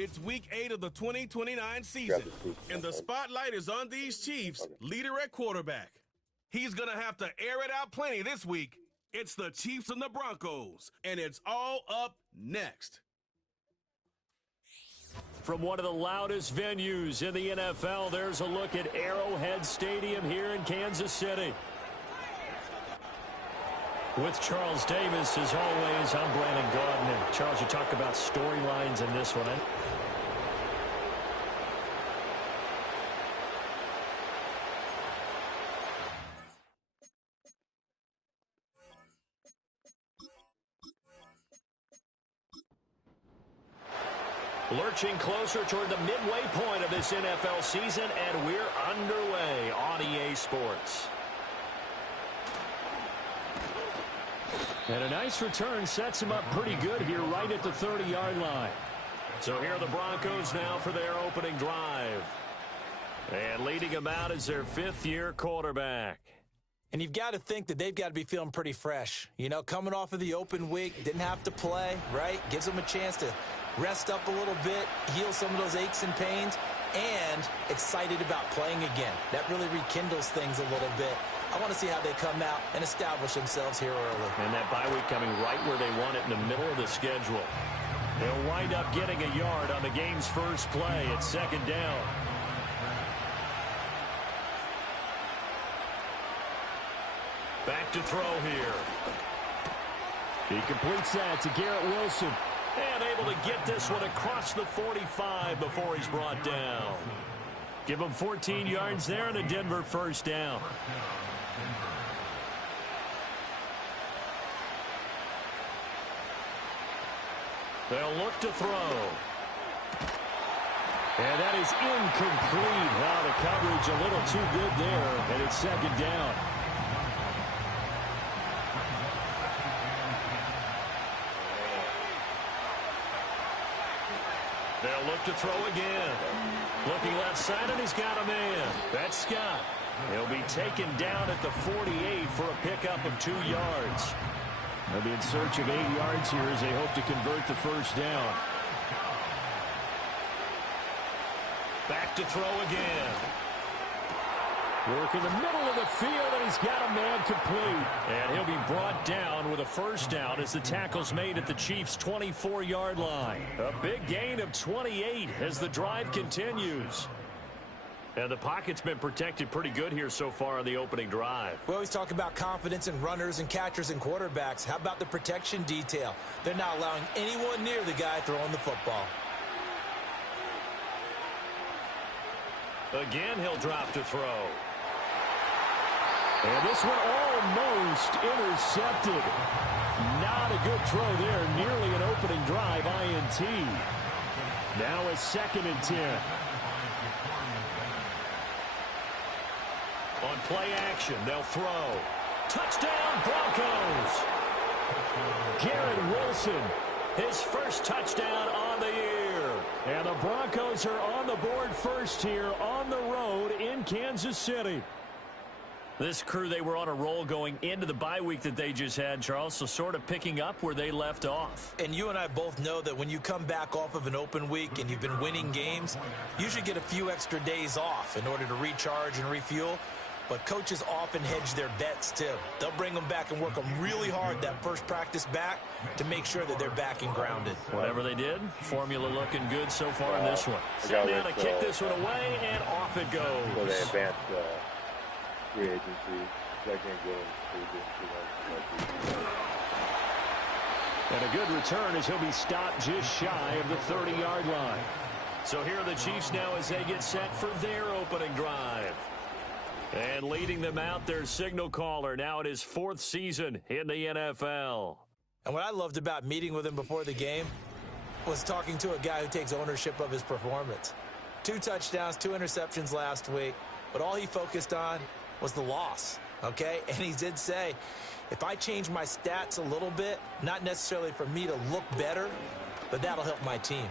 It's week 8 of the 2029 season, and the spotlight is on these Chiefs, leader at quarterback. He's going to have to air it out plenty this week. It's the Chiefs and the Broncos, and it's all up next. From one of the loudest venues in the NFL, there's a look at Arrowhead Stadium here in Kansas City. With Charles Davis, as always, I'm Brandon Gaudin. Charles, you talk about storylines in this one, eh? Lurching closer toward the midway point of this NFL season, and we're underway on EA Sports. And a nice return sets him up pretty good here right at the 30-yard line. So here are the Broncos now for their opening drive. And leading them out is their fifth-year quarterback. And you've got to think that they've got to be feeling pretty fresh. You know, coming off of the open week, didn't have to play, right? Gives them a chance to rest up a little bit, heal some of those aches and pains, and excited about playing again. That really rekindles things a little bit. I want to see how they come out and establish themselves here early. And that bye week coming right where they want it in the middle of the schedule. They'll wind up getting a yard on the game's first play at second down. Back to throw here. He completes that to Garrett Wilson. And able to get this one across the 45 before he's brought down. Give him 14 yards there and a Denver first down. They'll look to throw. And that is incomplete. Wow, the coverage a little too good there, and it's second down. They'll look to throw again. Looking left side, and he's got a man. That's Scott. He'll be taken down at the 48 for a pickup of 2 yards. They'll be in search of 8 yards here as they hope to convert the first down. Back to throw again. Work in the middle of the field, and he's got a man complete. And he'll be brought down with a first down as the tackle's made at the Chiefs' 24-yard line. A big gain of 28 as the drive continues. And the pocket's been protected pretty good here so far on the opening drive. We always talk about confidence in runners and catchers and quarterbacks. How about the protection detail? They're not allowing anyone near the guy throwing the football. Again, he'll drop to throw. And this one almost intercepted. Not a good throw there. Nearly an opening drive INT. Now a 2nd and 10. On play action, they'll throw. Touchdown, Broncos! Garrett Wilson, his first touchdown on the year. And the Broncos are on the board first here on the road in Kansas City. This crew, they were on a roll going into the bye week that they just had, Charles, so sort of picking up where they left off. And you and I both know that when you come back off of an open week and you've been winning games, you should get a few extra days off in order to recharge and refuel. But coaches often hedge their bets, too. They'll bring them back and work them really hard that first practice back to make sure that they're back and grounded. Whatever they did, formula looking good so far in this one. Sit down to kick this one away, and off it goes. So they advanced free agency, second goal, free agency. And a good return as he'll be stopped just shy of the 30-yard line. So here are the Chiefs now as they get set for their opening drive. And leading them out, their signal caller, now in his 4th season in the NFL. And what I loved about meeting with him before the game was talking to a guy who takes ownership of his performance. 2 touchdowns, 2 interceptions last week, but all he focused on was the loss, okay? And he did say, if I change my stats a little bit, not necessarily for me to look better, but that'll help my team.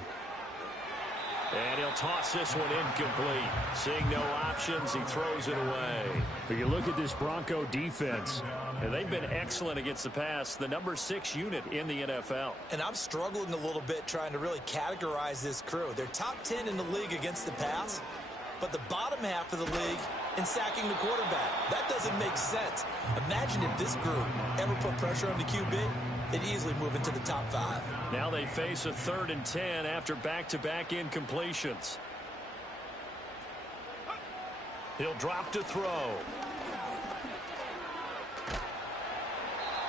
And he'll toss this one incomplete. Seeing no options, he throws it away. But you look at this Bronco defense, and they've been excellent against the pass, the number 6 unit in the NFL. And I'm struggling a little bit trying to really categorize this crew. They're top 10 in the league against the pass, but the bottom half of the league in sacking the quarterback. That doesn't make sense. Imagine if this group ever put pressure on the QB, they'd easily move into the top 5. Now they face a 3rd and 10 after back-to-back incompletions. He'll drop to throw.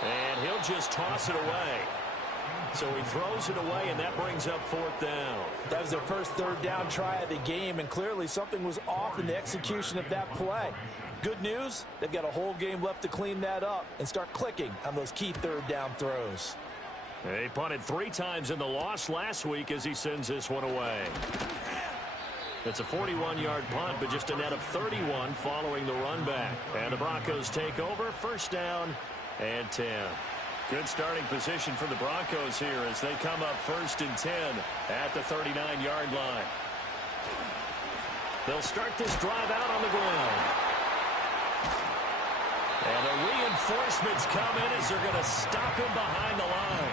And he'll just toss it away. So he throws it away, and that brings up 4th down. That was their first 3rd down try of the game, and clearly something was off in the execution of that play. Good news, they've got a whole game left to clean that up and start clicking on those key 3rd down throws. He punted 3 times in the loss last week as he sends this one away. It's a 41-yard punt, but just a net of 31 following the run back. And the Broncos take over, 1st down and 10. Good starting position for the Broncos here as they come up 1st and 10 at the 39-yard line. They'll start this drive out on the ground. And the reinforcements come in as they're going to stop him behind the line.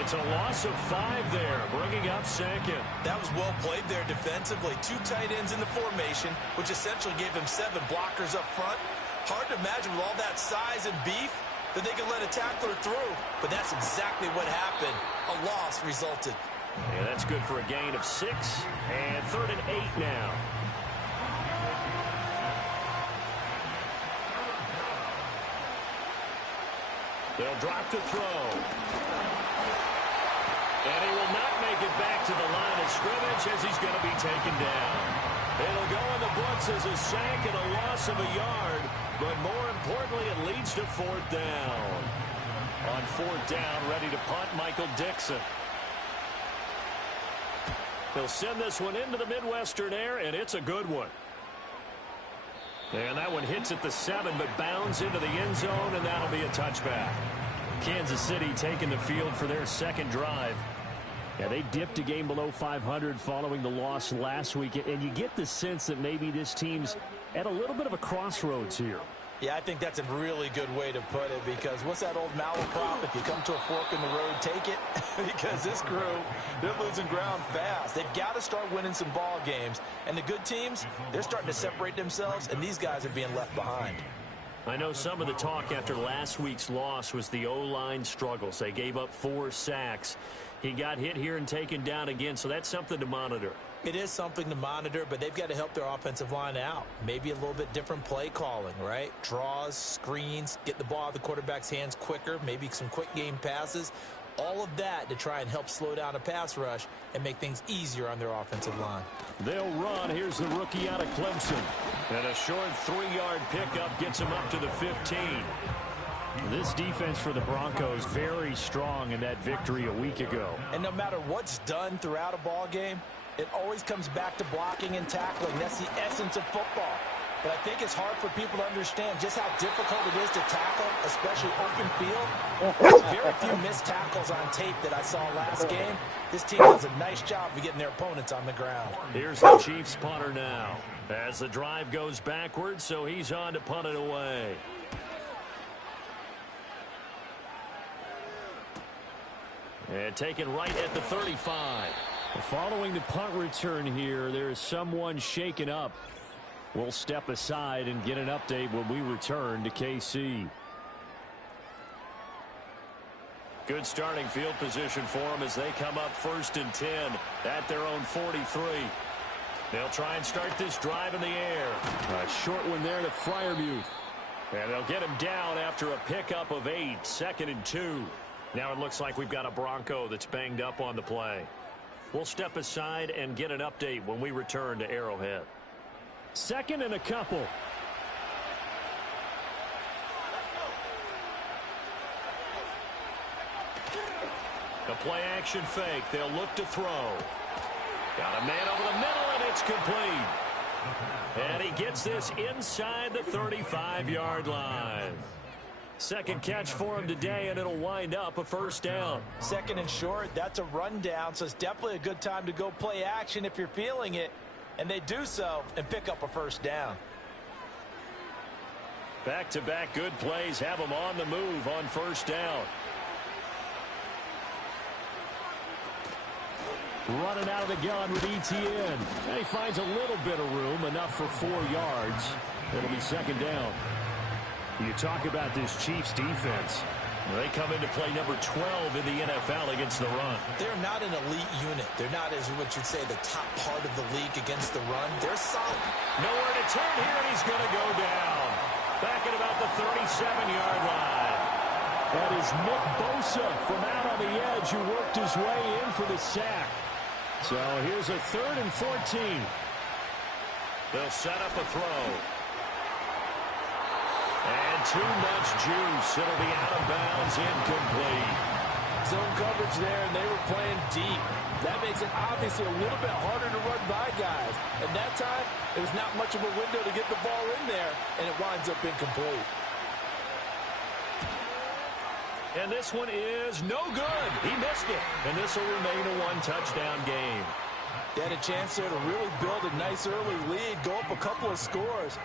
It's a loss of 5 there, bringing up 2nd. That was well played there defensively. 2 tight ends in the formation, which essentially gave them 7 blockers up front. Hard to imagine with all that size and beef that they could let a tackler through, but that's exactly what happened. A loss resulted. And that's good for a gain of 6, and 3rd and 8 now. They'll drop to throw. And he will not make it back to the line of scrimmage as he's going to be taken down. It'll go in the books as a sack and a loss of a yard, but more importantly, it leads to 4th down. On 4th down, ready to punt, Michael Dixon. He'll send this one into the Midwestern air, and it's a good one. And that one hits at the 7, but bounds into the end zone, and that'll be a touchback. Kansas City taking the field for their 2nd drive. Yeah, they dipped a game below 500 following the loss last week, and you get the sense that maybe this team's at a little bit of a crossroads here. Yeah, I think that's a really good way to put it, because what's that old malaprop? If you come to a fork in the road, take it. Because this crew, they're losing ground fast. They've got to start winning some ball games. And the good teams, they're starting to separate themselves, and these guys are being left behind. I know some of the talk after last week's loss was the O-line struggles. They gave up 4 sacks. He got hit here and taken down again, so that's something to monitor. It is something to monitor, but they've got to help their offensive line out. Maybe a little bit different play calling, right? Draws, screens, get the ball out of the quarterback's hands quicker, maybe some quick game passes. All of that to try and help slow down a pass rush and make things easier on their offensive line. They'll run. Here's the rookie out of Clemson. And a short 3-yard pickup gets him up to the 15. This defense for the Broncos very strong in that victory a week ago. And no matter what's done throughout a ball game, it always comes back to blocking and tackling. That's the essence of football. But I think it's hard for people to understand just how difficult it is to tackle, especially open field. Very few missed tackles on tape that I saw last game. This team does a nice job of getting their opponents on the ground. Here's the Chiefs punter now. As the drive goes backwards, so he's on to punt it away. And taken right at the 35. Following the punt return here, there is someone shaken up. We'll step aside and get an update when we return to KC. Good starting field position for them as they come up 1st and 10 at their own 43. They'll try and start this drive in the air. A short one there to Freiermuth. And they'll get him down after a pickup of 8, 2nd and 2. Now it looks like we've got a Bronco that's banged up on the play. We'll step aside and get an update when we return to Arrowhead. 2nd and a couple. The play action fake. They'll look to throw. Got a man over the middle, and it's complete. And he gets this inside the 35-yard line. Second catch for him today, and it'll wind up a first down. Second and short, that's a rundown, so it's definitely a good time to go play action if you're feeling it. And they do so and pick up a first down. Back-to-back good plays have them on the move on first down. Running out of the gun with Etienne. And he finds a little bit of room, enough for 4 yards. It'll be second down. You talk about this Chiefs defense. They come into play number 12 in the NFL against the run. They're not an elite unit. They're not, as what you'd say, the top part of the league against the run. They're solid. Nowhere to turn here, and he's going to go down. Back at about the 37-yard line. That is Nick Bosa from out on the edge who worked his way in for the sack. So here's a 3rd and 14. They'll set up a throw. And too much juice. It'll be out of bounds, incomplete. Zone coverage there, and they were playing deep. That makes it obviously a little bit harder to run by guys. And that time, it was not much of a window to get the ball in there, and it winds up incomplete. And this one is no good. He missed it. And this will remain a 1-touchdown game. They had a chance there to really build a nice early lead, go up a couple of scores.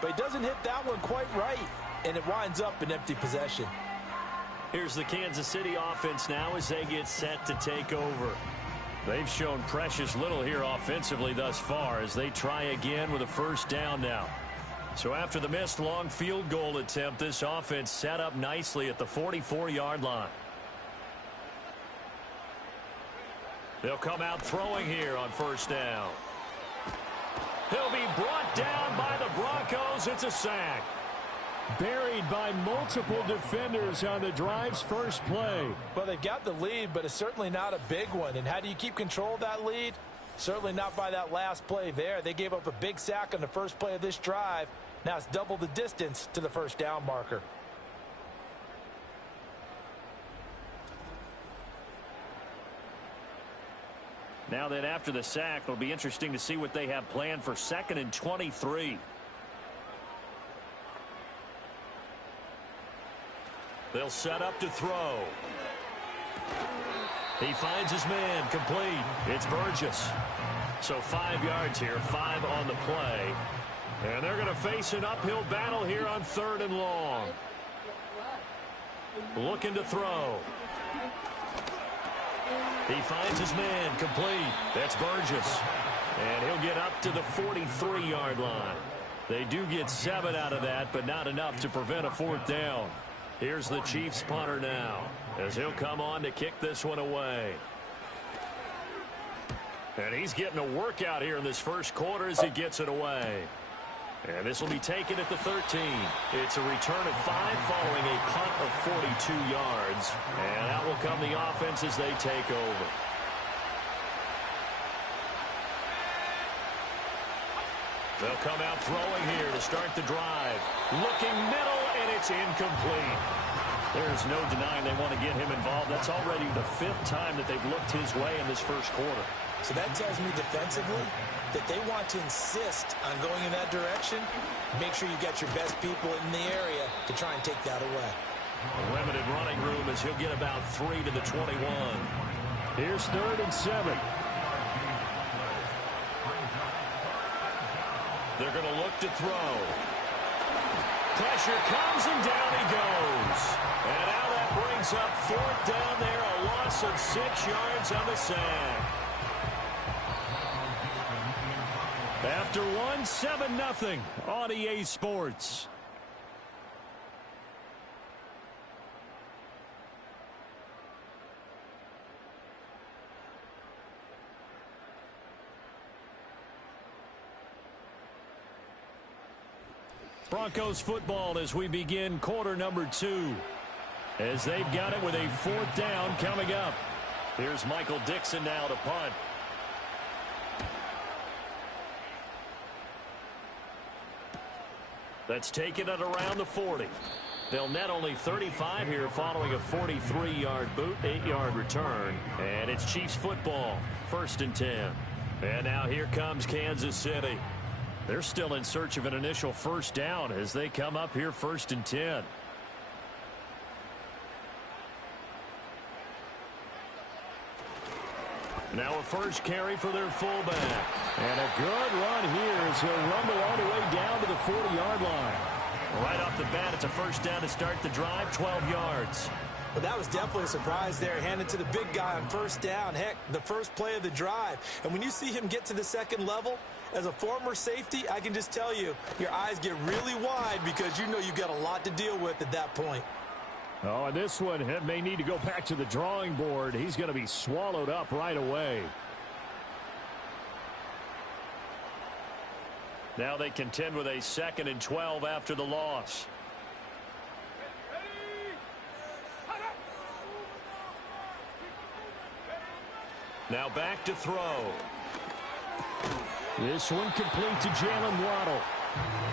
But he doesn't hit that one quite right, and it winds up an empty possession. Here's the Kansas City offense now as they get set to take over. They've shown precious little here offensively thus far as they try again with a first down now. So after the missed long field goal attempt, this offense set up nicely at the 44-yard line. They'll come out throwing here on first down. He'll be brought down by the Broncos. It's a sack. Buried by multiple defenders on the drive's first play. Well, they've got the lead, but it's certainly not a big one. And how do you keep control of that lead? Certainly not by that last play there. They gave up a big sack on the first play of this drive. Now it's double the distance to the first down marker. Now then, after the sack, it'll be interesting to see what they have planned for 2nd and 23. They'll set up to throw. He finds his man, complete. It's Burgess. So 5 yards here, 5 on the play. And they're going to face an uphill battle here on 3rd and long. Looking to throw. He finds his man, complete. That's Burgess. And he'll get up to the 43-yard line. They do get 7 out of that, but not enough to prevent a 4th down. Here's the Chiefs punter now as he'll come on to kick this one away. And he's getting a workout here in this first quarter as he gets it away. And this will be taken at the 13. It's a return of 5 following a punt of 42 yards. And out will come the offense as they take over. They'll come out throwing here to start the drive. Looking middle, and it's incomplete. There's no denying they want to get him involved. That's already the 5th time that they've looked his way in this first quarter. So that tells me defensively that they want to insist on going in that direction. Make sure you got your best people in the area to try and take that away. A limited running room as he'll get about 3 to the 21. Here's 3rd and 7. They're going to look to throw. Pressure comes and down he goes. And now that brings up 4th down there, a loss of 6 yards on the sack. After 7-0 on EA Sports. Broncos football as we begin quarter number 2. As they've got it with a 4th down coming up. Here's Michael Dixon now to punt. That's taken at around the 40. They'll net only 35 here following a 43-yard boot, 8-yard return. And it's Chiefs football, 1st and 10. And now here comes Kansas City. They're still in search of an initial first down as they come up here 1st and 10. Now a first carry for their fullback. And a good run here as he'll rumble all the way down to the 40-yard line. Right off the bat, it's a first down to start the drive, 12 yards. But that was definitely a surprise there, handed to the big guy on first down. Heck, the first play of the drive. And when you see him get to the second level, as a former safety, I can just tell you, your eyes get really wide because you know you've got a lot to deal with at that point. Oh, and this one may need to go back to the drawing board. He's going to be swallowed up right away. Now they contend with a 2nd and 12 after the loss. Now back to throw. This one complete to Jalen Waddle.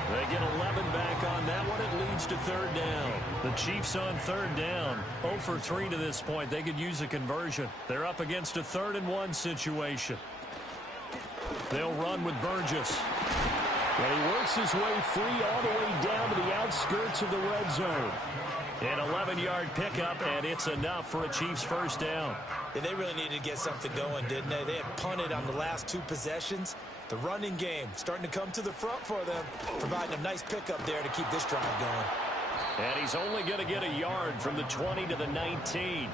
They get 11 back on that one. It leads to 3rd down. The Chiefs on 3rd down. 0 for 3 to this point. They could use a conversion. They're up against a 3rd and 1 situation. They'll run with Burgess. And he works his way free all the way down to the outskirts of the red zone. An 11-yard pickup, and it's enough for a Chiefs first down. And they really needed to get something going, didn't they? They had punted on the last 2 possessions. The running game starting to come to the front for them, providing a nice pickup there to keep this drive going. And he's only going to get a yard from the 20 to the 19.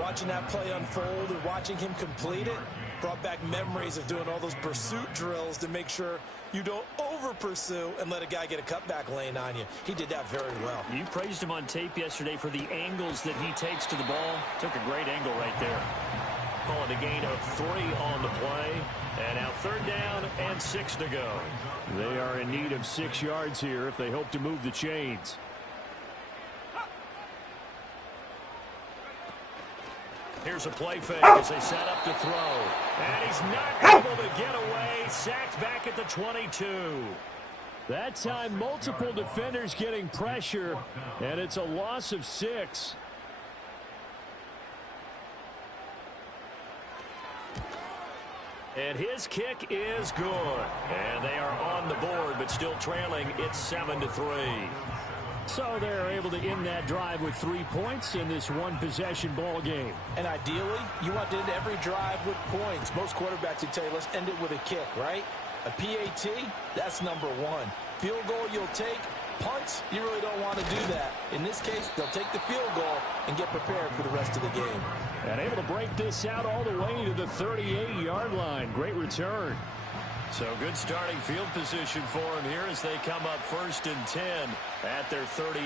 Watching that play unfold and watching him complete it brought back memories of doing all those pursuit drills to make sure you don't over-pursue and let a guy get a cutback lane on you. He did that very well. You praised him on tape yesterday for the angles that he takes to the ball. Took a great angle right there. Call it a gain of 3 on the play. And now 3rd down and 6 to go. They are in need of 6 yards here if they hope to move the chains. Here's a play fake as they set up to throw. And he's not able to get away. Sacked back at the 22. That time, multiple defenders getting pressure, and it's a loss of 6. And his kick is good. And they are on the board, but still trailing. It's 7-3. So they're able to end that drive with 3 points in this one-possession ball game. And ideally, you want to end every drive with points. Most quarterbacks would tell you, let's end it with a kick, right? A PAT, that's number 1. Field goal you'll take. Punts, you really don't want to do that. In this case, they'll take the field goal and get prepared for the rest of the game. And able to break this out all the way to the 38-yard line. Great return. So good starting field position for him here as they come up 1st and 10 at their 38.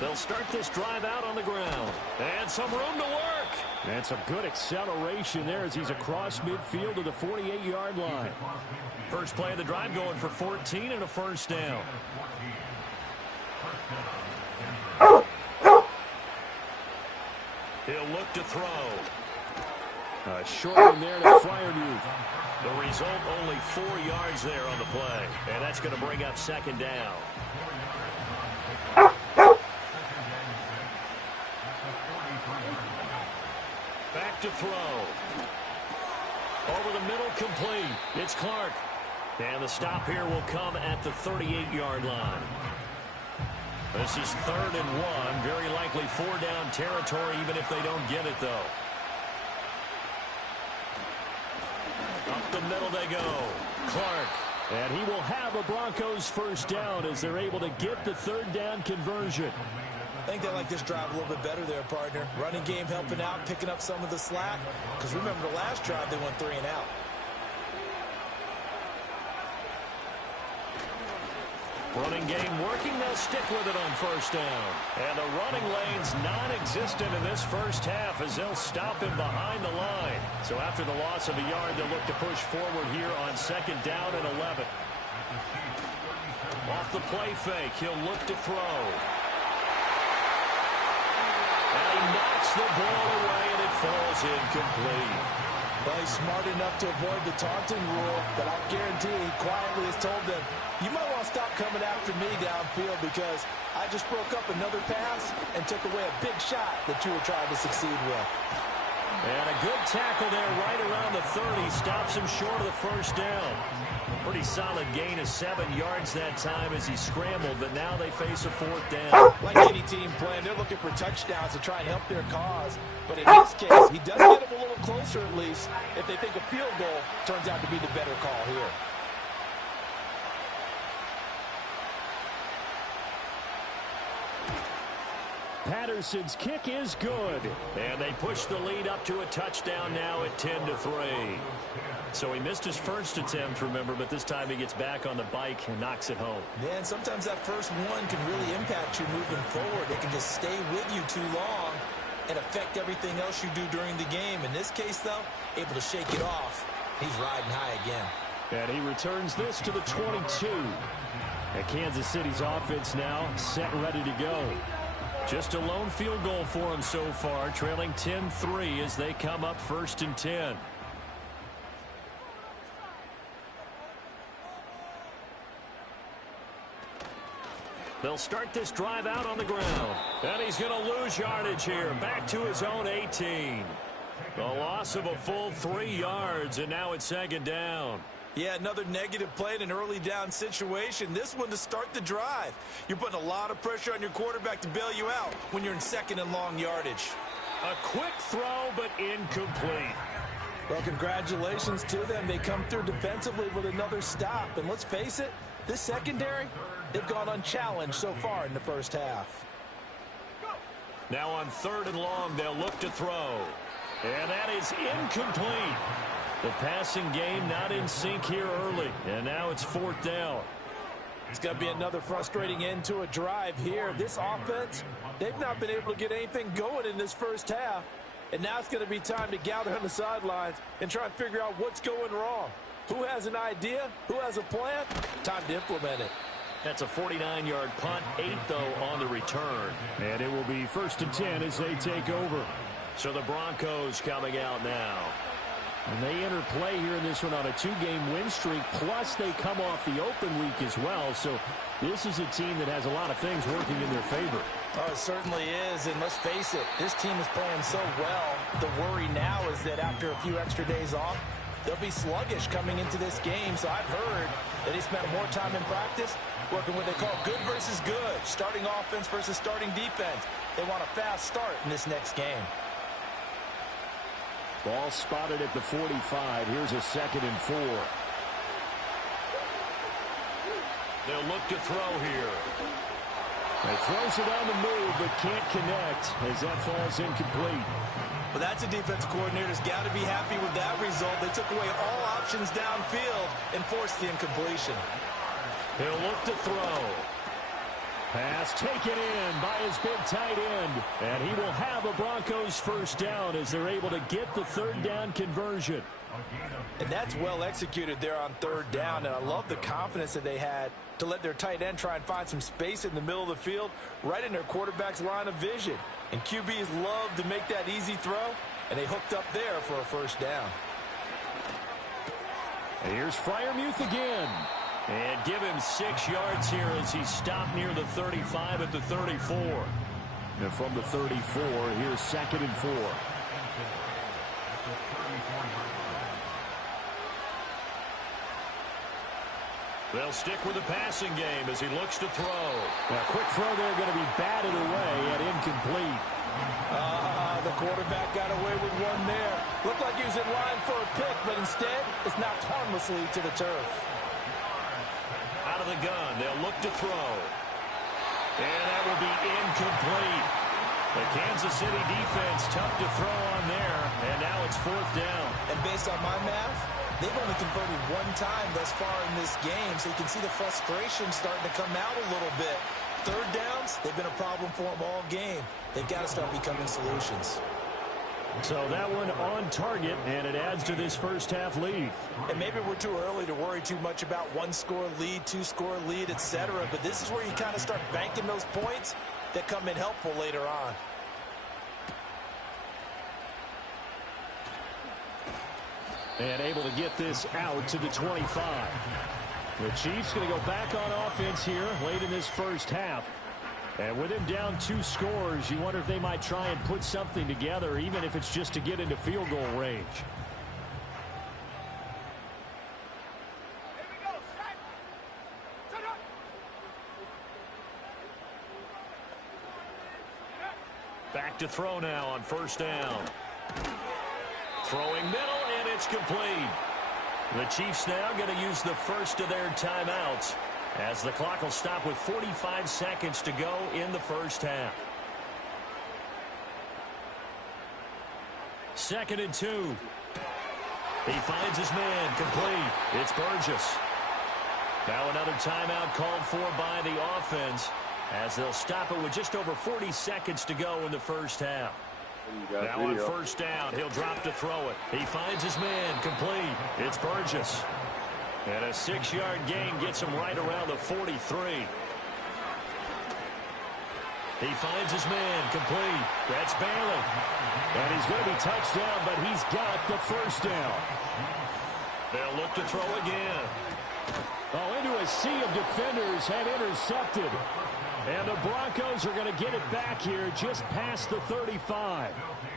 They'll start this drive out on the ground. And some room to work. And some good acceleration there as he's across midfield to the 48-yard line. First play of the drive going for 14 and a first down. He'll look to throw. A short one there to Freiermuth. The result, only 4 yards there on the play. And that's going to bring up 2nd down. Back to throw. Over the middle, complete. It's Clark. And the stop here will come at the 38-yard line. This is 3rd and 1. Very likely 4-down territory, even if they don't get it, though. Up the middle they go. Clark. And he will have a Broncos first down as they're able to get the 3rd down conversion. I think they like this drive a little bit better there, partner. Running game helping out, picking up some of the slack. Because remember, the last drive they went 3 and out. Running game working. They'll stick with it on first down. And the running lane's non-existent in this first half as they'll stop him behind the line. So after the loss of a yard, they'll look to push forward here on 2nd down and 11. Off the play fake, he'll look to throw. And he knocks the ball away, and it falls incomplete. Well, he's smart enough to avoid the taunting rule, but I guarantee he quietly has told them, you might want to stop coming after me downfield because I just broke up another pass and took away a big shot that you were trying to succeed with. And a good tackle there right around the 30. Stops him short of the first down. Pretty solid gain of 7 yards that time as he scrambled, but now they face a 4th down. Like any team playing, they're looking for touchdowns to try and help their cause. But in this case, he does get them a little closer at least if they think a field goal turns out to be the better call here. Patterson's kick is good. And they push the lead up to a touchdown now at 10-3. So he missed his first attempt, remember, but this time he gets back on the bike and knocks it home. Man, sometimes that first one can really impact you moving forward. It can just stay with you too long and affect everything else you do during the game. In this case, though, able to shake it off. He's riding high again. And he returns this to the 22. And Kansas City's offense now set and ready to go. Just a lone field goal for him so far, trailing 10-3 as they come up 1st and 10. They'll start this drive out on the ground. And he's going to lose yardage here. Back to his own 18. The loss of a full 3 yards, and now it's 2nd down. Yeah, another negative play in an early down situation. This one to start the drive. You're putting a lot of pressure on your quarterback to bail you out when you're in 2nd and long yardage. A quick throw, but incomplete. Well, congratulations to them. They come through defensively with another stop. And let's face it, this secondary, they've gone unchallenged so far in the first half. Now on 3rd and long, they'll look to throw. And that is incomplete. The passing game not in sync here early. And now it's 4th down. It's going to be another frustrating end to a drive here. This offense, they've not been able to get anything going in this first half. And now it's going to be time to gather on the sidelines and try and figure out what's going wrong. Who has an idea? Who has a plan? Time to implement it. That's a 49-yard punt, 8, though, on the return. And it will be 1st and 10 as they take over. So the Broncos coming out now. And they enter play here in this one on a 2-game win streak, plus they come off the open week as well. So this is a team that has a lot of things working in their favor. Oh, it certainly is, and let's face it, this team is playing so well. The worry now is that after a few extra days off, they'll be sluggish coming into this game. So I've heard that they spent more time in practice working what they call good versus good, starting offense versus starting defense. They want a fast start in this next game. Ball spotted at the 45. Here's a 2nd and 4. They'll look to throw here. He throws it on the move, but can't connect as that falls incomplete. Well, that's a defensive coordinator's got to be happy with that result. They took away all options downfield and forced the incompletion. He'll look to throw. Pass taken in by his big tight end. And he will have a Broncos 1st down as they're able to get the 3rd down conversion. And that's well executed there on 3rd down. And I love the confidence that they had to let their tight end try and find some space in the middle of the field, right in their quarterback's line of vision. And QBs love to make that easy throw, and they hooked up there for a 1st down. And here's Freiermuth again. And give him 6 yards here as he stopped near the 35 at the 34. And from the 34, here's 2nd and 4. They'll stick with the passing game as he looks to throw. Now, a quick throw there going to be batted away and incomplete. The quarterback got away with one there. Looked like he was in line for a pick, but instead it's knocked harmlessly to the turf. Out of the gun, they'll look to throw. And that will be incomplete. The Kansas City defense tough to throw on there, and now it's 4th down. And based on my math, they've only converted one time thus far in this game, so you can see the frustration starting to come out a little bit. 3rd downs, they've been a problem for them all game. They've got to start becoming solutions. So that one on target, and it adds to this first half lead. And maybe we're too early to worry too much about 1-score lead, 2-score lead, etc. But this is where you kind of start banking those points that come in helpful later on. And able to get this out to the 25. The Chiefs going to go back on offense here late in this first half. And with him down 2 scores, you wonder if they might try and put something together, even if it's just to get into field goal range. Back to throw now on first down. Throwing middle, and it's complete. The Chiefs now going to use the first of their timeouts, as the clock will stop with 45 seconds to go in the first half. 2nd and 2. He finds his man, complete. It's Burgess. Now another timeout called for by the offense, as they'll stop it with just over 40 seconds to go in the first half. Now on first down, he'll drop to throw it. He finds his man, complete. It's Burgess. And a 6-yard gain gets him right around the 43. He finds his man, complete. That's Bailey. And he's going to be touched down, but he's got the first down. They'll look to throw again. Oh, into a sea of defenders, and intercepted. And the Broncos are going to get it back here just past the 35.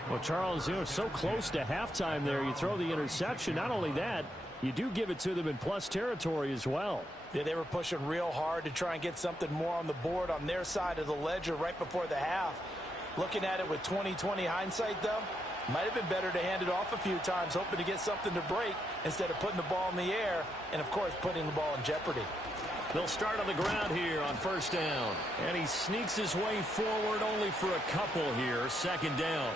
Well, Charles, it's so close to halftime there. You throw the interception. Not only that, you do give it to them in plus territory as well. Yeah, they were pushing real hard to try and get something more on the board on their side of the ledger right before the half. Looking at it with 20/20 hindsight, though, might have been better to hand it off a few times, hoping to get something to break instead of putting the ball in the air and, of course, putting the ball in jeopardy. They'll start on the ground here on first down. And he sneaks his way forward only for a couple here, 2nd down.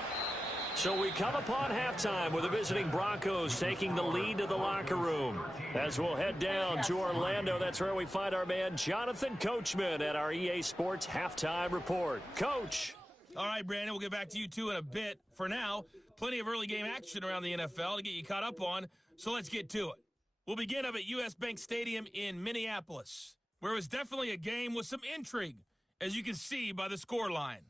So we come upon halftime with the visiting Broncos taking the lead to the locker room. As we'll head down to Orlando, that's where we find our man Jonathan Coachman at our EA Sports Halftime Report. Coach. All right, Brandon, we'll get back to you two in a bit. For now, plenty of early game action around the NFL to get you caught up on, so let's get to it. We'll begin up at U.S. Bank Stadium in Minneapolis, where it was definitely a game with some intrigue, as you can see by the scoreline.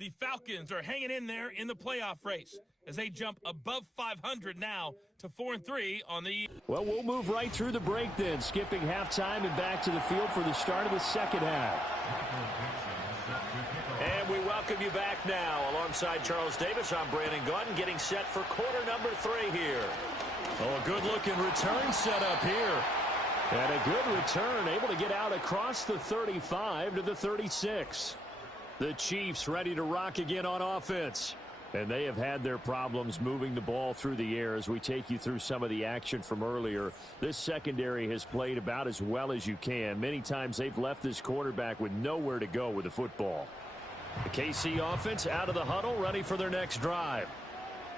The Falcons are hanging in there in the playoff race as they jump above 500 now to 4-3 on the year. Well, we'll move right through the break then, skipping halftime and back to the field for the start of the second half. And we welcome you back now. Alongside Charles Davis, I'm Brandon Gaudin, getting set for quarter number 3 here. Oh, a good-looking return set up here. And a good return, able to get out across the 35 to the 36. The Chiefs ready to rock again on offense. And they have had their problems moving the ball through the air as we take you through some of the action from earlier. This secondary has played about as well as you can. Many times they've left this quarterback with nowhere to go with the football. The KC offense out of the huddle, ready for their next drive.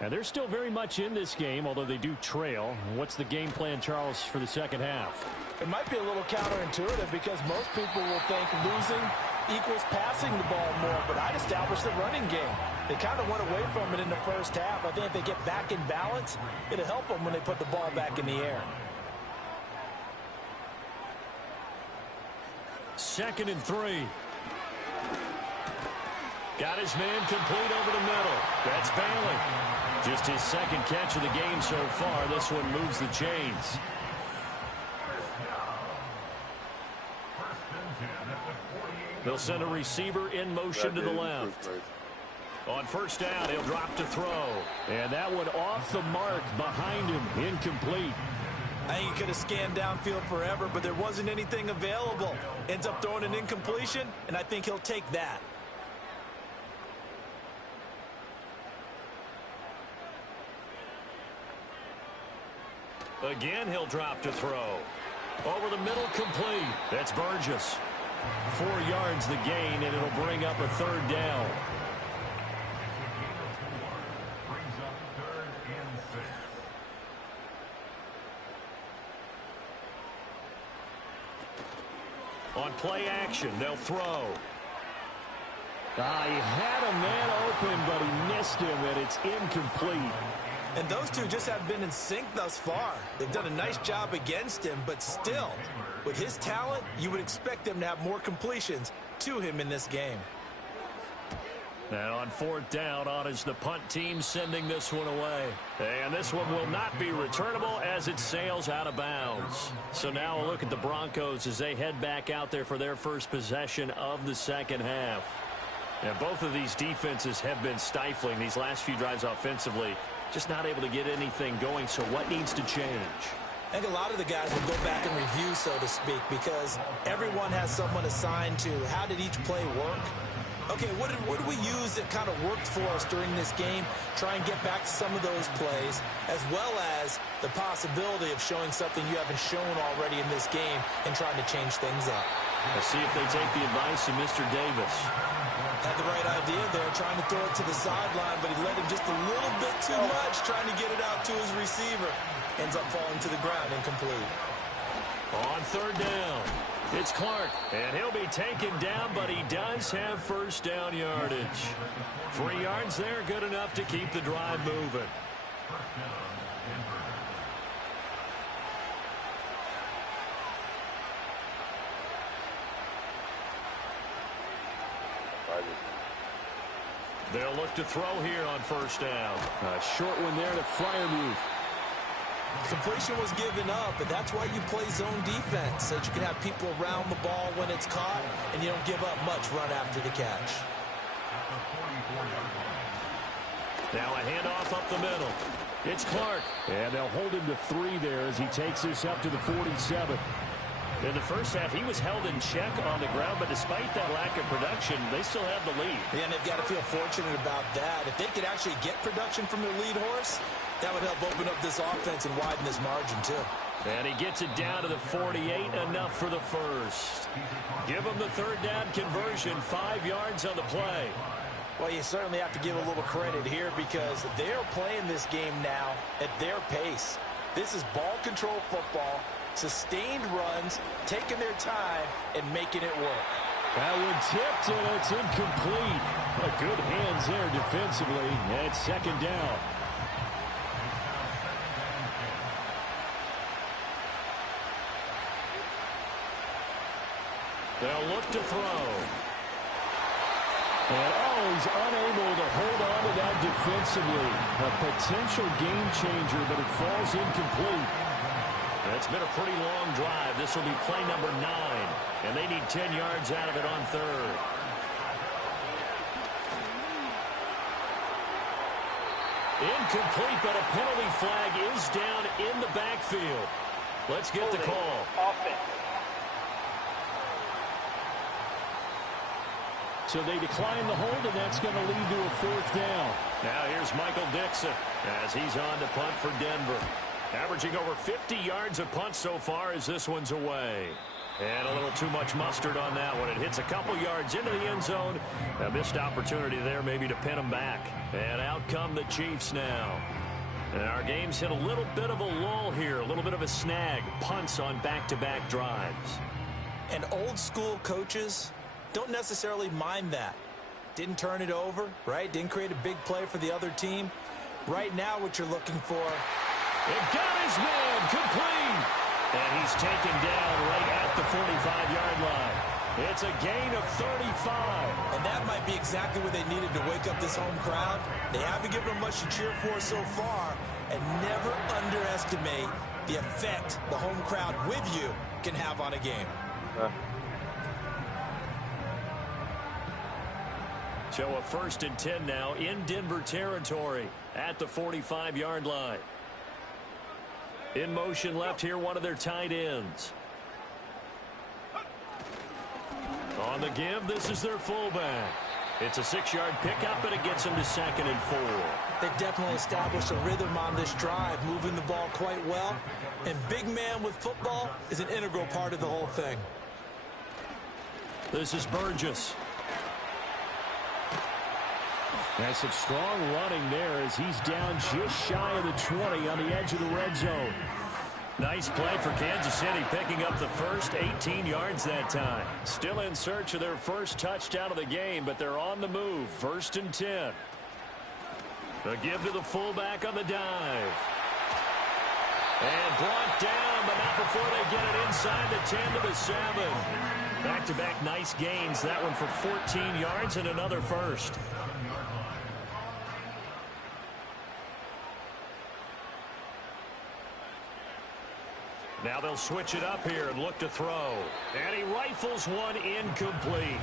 And they're still very much in this game, although they do trail. What's the game plan, Charles, for the second half? It might be a little counterintuitive because most people will think losing equals passing the ball more, but I'd establish the running game. They kind of went away from it in the first half. I think if they get back in balance, it'll help them when they put the ball back in the air. 2nd and 3. Got his man complete over the middle. That's Bailey. Just his 2nd catch of the game so far. This one moves the chains. They'll send a receiver in motion to the left. On first down, he'll drop to throw. And that one off the mark behind him, incomplete. I think he could have scanned downfield forever, but there wasn't anything available. Ends up throwing an incompletion, and I think he'll take that. Again, he'll drop to throw. Over the middle, complete. That's Burgess. 4 yards the gain, and it'll bring up a 3rd down. On play action, they'll throw. He had a man open, but he missed him, and it's incomplete. And those two just have been in sync thus far. They've done a nice job against him, but still, with his talent, you would expect them to have more completions to him in this game. And on 4th down, on is the punt team sending this one away. And this one will not be returnable as it sails out of bounds. So now a look at the Broncos as they head back out there for their first possession of the second half. And both of these defenses have been stifling these last few drives offensively. Just not able to get anything going, so what needs to change? I think a lot of the guys will go back and review, so to speak, because everyone has someone assigned to how did each play work. Okay, what did we use that kind of worked for us during this game? Try and get back to some of those plays, as well as the possibility of showing something you haven't shown already in this game and trying to change things up. Let's see if they take the advice of Mr. Davis. Had the right idea there, trying to throw it to the sideline, but he let him just a little bit too much, trying to get it out to his receiver. Ends up falling to the ground, incomplete. On 3rd down, it's Clark, and he'll be taken down, but he does have first down yardage. 3 yards there, good enough to keep the drive moving. They'll look to throw here on 1st down. A short one there to Freiermuth. Completion was given up, but that's why you play zone defense, so that you can have people around the ball when it's caught, and you don't give up much run after the catch. Now a handoff up the middle. It's Clark. And they'll hold him to 3 there as he takes this up to the 47. In the first half, he was held in check on the ground, but despite that lack of production, they still have the lead. And they've got to feel fortunate about that. If they could actually get production from their lead horse, that would help open up this offense and widen this margin, too. And he gets it down to the 48, enough for the first. Give him the 3rd down conversion, 5 yards on the play. Well, you certainly have to give a little credit here because they're playing this game now at their pace. This is ball control football, sustained runs, taking their time, and making it work. That one tipped, and it's incomplete. Good hands there defensively, and 2nd down. They'll look to throw. And, he's unable to hold on to that defensively. A potential game changer, but it falls incomplete. It's been a pretty long drive. This will be play number 9, and they need 10 yards out of it on 3rd. Incomplete, but a penalty flag is down in the backfield. Let's get the call. Offense. So they decline the hold, and that's going to lead to a 4th down. Now here's Michael Dixon as he's on to punt for Denver. Averaging over 50 yards a punt so far as this one's away. And a little too much mustard on that one. It hits a couple yards into the end zone. A missed opportunity there maybe to pin them back. And out come the Chiefs now. And our game's hit a little bit of a lull here, a little bit of a snag. Punts on back-to-back drives. And old-school coaches don't necessarily mind that. Didn't turn it over, right? Didn't create a big play for the other team. Right now what you're looking for... It got his man complete. And he's taken down right at the 45-yard line. It's a gain of 35. And that might be exactly what they needed to wake up this home crowd. They haven't given them much to cheer for so far. And never underestimate the effect the home crowd with you can have on a game. So a 1st and 10 now in Denver territory at the 45-yard line. In motion left here, one of their tight ends. On the give, this is their fullback. It's a 6-yard pickup, and it gets them to 2nd and 4. They've definitely established a rhythm on this drive, moving the ball quite well. And big man with football is an integral part of the whole thing. This is Burgess. That's some strong running there as he's down just shy of the 20 on the edge of the red zone. Nice play for Kansas City, picking up the first 18 yards that time. Still in search of their first touchdown of the game, but they're on the move. 1st and 10. A give to the fullback on the dive. And brought down, but not before they get it inside the 10 to the 7. Back-to-back nice gains. That one for 14 yards and another first. Now they'll switch it up here and look to throw. And he rifles one incomplete.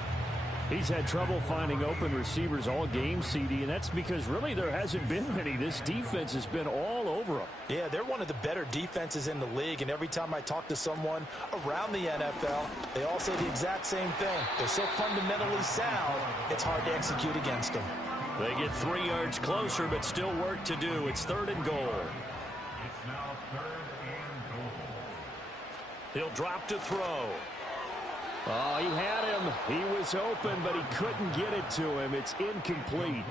He's had trouble finding open receivers all game, CD, and that's because really there hasn't been many. This defense has been all over him. Yeah, they're one of the better defenses in the league, and every time I talk to someone around the NFL, they all say the exact same thing. They're so fundamentally sound, it's hard to execute against them. They get 3 yards closer, but still work to do. It's 3rd and goal. It's now 3rd and goal. He'll drop to throw. Oh, he had him. He was open, but he couldn't get it to him. It's incomplete.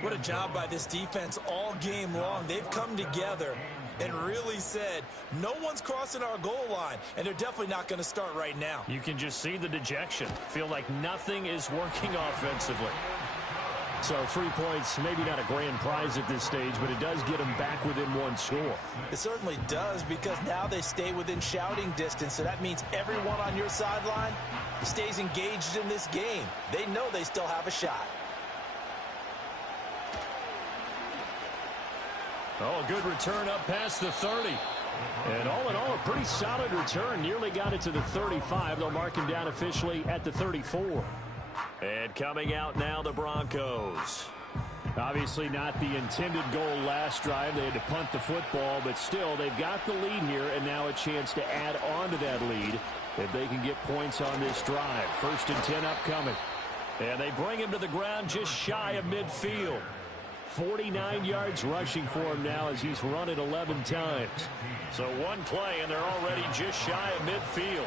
What a job by this defense all game long. They've come together and really said, no one's crossing our goal line, and they're definitely not going to start right now. You can just see the dejection. Feel like nothing is working offensively. So 3 points, maybe not a grand prize at this stage, but it does get them back within 1 score. It certainly does, because now they stay within shouting distance, so that means everyone on your sideline stays engaged in this game. They know they still have a shot. Oh, a good return up past the 30. And all in all, a pretty solid return. Nearly got it to the 35. They'll mark him down officially at the 34. And coming out now, the Broncos. Obviously not the intended goal last drive. They had to punt the football, but still, they've got the lead here, and now a chance to add on to that lead if they can get points on this drive. 1st and 10 upcoming. And they bring him to the ground just shy of midfield. 49 yards rushing for him now as he's run it 11 times. So 1 play, and they're already just shy of midfield.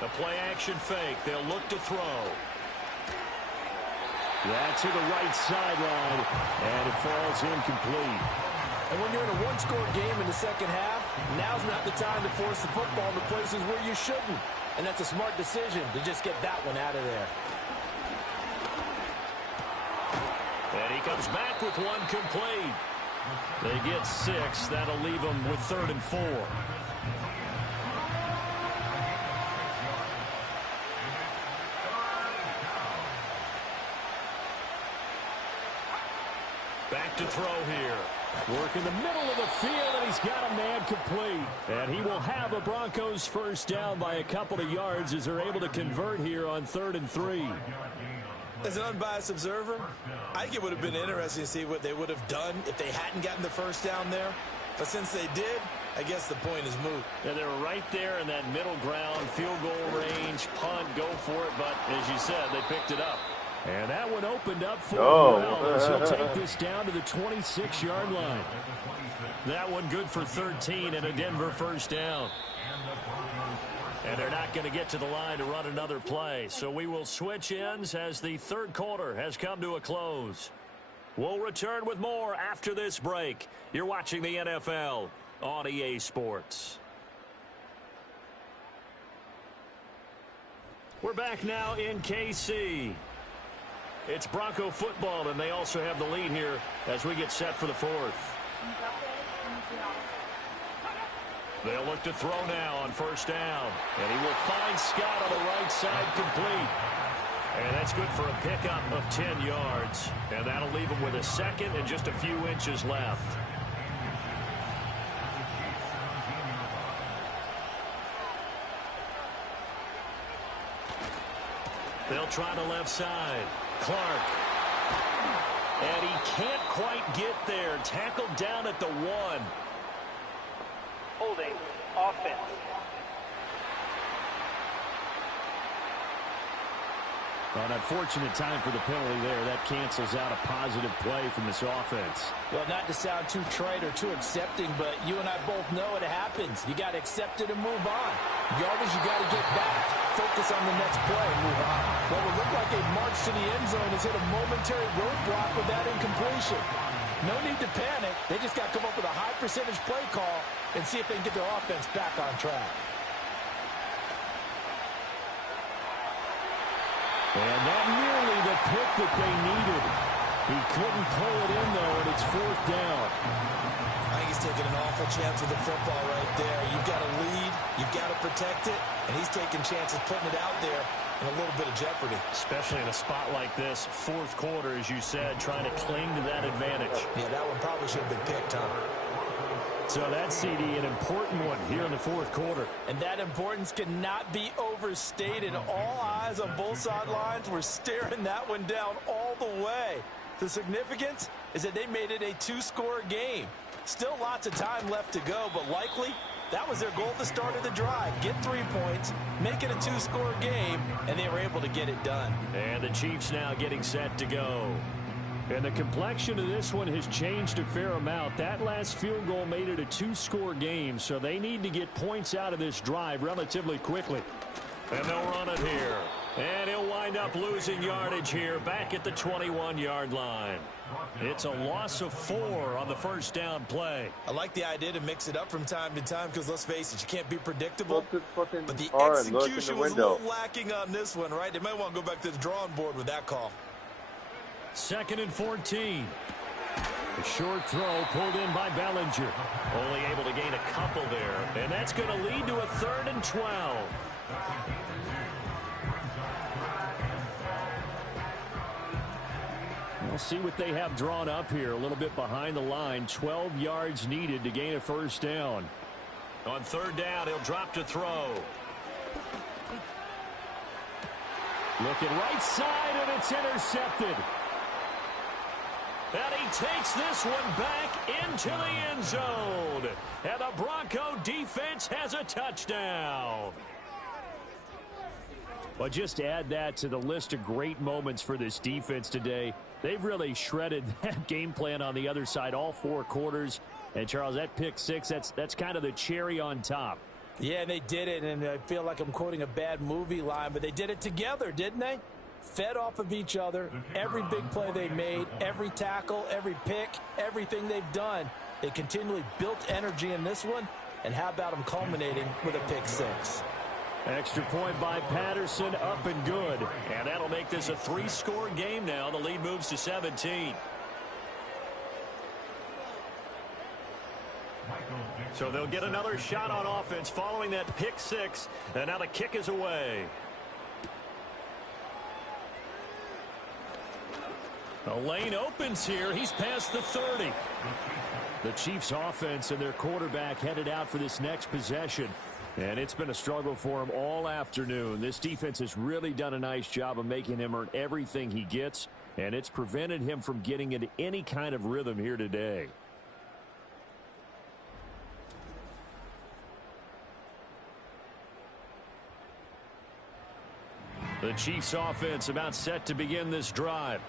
The play-action fake. They'll look to throw. That's to the right sideline, and it falls incomplete. And when you're in a one-score game in the second half, now's not the time to force the football to places where you shouldn't. And that's a smart decision to just get that one out of there. And he comes back with 1 complete. They get 6. That'll leave them with 3rd and 4. Back to throw here. Work in the middle of the field, and he's got a man complete. And he will have a Broncos first down by a couple of yards as they're able to convert here on 3rd and 3. As an unbiased observer, I think it would have been interesting to see what they would have done if they hadn't gotten the first down there. But since they did, I guess the point is moot. Yeah, they were right there in that middle ground, field goal range, punt, go for it. But as you said, they picked it up. And that one opened up for him well as he'll take this down to the 26-yard line. That one good for 13 and a Denver first down. And they're not going to get to the line to run another play. So we will switch ends as the 3rd quarter has come to a close. We'll return with more after this break. You're watching the NFL on EA Sports. We're back now in KC. It's Bronco football, and they also have the lead here as we get set for the 4th. They'll look to throw now on first down. And he will find Scott on the right side complete. And that's good for a pickup of 10 yards. And that'll leave him with a 2nd and just a few inches left. They'll try the left side. Clark. And he can't quite get there. Tackled down at the 1. Holding offense. An unfortunate time for the penalty there. That cancels out a positive play from this offense. Well, not to sound too trite or too accepting, but you and I both know it happens. You got to accept it and move on. Yardage, you got to get back. Focus on the next play and move on. Well, it looked like a march to the end zone has hit a momentary roadblock with that incompletion. No need to panic. They just got to come up with a high percentage play call and see if they can get their offense back on track. And that nearly the pick that they needed. He couldn't pull it in, though, and it's 4th down. I think he's taking an awful chance with the football right there. You've got to lead, you've got to protect it, and he's taking chances putting it out there in a little bit of jeopardy. Especially in a spot like this, 4th quarter, as you said, trying to cling to that advantage. Yeah, that one probably should have been picked, Tom. So that CD, an important one here in the 4th quarter. And that importance cannot be overstated. All eyes on both sidelines were staring that one down all the way. The significance is that they made it a 2-score game. Still lots of time left to go, but likely that was their goal at the start of the drive. Get 3 points, make it a 2-score game, and they were able to get it done. And the Chiefs now getting set to go. And the complexion of this one has changed a fair amount. That last field goal made it a 2-score game, so they need to get points out of this drive relatively quickly. And they'll run it here. And he'll wind up losing yardage here back at the 21-yard line. It's a loss of 4 on the first down play. I like the idea to mix it up from time to time because, let's face it, you can't be predictable. But the execution was a little lacking on this one, right? They might want to go back to the drawing board with that call. 2nd and 14. A short throw pulled in by Bellinger. Only able to gain a couple there. And that's going to lead to a 3rd and 12. We'll see what they have drawn up here. A little bit behind the line. 12 yards needed to gain a first down. On 3rd down, he'll drop to throw. Looking right side, and it's intercepted. And he takes this one back into the end zone. And the Bronco defense has a touchdown. But just to add that to the list of great moments for this defense today, they've really shredded that game plan on the other side all 4 quarters. And, Charles, that pick 6, that's kind of the cherry on top. Yeah, and they did it, and I feel like I'm quoting a bad movie line, but they did it together, didn't they? Fed off of each other, every big play they made, every tackle, every pick, everything they've done. They continually built energy in this one, and how about them culminating with a pick 6? Extra point by Patterson, up and good. And that'll make this a 3-score game now. The lead moves to 17. So they'll get another shot on offense following that pick 6. And now the kick is away. A lane opens here. He's past the 30. The Chiefs offense and their quarterback headed out for this next possession. And it's been a struggle for him all afternoon. This defense has really done a nice job of making him earn everything he gets, and it's prevented him from getting into any kind of rhythm here today. The Chiefs offense about set to begin this drive.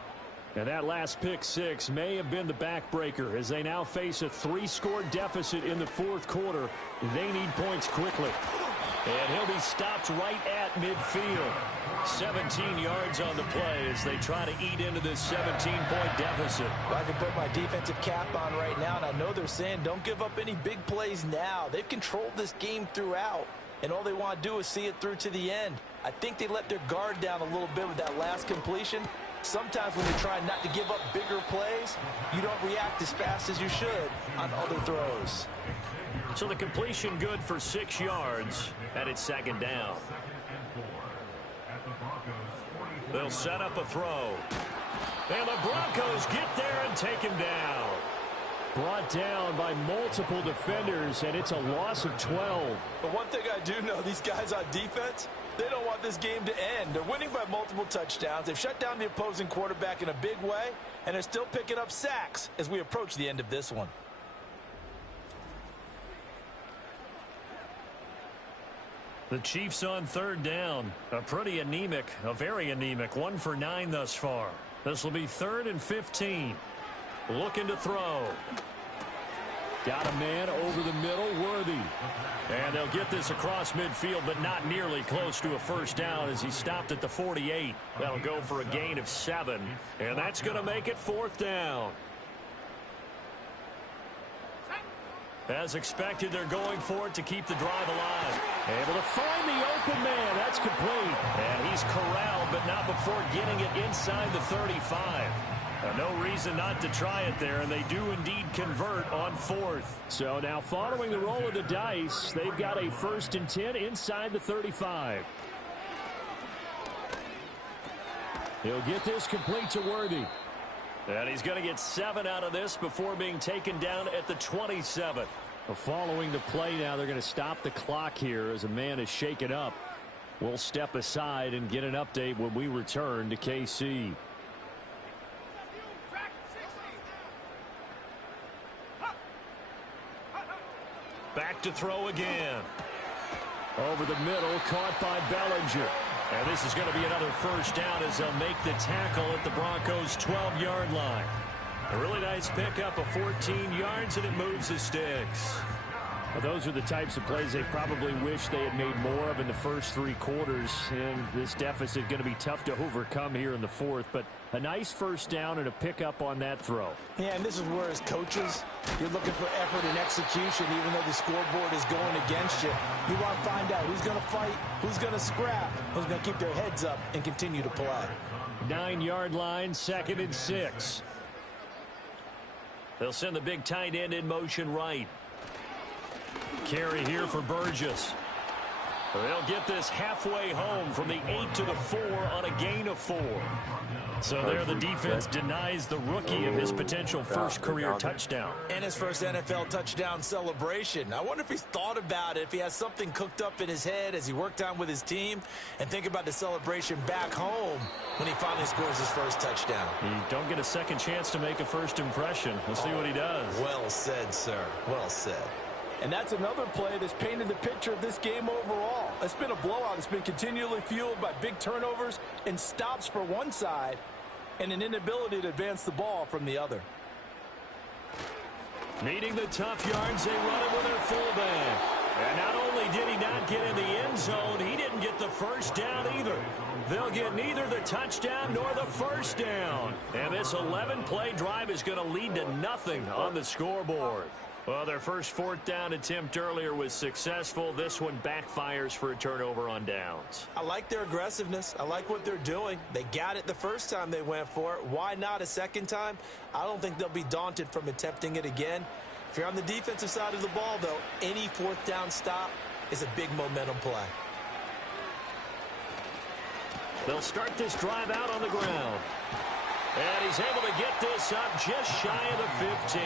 And that last pick 6 may have been the backbreaker as they now face a 3-score deficit in the 4th quarter. They need points quickly. And he'll be stopped right at midfield. 17 yards on the play as they try to eat into this 17-point deficit. Well, I can put my defensive cap on right now, and I know they're saying don't give up any big plays now. They've controlled this game throughout, and all they want to do is see it through to the end. I think they let their guard down a little bit with that last completion. Sometimes when you're trying not to give up bigger plays, you don't react as fast as you should on other throws. So the completion good for 6 yards, and it's 2nd down. They'll set up a throw. And the Broncos get there and take him down. Brought down by multiple defenders, and it's a loss of 12. But one thing I do know, these guys on defense, they don't want this game to end. They're winning by multiple touchdowns. They've shut down the opposing quarterback in a big way, and they're still picking up sacks as we approach the end of this one. The Chiefs on 3rd down. A pretty anemic, a very anemic 1 for 9 thus far. This will be 3rd and 15. Looking to throw. Got a man over the middle, Worthy. And they'll get this across midfield, but not nearly close to a first down as he stopped at the 48. That'll go for a gain of 7. And that's going to make it 4th down. As expected, they're going for it to keep the drive alive. Able to find the open man. That's complete. And he's corralled, but not before getting it inside the 35. No reason not to try it there, and they do indeed convert on 4th. So now following the roll of the dice, they've got a 1st and 10 inside the 35. He'll get this complete to Worthy. And he's going to get 7 out of this before being taken down at the 27. Following the play now, they're going to stop the clock here as a man is shaken up. We'll step aside and get an update when we return to KC. Back to throw again. Over the middle, caught by Bellinger. And this is going to be another 1st down as they'll make the tackle at the Broncos' 12-yard line. A really nice pickup of 14 yards, and it moves the sticks. Well, those are the types of plays they probably wish they had made more of in the first 3 quarters. And this deficit going to be tough to overcome here in the 4th. But a nice 1st down and a pickup on that throw. Yeah, and this is where as coaches, you're looking for effort and execution even though the scoreboard is going against you. You want to find out who's going to fight, who's going to scrap, who's going to keep their heads up and continue to play. 9-yard line, 2nd and 6. They'll send the big tight end in motion right. Carry here for Burgess. They'll get this halfway home from the 8 to the 4 on a gain of 4. So there the defense denies the rookie of his potential 1st career touchdown. And his first NFL touchdown celebration. I wonder if he's thought about it, if he has something cooked up in his head as he worked on with his team, and think about the celebration back home when he finally scores his first touchdown. You don't get a second chance to make a first impression. Let's see what he does. Well said, sir. Well said. And that's another play that's painted the picture of this game overall. It's been a blowout. It's been continually fueled by big turnovers and stops for one side and an inability to advance the ball from the other. Needing the tough yards, they run it with their fullback. And not only did he not get in the end zone, he didn't get the 1st down either. They'll get neither the touchdown nor the 1st down. And this 11-play drive is going to lead to nothing on the scoreboard. Well, their first 4th down attempt earlier was successful. This one backfires for a turnover on downs. I like their aggressiveness. I like what they're doing. They got it the first time they went for it. Why not a second time? I don't think they'll be daunted from attempting it again. If you're on the defensive side of the ball, though, any 4th down stop is a big momentum play. They'll start this drive out on the ground. And he's able to get this up just shy of the 15.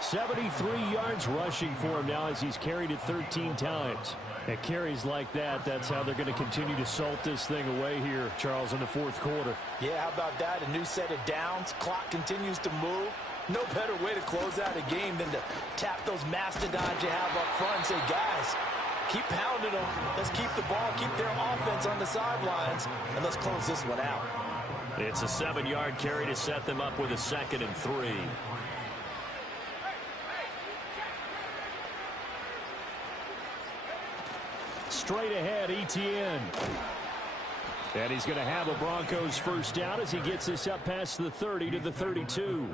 73 yards rushing for him now as he's carried it 13 times. At carries like that, that's how they're going to continue to salt this thing away here, Charles, in the 4th quarter. Yeah, how about that? A new set of downs. Clock continues to move. No better way to close out a game than to tap those mastodons you have up front and say, guys, keep pounding them. Let's keep the ball, keep their offense on the sidelines, and let's close this one out. It's a 7-yard carry to set them up with a 2nd and 3. Straight ahead, Etienne. And he's going to have a Broncos 1st down as he gets this up past the 30 to the 32.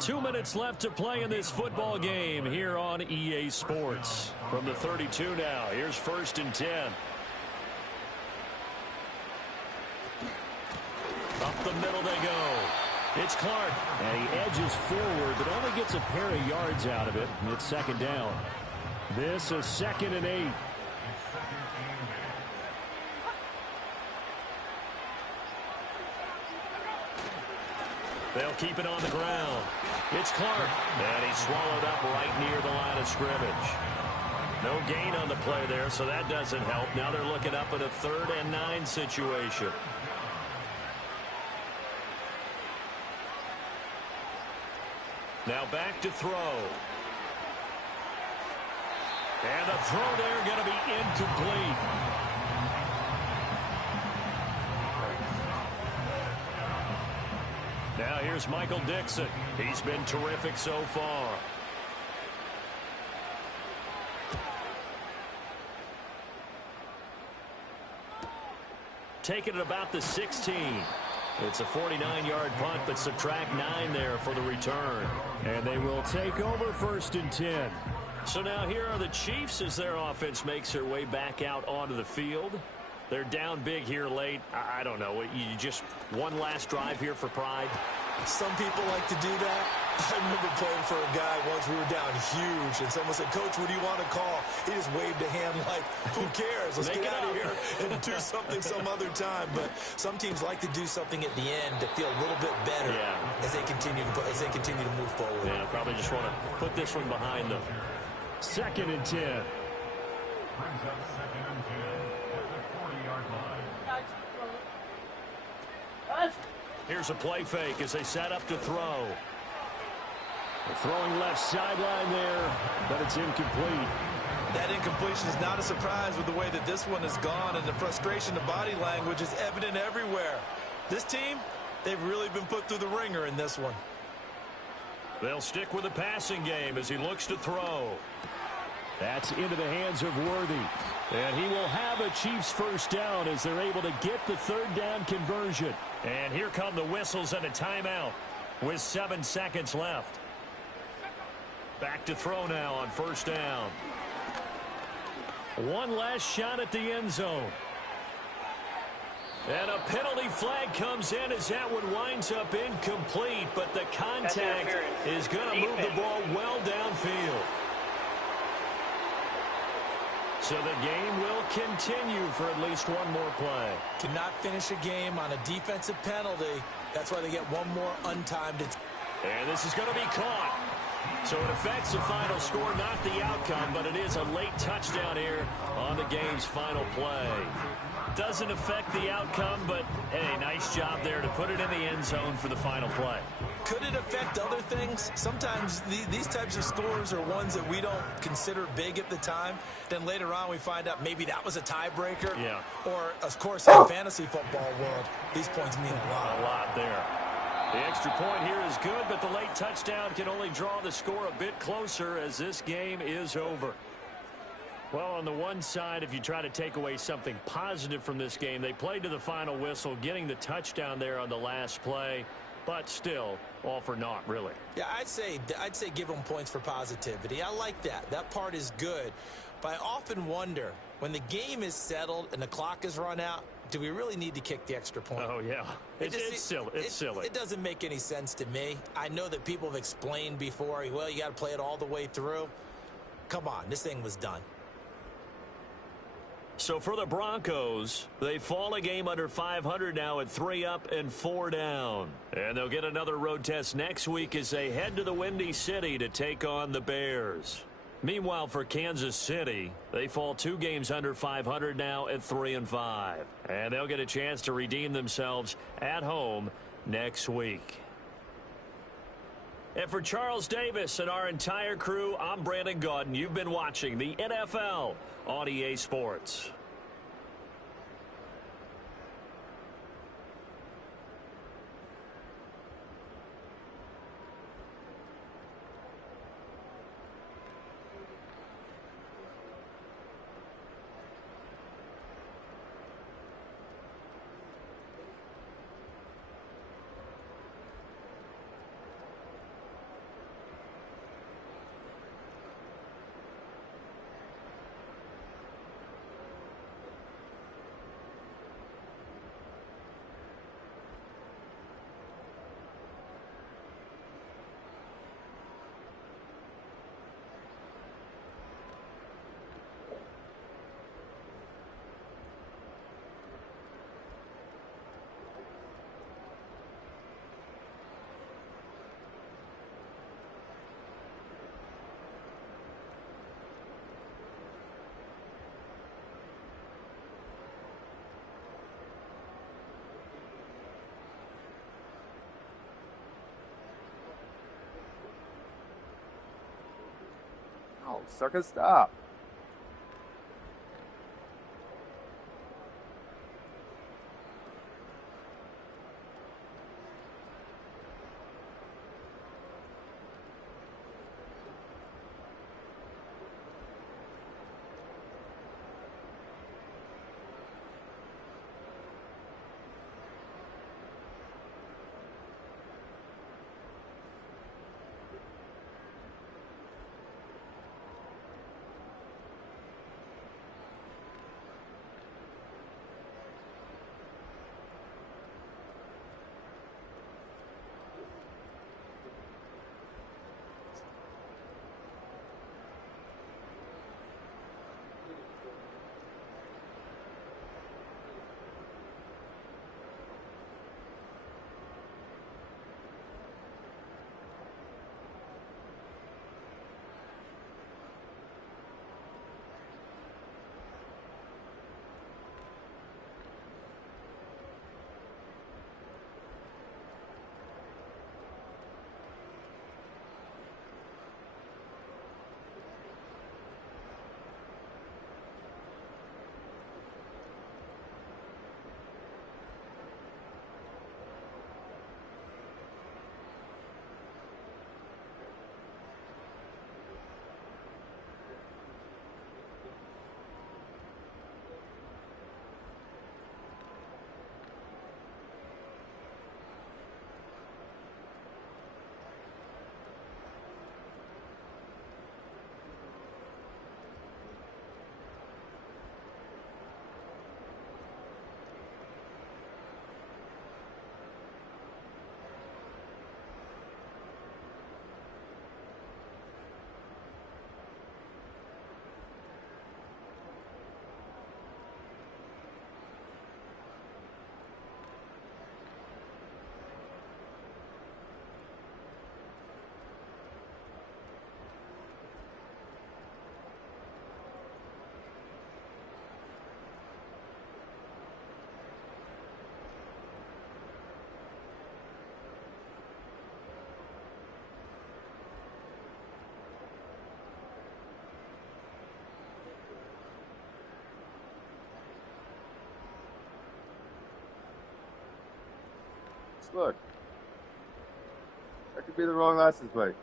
2 minutes left to play in this football game here on EA Sports. From the 32 now, here's 1st and 10. Up the middle they go. It's Clark. And he edges forward, but only gets a pair of yards out of it. It's 2nd down. This is 2nd and 8. They'll keep it on the ground. It's Clark. And he's swallowed up right near the line of scrimmage. No gain on the play there, so that doesn't help. Now they're looking up at a 3rd and 9 situation. Now back to throw. And the throw there going to be incomplete. Now here's Michael Dixon. He's been terrific so far. Taking it about the 16. It's a 49-yard punt, but subtract 9 there for the return. And they will take over 1st and 10. So now here are the Chiefs as their offense makes their way back out onto the field. They're down big here late. I don't know. You just one last drive here for pride. Some people like to do that. I remember playing for a guy once. We were down huge, and someone said, "Coach, what do you want to call?" He just waved a hand like, "Who cares? Let's get out of here and do something some other time." But some teams like to do something at the end to feel a little bit better as they continue to move forward. Yeah, probably just want to put this one behind them. 2nd and 10. Brings up 2nd and 10 at the 40-yard line. Here's a play fake as they set up to throw. They're throwing left sideline there, but it's incomplete. That incompletion is not a surprise with the way that this one has gone, and the frustration of body language is evident everywhere. This team, they've really been put through the ringer in this one. They'll stick with the passing game as he looks to throw. That's into the hands of Worthy. And he will have a Chiefs first down as they're able to get the 3rd down conversion. And here come the whistles and a timeout with 7 seconds left. Back to throw now on 1st down. One last shot at the end zone. And a penalty flag comes in as that one winds up incomplete, but the contact is going to move the ball well downfield. So the game will continue for at least one more play. Cannot finish a game on a defensive penalty. That's why they get one more untimed. And this is going to be caught. So it affects the final score, not the outcome, but it is a late touchdown here on the game's final play. Doesn't affect the outcome, but, hey, nice job there to put it in the end zone for the final play. Could it affect other things? Sometimes these types of scores are ones that we don't consider big at the time. Then later on we find out maybe that was a tiebreaker. Yeah. Or, of course, in the fantasy football world, these points mean a lot. A lot there. The extra point here is good, but the late touchdown can only draw the score a bit closer as this game is over. Well, on the one side, if you try to take away something positive from this game, they played to the final whistle, getting the touchdown there on the last play, but still, all for naught, really. Yeah, I'd say give them points for positivity. I like that. That part is good. But I often wonder, when the game is settled and the clock is run out, do we really need to kick the extra point? Oh, yeah. It's silly. It's silly. It doesn't make any sense to me. I know that people have explained before, well, you got to play it all the way through. Come on, this thing was done. So for the Broncos, they fall a game under 500 now at 3 up and 4 down. And they'll get another road test next week as they head to the Windy City to take on the Bears. Meanwhile, for Kansas City, they fall 2 games under 500 now at 3 and 5. And they'll get a chance to redeem themselves at home next week. And for Charles Davis and our entire crew, I'm Brandon Gaudin. You've been watching the NFL on EA Sports. Oh, sucker, stop. Look. That could be the wrong license plate.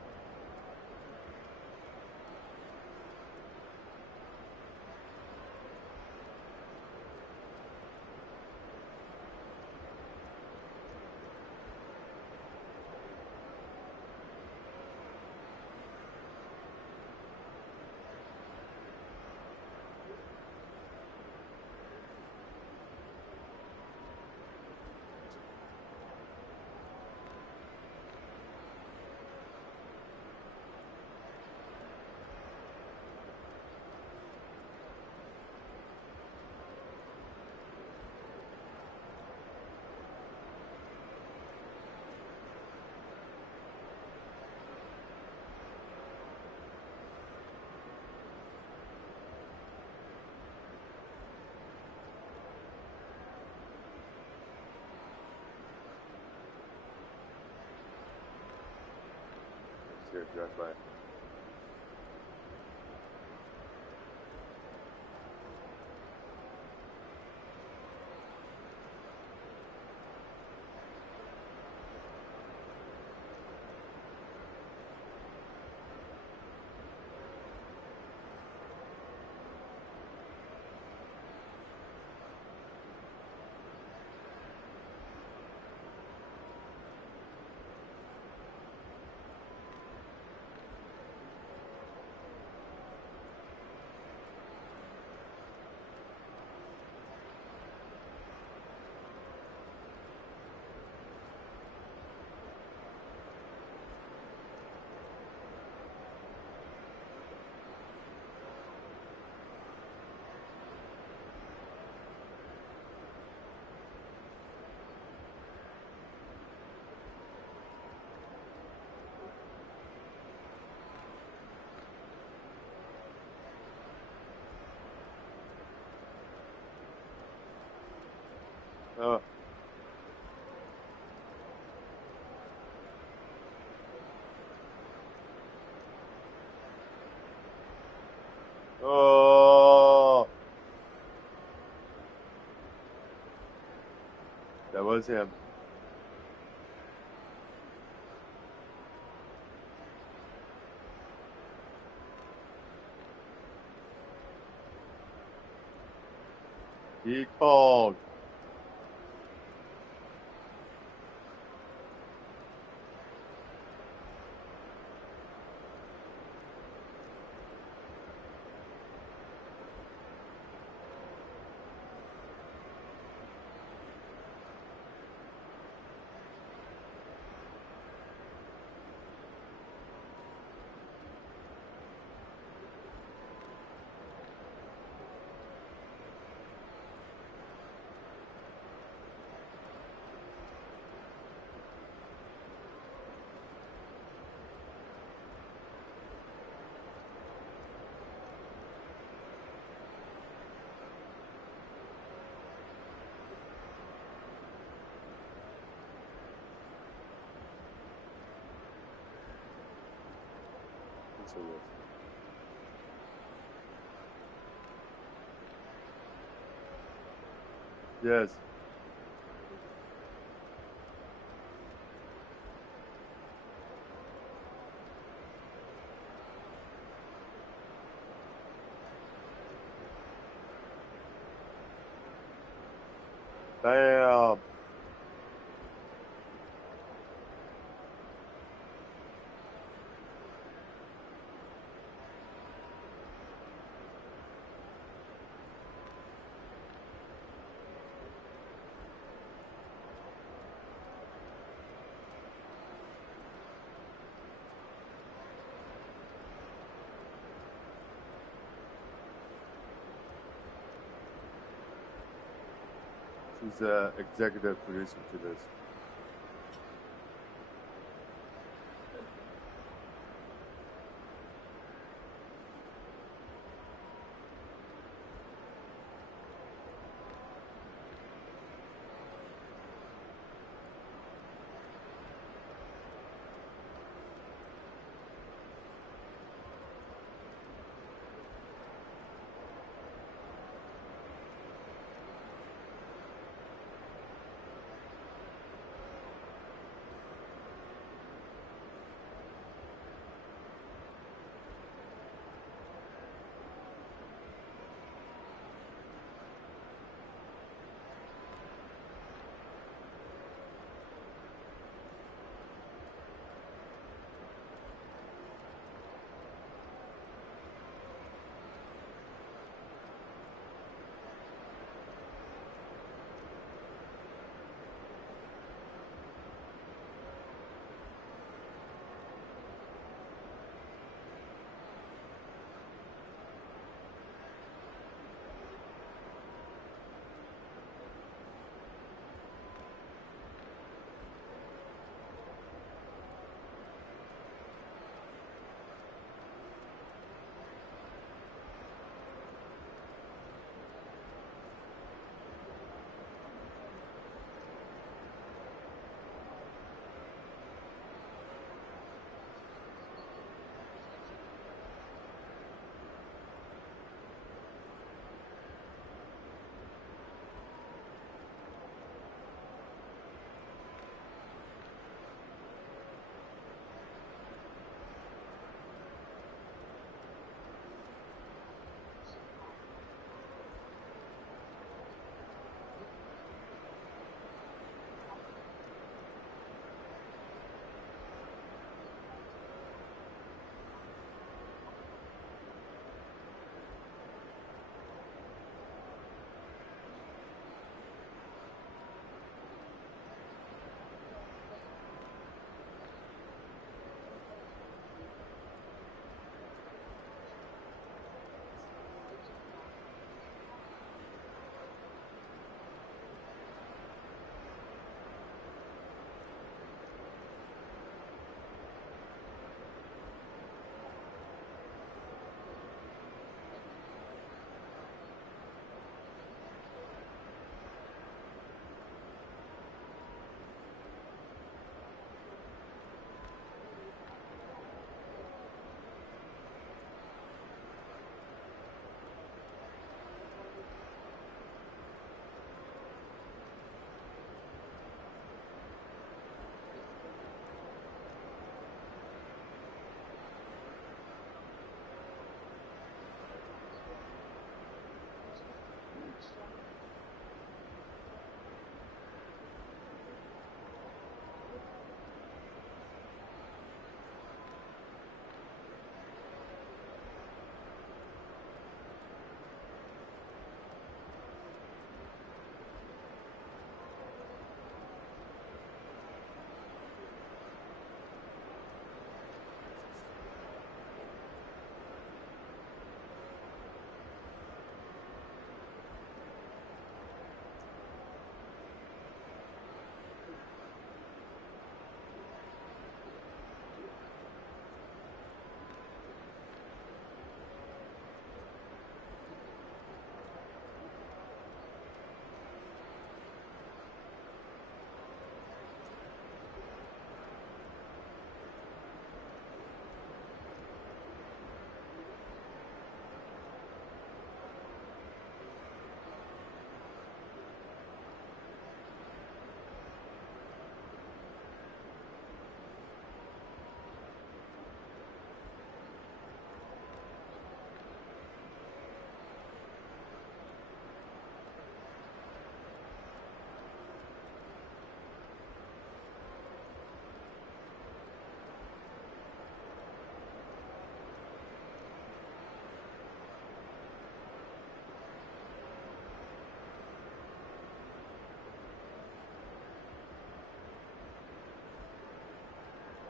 Here, drive by. Oh. Oh. That was him. He called. Yes. Damn. She's the executive producer to this.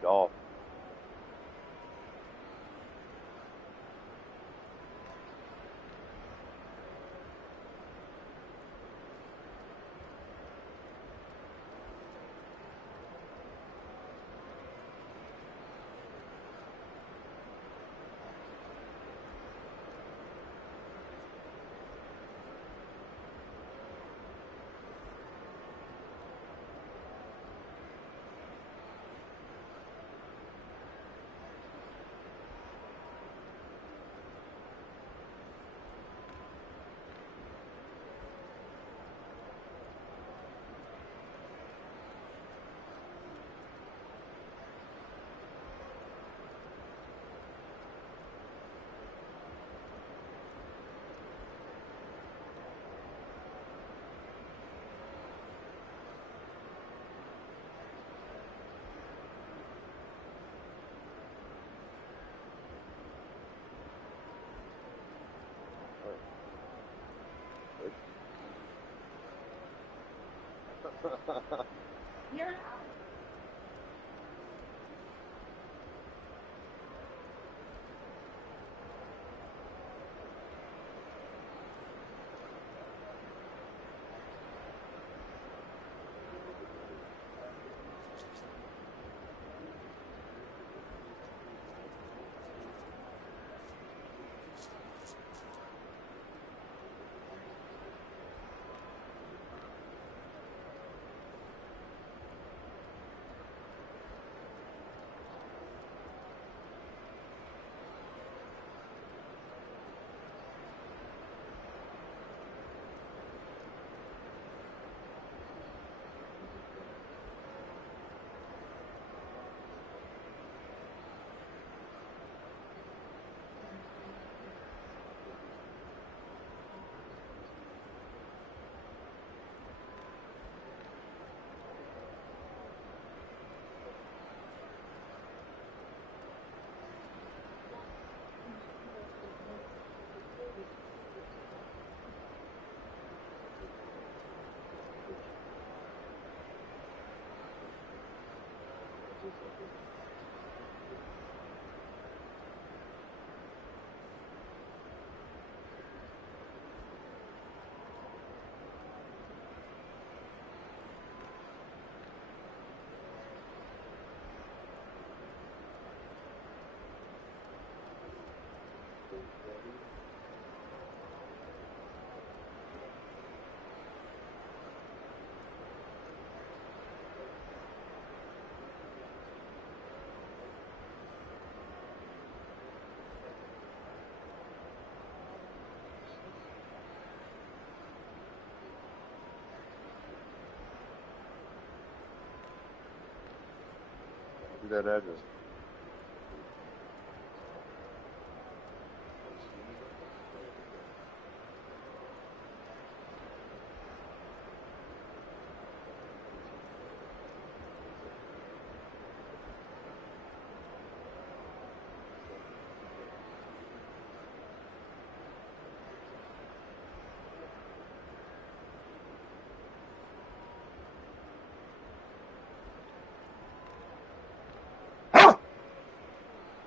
Golf. You're out. That address.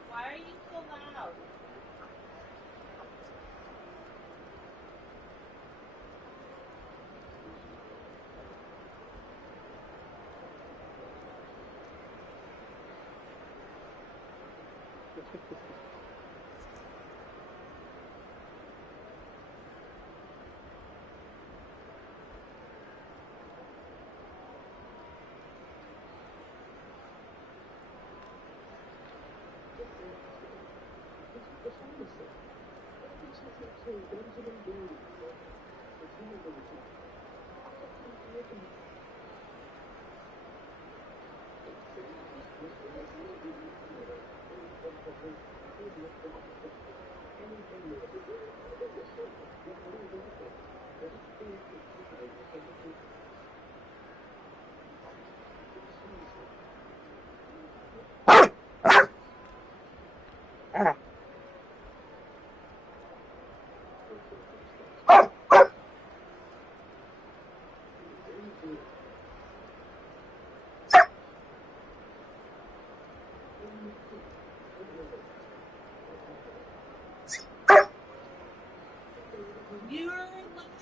Why are you so loud?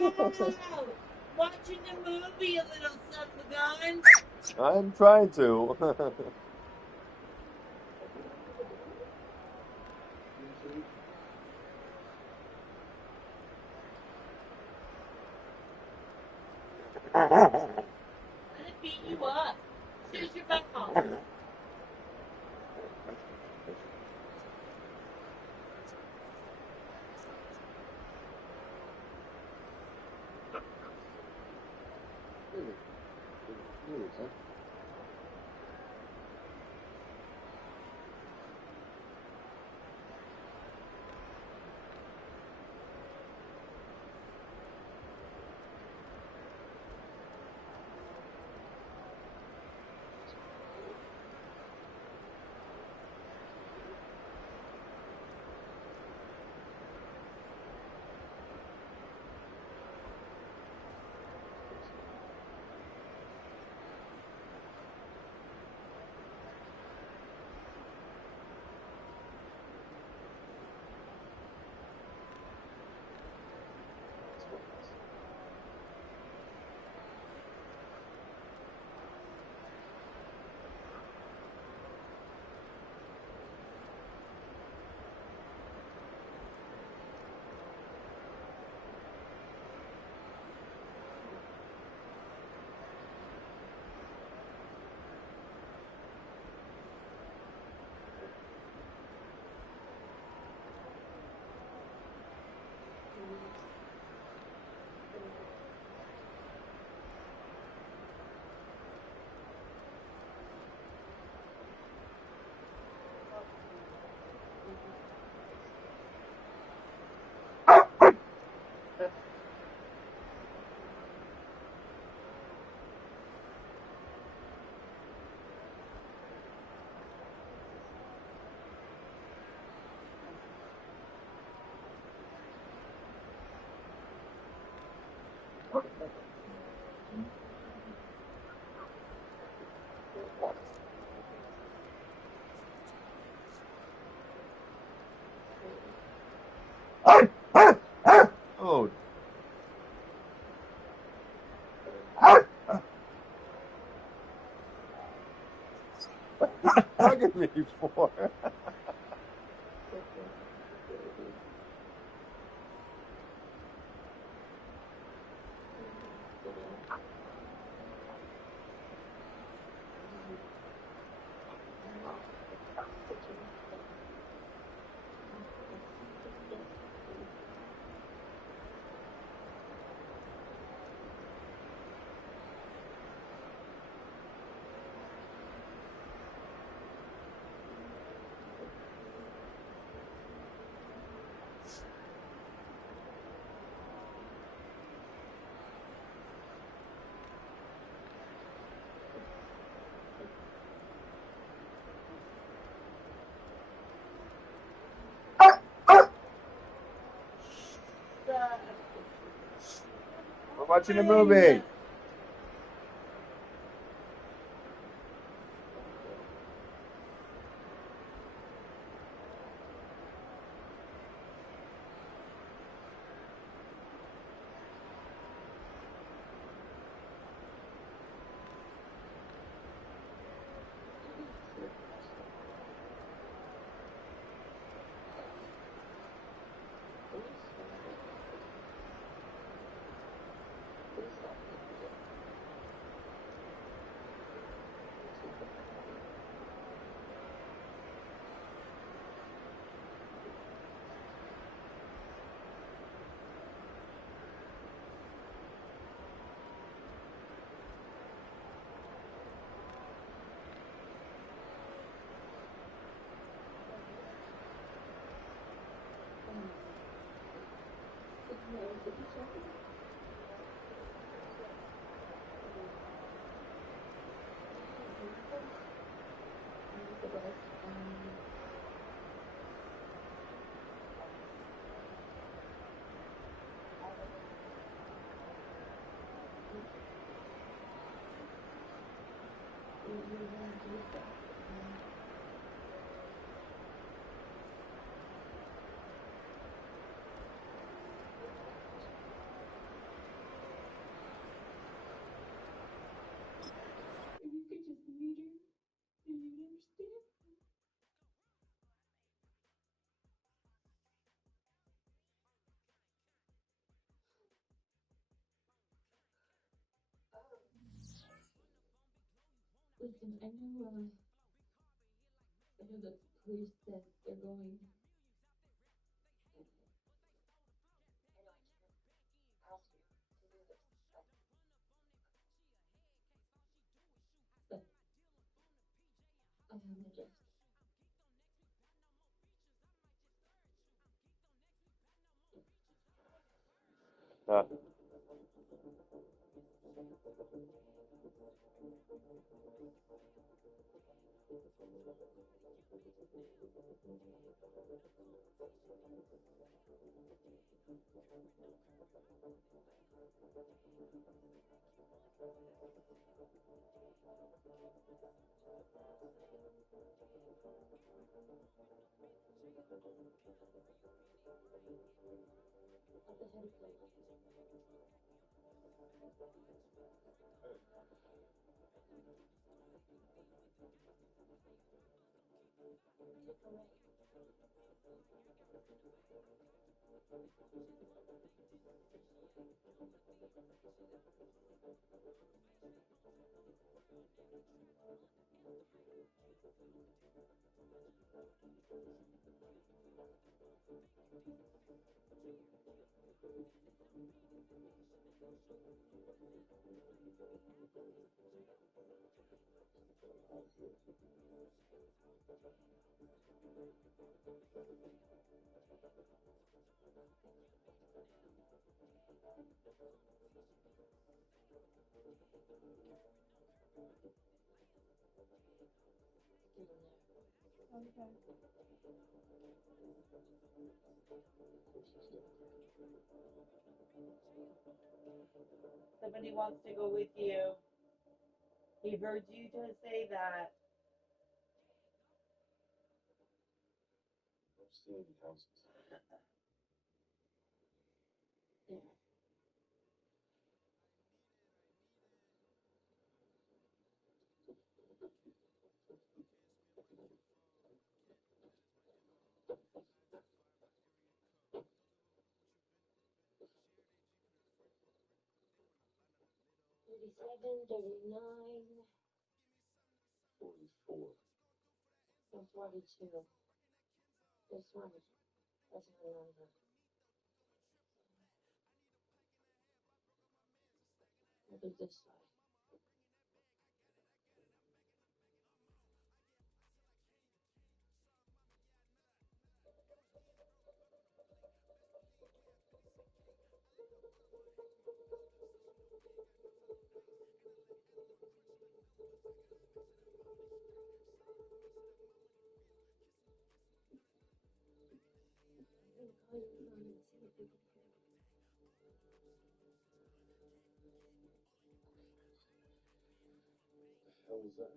out. Watching the movie, you little son of a gun. I'm trying to. I'm gonna beat you up. Here's your mouth. Oh. Look at me for. We're watching a movie. Listen, I know the police that they're going. I know I can't ask you to do this, but I have an address. At the head of the line. Take a right. Okay. Somebody wants to go with you. He heard you just say that. I've seen houses. Yeah. $37, $39, 44. and 42. This one has my number. I'll do this side. I'm gonna call your phone and see if you can hear me. What the hell was that?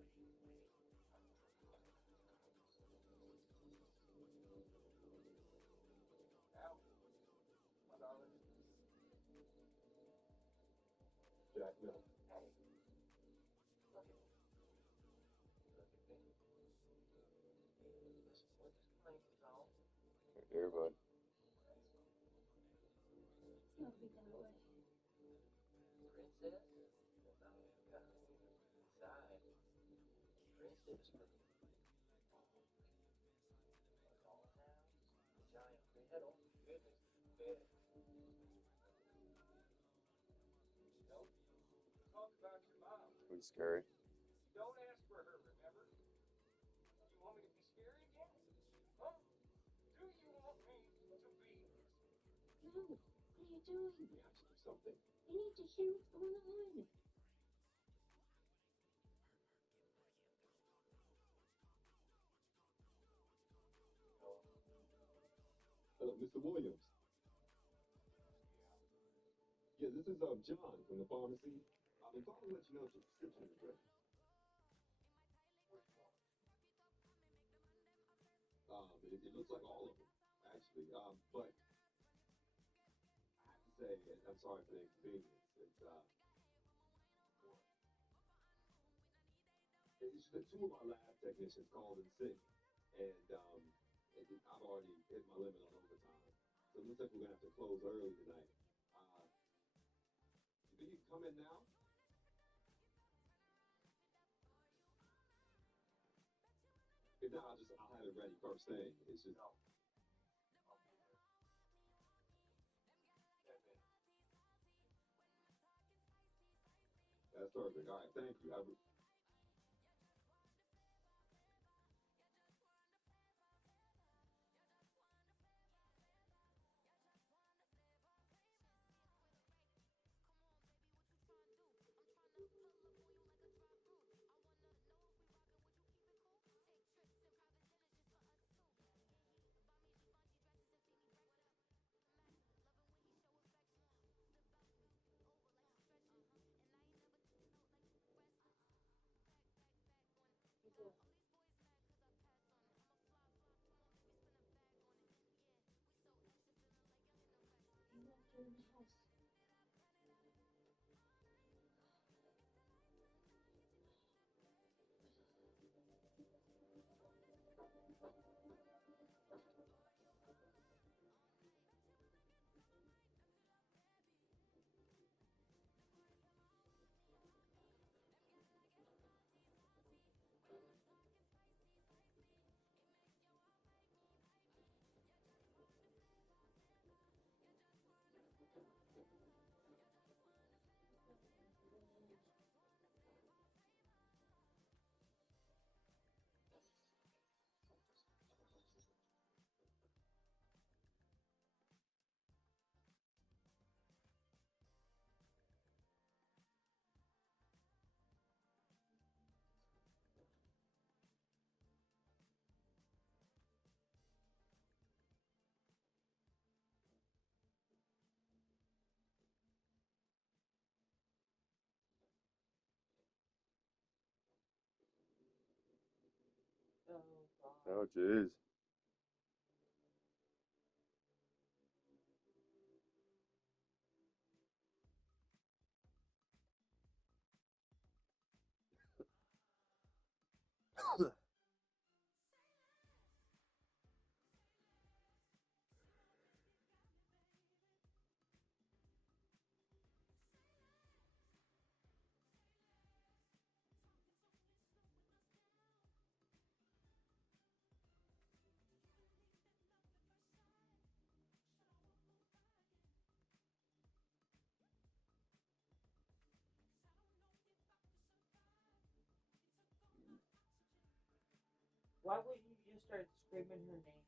Jack, no. Here, bud. It's not be that way. Pretty scary. No, what are you doing? We have to do something. You need to hear what's going on. Mr. Williams. Yeah, this is John from the pharmacy. I'm calling to let you know that your prescription is ready. It looks like all of them, actually. But I have to say, and I'm sorry for the inconvenience. Two of our lab technicians called in sick, and I've already hit my limit on overtime. So it looks like we're gonna have to close early tonight. You think you can come in now? ready first thing. It's just that's perfect. All right, thank you. You do. You want to in the house. Oh, God. Oh, jeez. Why would you just start screaming her name?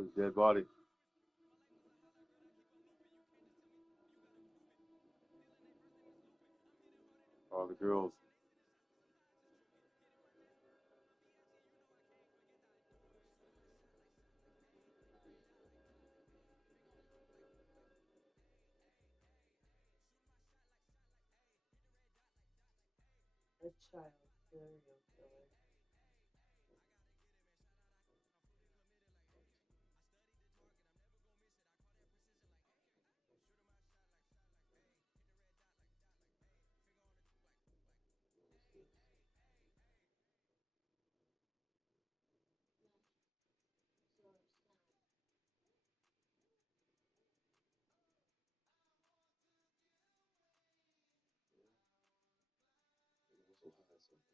That was a dead body. All the girls. A child serial killer. Also hide something.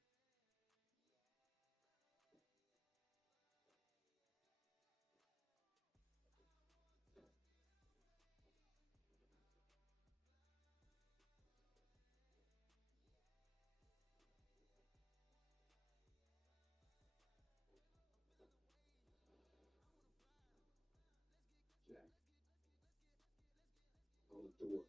Jack, on the door.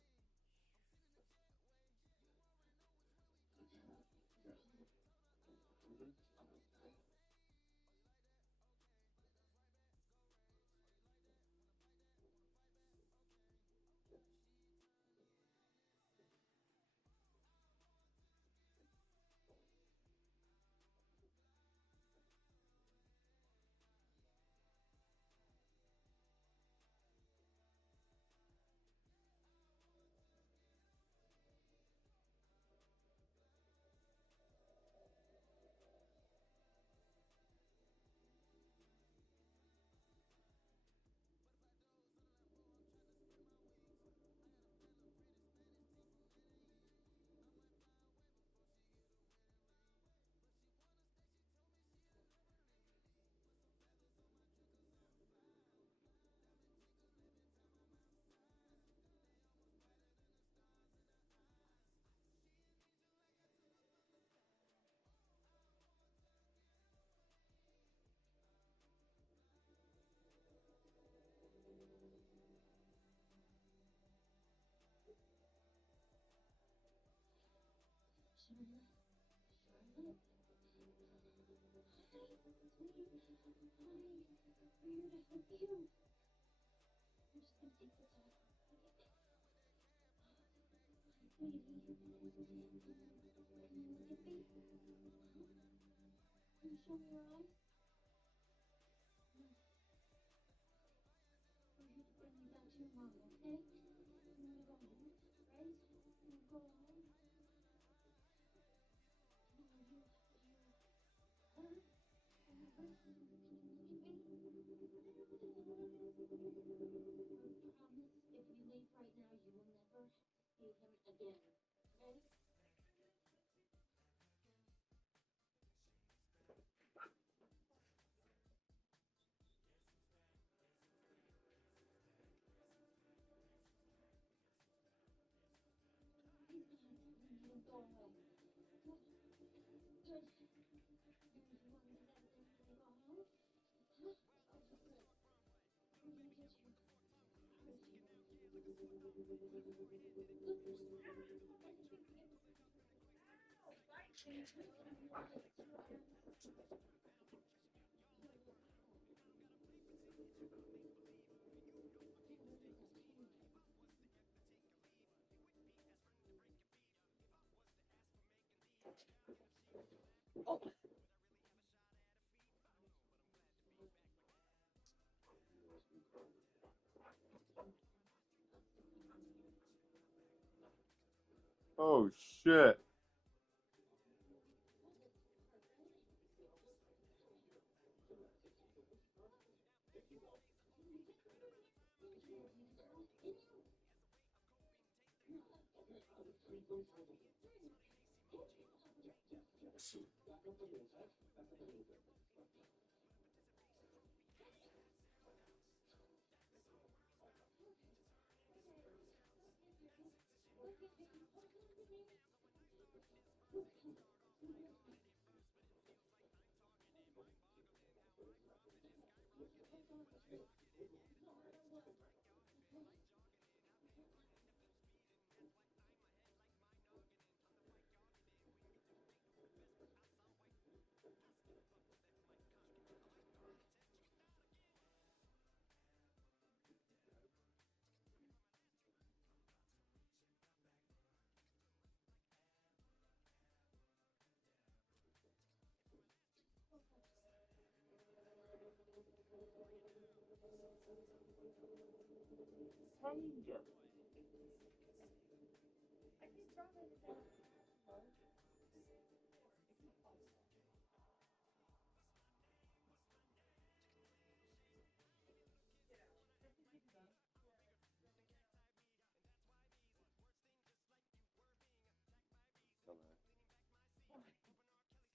Oh shit.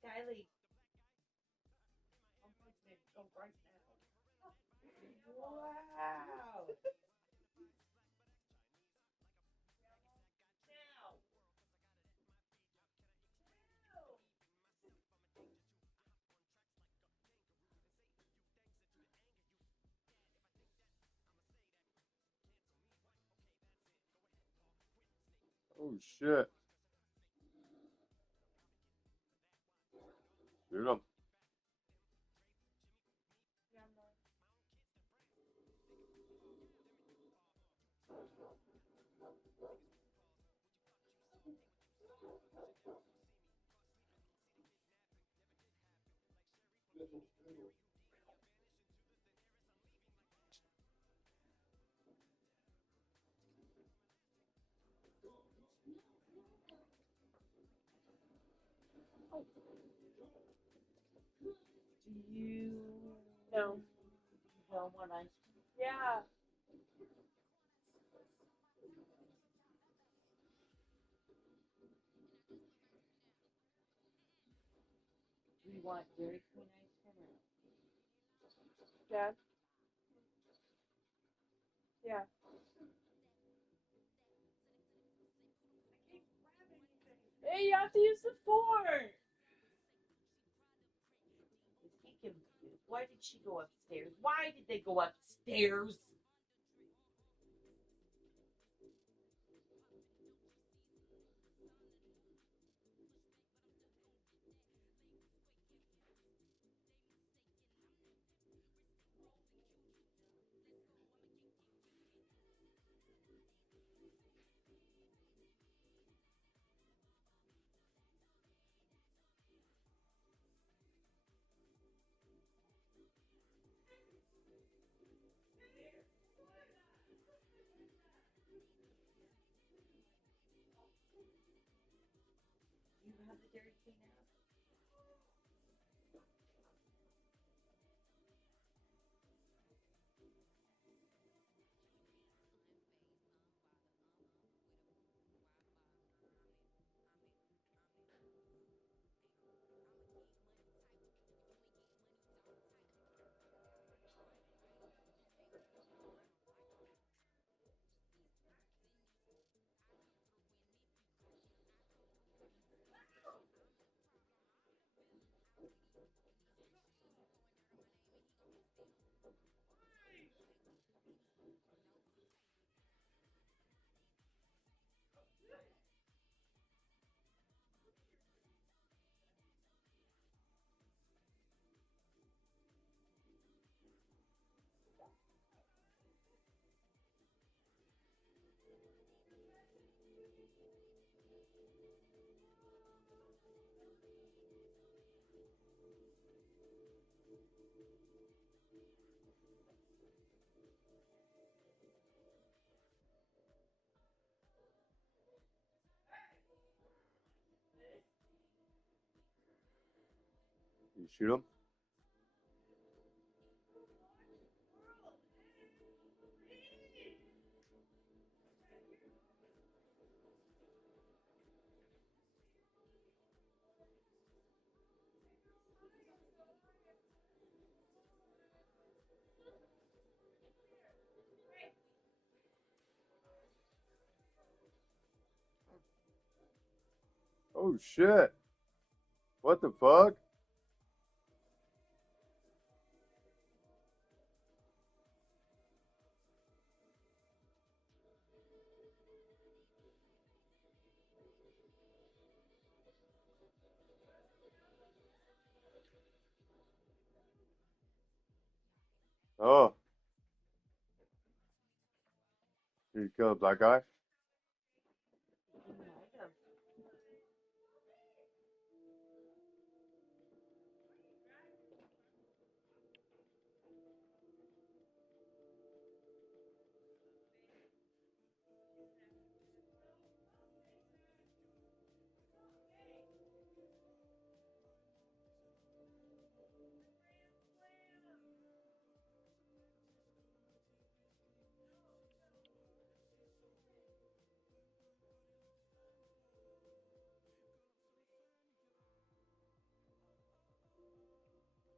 Kylie. I'm going to go right now. Wow. Oh shit. Shoot him. Do you know what I? Yeah. Do you want Dairy Queen ice cream? Dad? Yeah. Hey, you have to use the fork. Is he confused? Why did she go upstairs? Why did they go upstairs? Do you have the Dairy Queen app? You shoot him? Oh shit. What the fuck? Oh. Did you kill a black guy?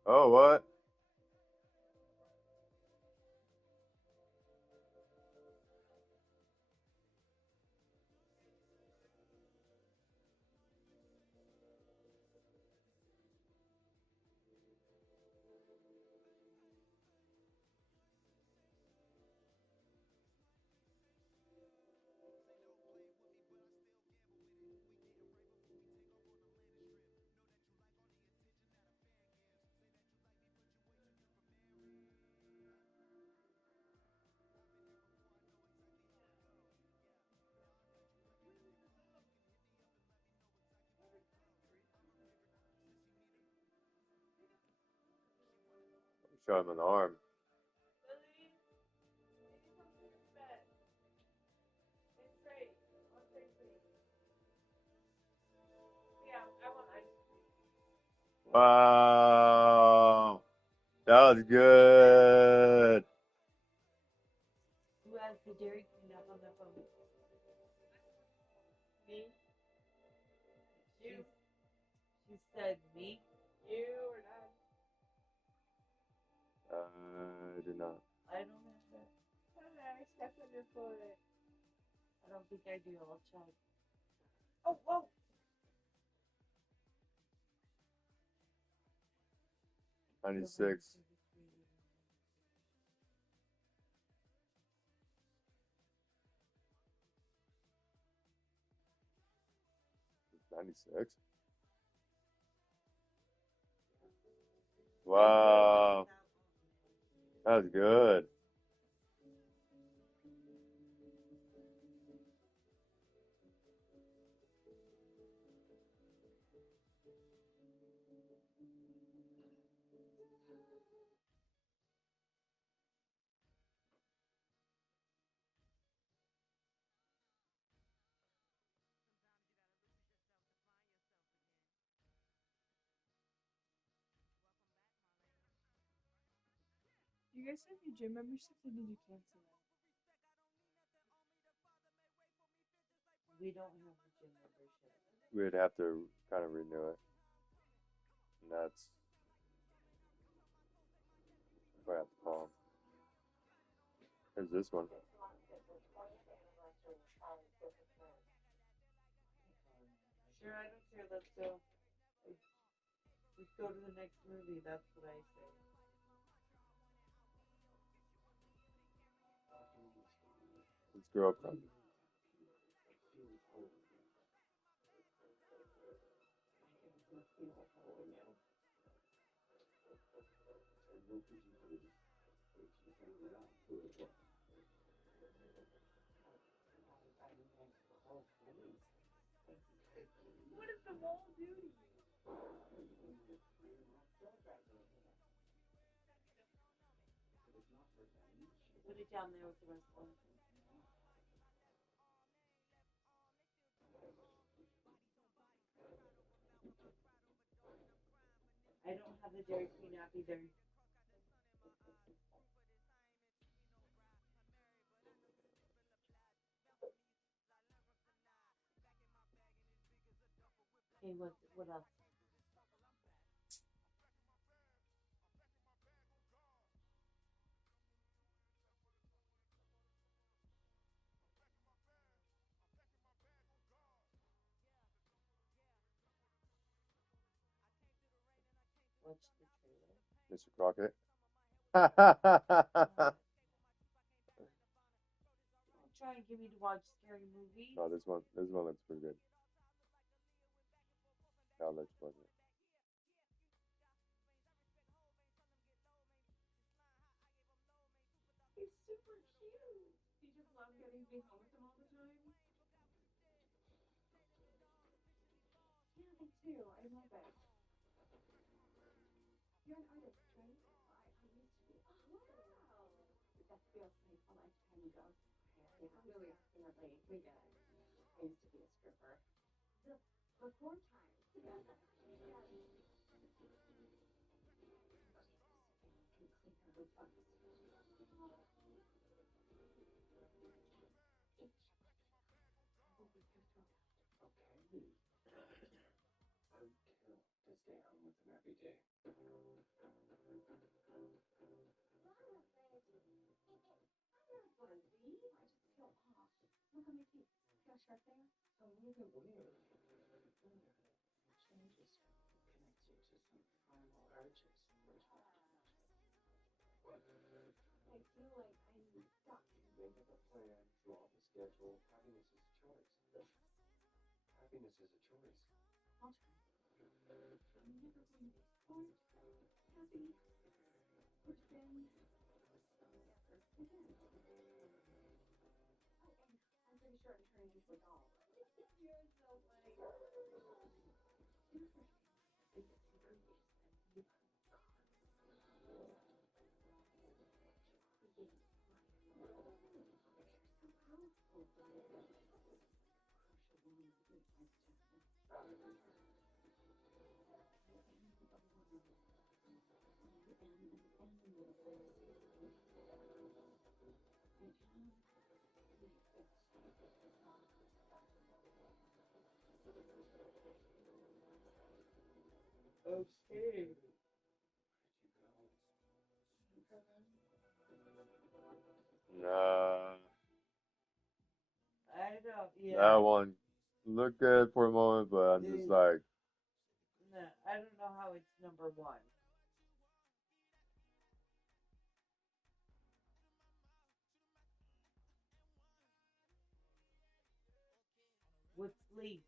Oh, what? Shot him in the arm. Wow. That was good. Who has the Dairy Queen app on their phone? Me? You. She said me? You or not? I do not. I don't have that. I stepped on your foot. I don't think I do. I'll check. Oh, whoa. 96. '96. Wow. That was good. You guys have your gym memberships or did you cancel it? We don't have a gym membership. We'd have to kind of renew it. And that's what I have to call. Here's this one. Sure, I don't care. Let's go. Let's go to the next movie. That's what I say. Let's grow up from. What does the wall do to you? Put it down there with the rest of them. I don't have the Dairy Queen app either. Okay, what else? Watch the trailer. Mr. Crockett. Try and get me to watch scary movies. No, this one looks pretty good. That looks pleasant. be home with them all the time? Yeah, me too. I love it. You're an artist, right? I used to be. Oh, wow. That feels like a lifetime ago. Yeah, really, definitely. We get it. I used to be a stripper. Before time. Yeah. Stay home with him every day. I'm not Bundy. I just feel off. Look at my teeth. See how sharp they are? Oh, look at where? It changes connects you to some primal urges. I feel like I'm stuck. Make up a plan, draw up a schedule. Happiness is a choice. Happiness is a choice. I'll try. I'm never going to be smart, happy, or thin, ever again. Oh, and I'm pretty sure I'm turning into a doll. You're so funny. Okay. Nah, I don't, yeah. that one looked good for a moment, but I'm just like, No, I don't know how it's number one. What's Lee?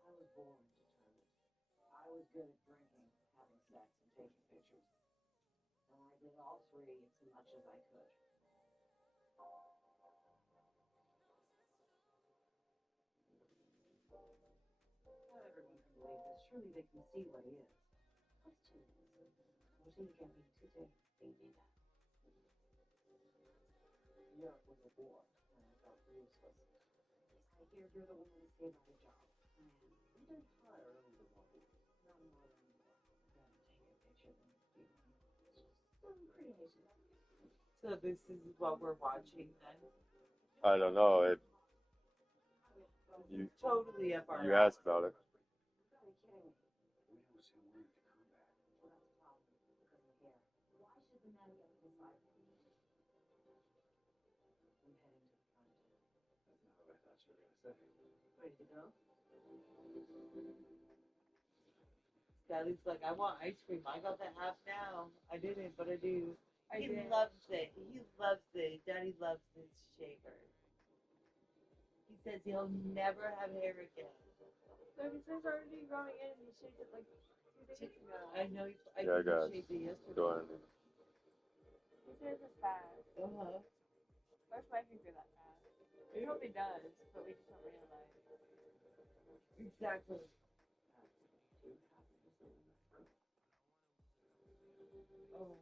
I was born determined. I was good at drinking, having sex, and taking pictures. And I did all three as much as I could. Not everyone can believe this. Surely they can see what he is. Question is, what are you getting today, baby? Yeah, it was a boy, and I felt useless. I hear you're the one to save our job. We didn't hire anyone. Not more anymore. I'd rather take a picture than be one. Some creation. So this is what we're watching then? I don't know. You Totally up our you asked about it. Are you kidding me? We don't see one to combat. Well, that's a problem. Because of hair. Why should the man get this life? I'm heading to the front. That's not what I thought you were going to say. Ready to go? Daddy's like, I want ice cream. I got the half now. I didn't, but I do. I He did. loves it. He loves it. Daddy loves this shaver. He says he'll never have hair again. But it says already growing in and he shaved it like 2 days ago. I know. I Yeah, think guys. he shaved it yesterday. Go ahead. He says it's fast. Uh-huh. Where's my finger that fast? He probably does, but we just don't realize. Exactly. Oh.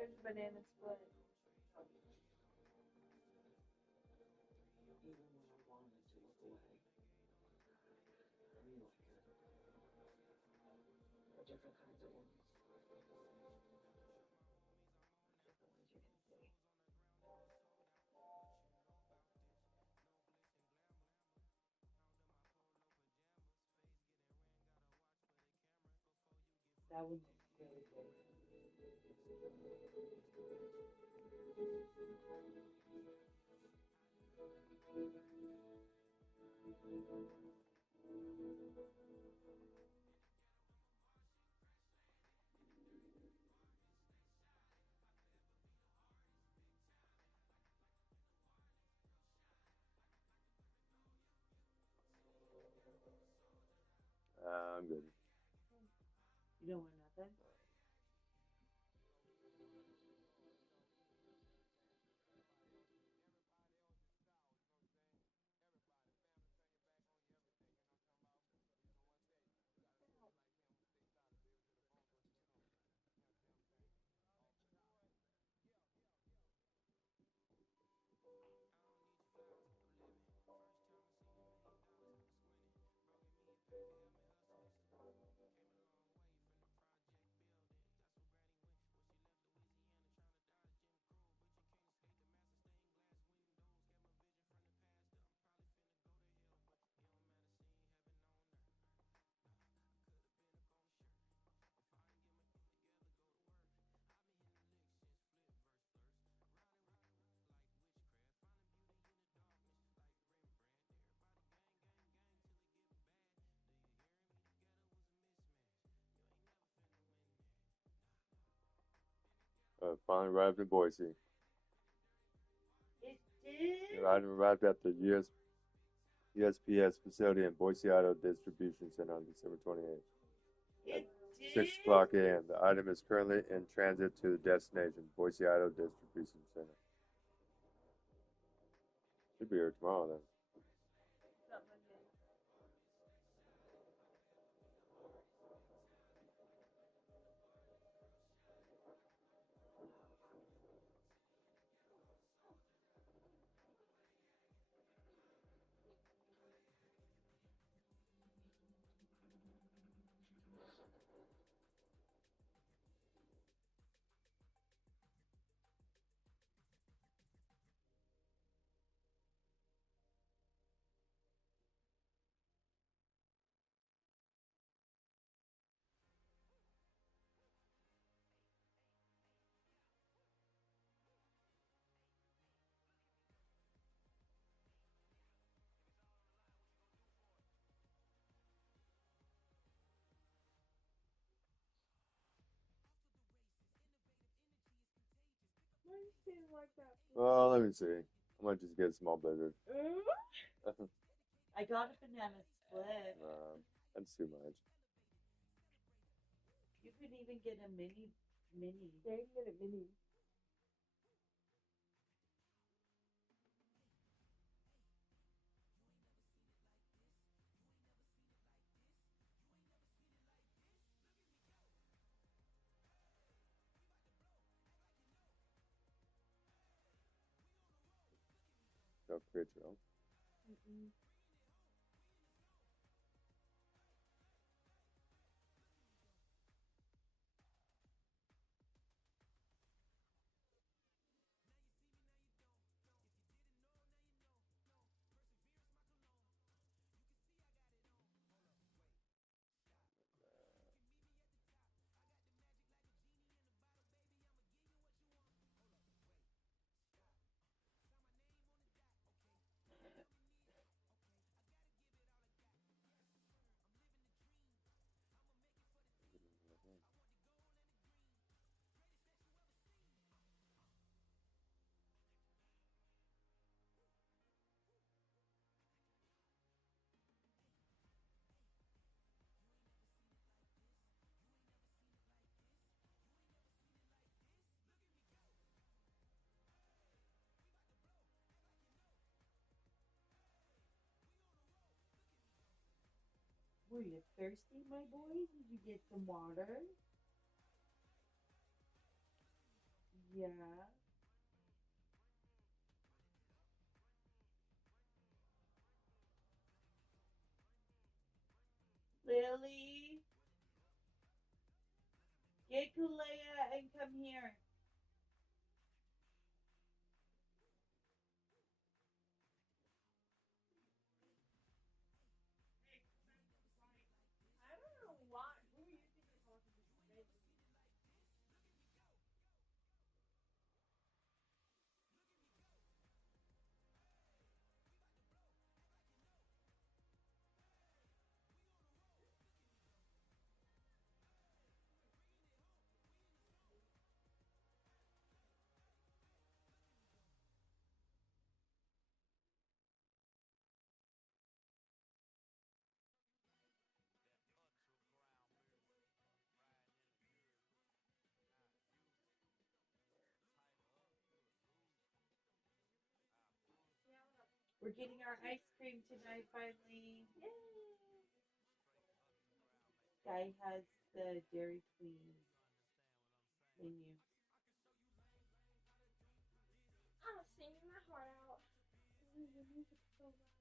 There's a banana split. Even when I wanted to look away, I knew I couldn't. They're different kinds of wounds. Different ones you can see. That one looks really good. I'm good. You don't want nothing? Finally arrived in Boise. It did? Arrived at the USPS facility in Boise Auto Distribution Center on December 28th. It At did? 6 o'clock a.m. The item is currently in transit to the destination, Boise Auto Distribution Center. Should be here tomorrow then. Why are you saying like that? Well, let me see. I might just get a small blizzard. I got a banana split. That's too much. You could even get a mini. Yeah, you can get a mini. Don't create your own. Were you thirsty, my boy? Did you get some water? Yeah. Lily? Get Kulea and come here. I don't know why. Who are you think you're talking to? We're getting our ice cream tonight finally. Yay! Guy has the Dairy Queen menu. I'm singing my heart out. The music's so loud.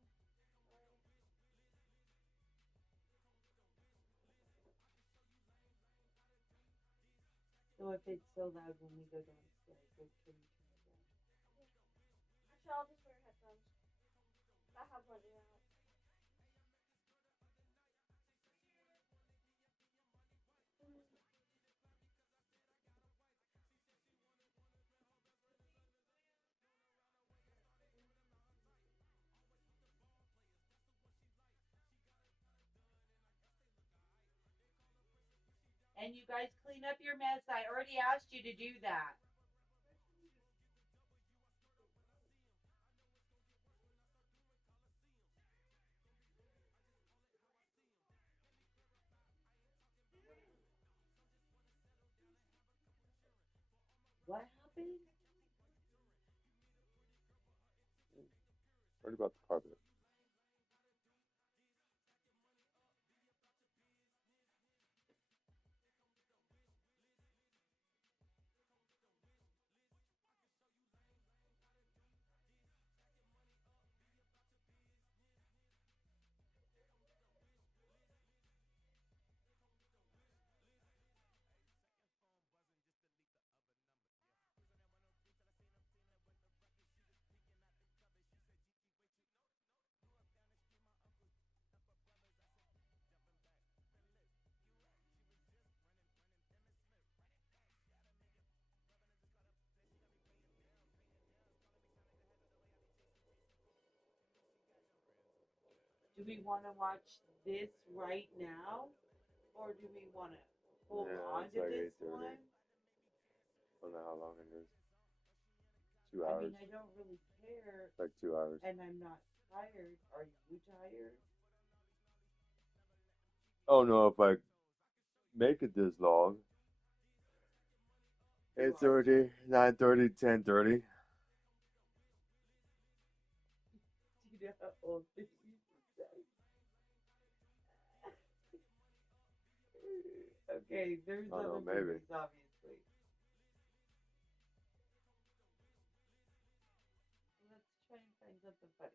So if it's so loud when we go downstairs, can we turn it down? Actually, I'll just wear headphones. I have one out. And you guys clean up your mess. I already asked you to do that. What happened? What about the carpet? Do we want to watch this right now? Or do we want to hold on it's to like this 8:30. one? I don't know how long it is. 2 I hours. mean, I don't really care. Like 2 hours. And I'm not tired. Are you tired? Oh no, if I make it this long. 8:30, 9:30, 10:30. You know how old this used to say. Okay, there's Oh, no, other maybe. movies, obviously. Let's try and find something funny.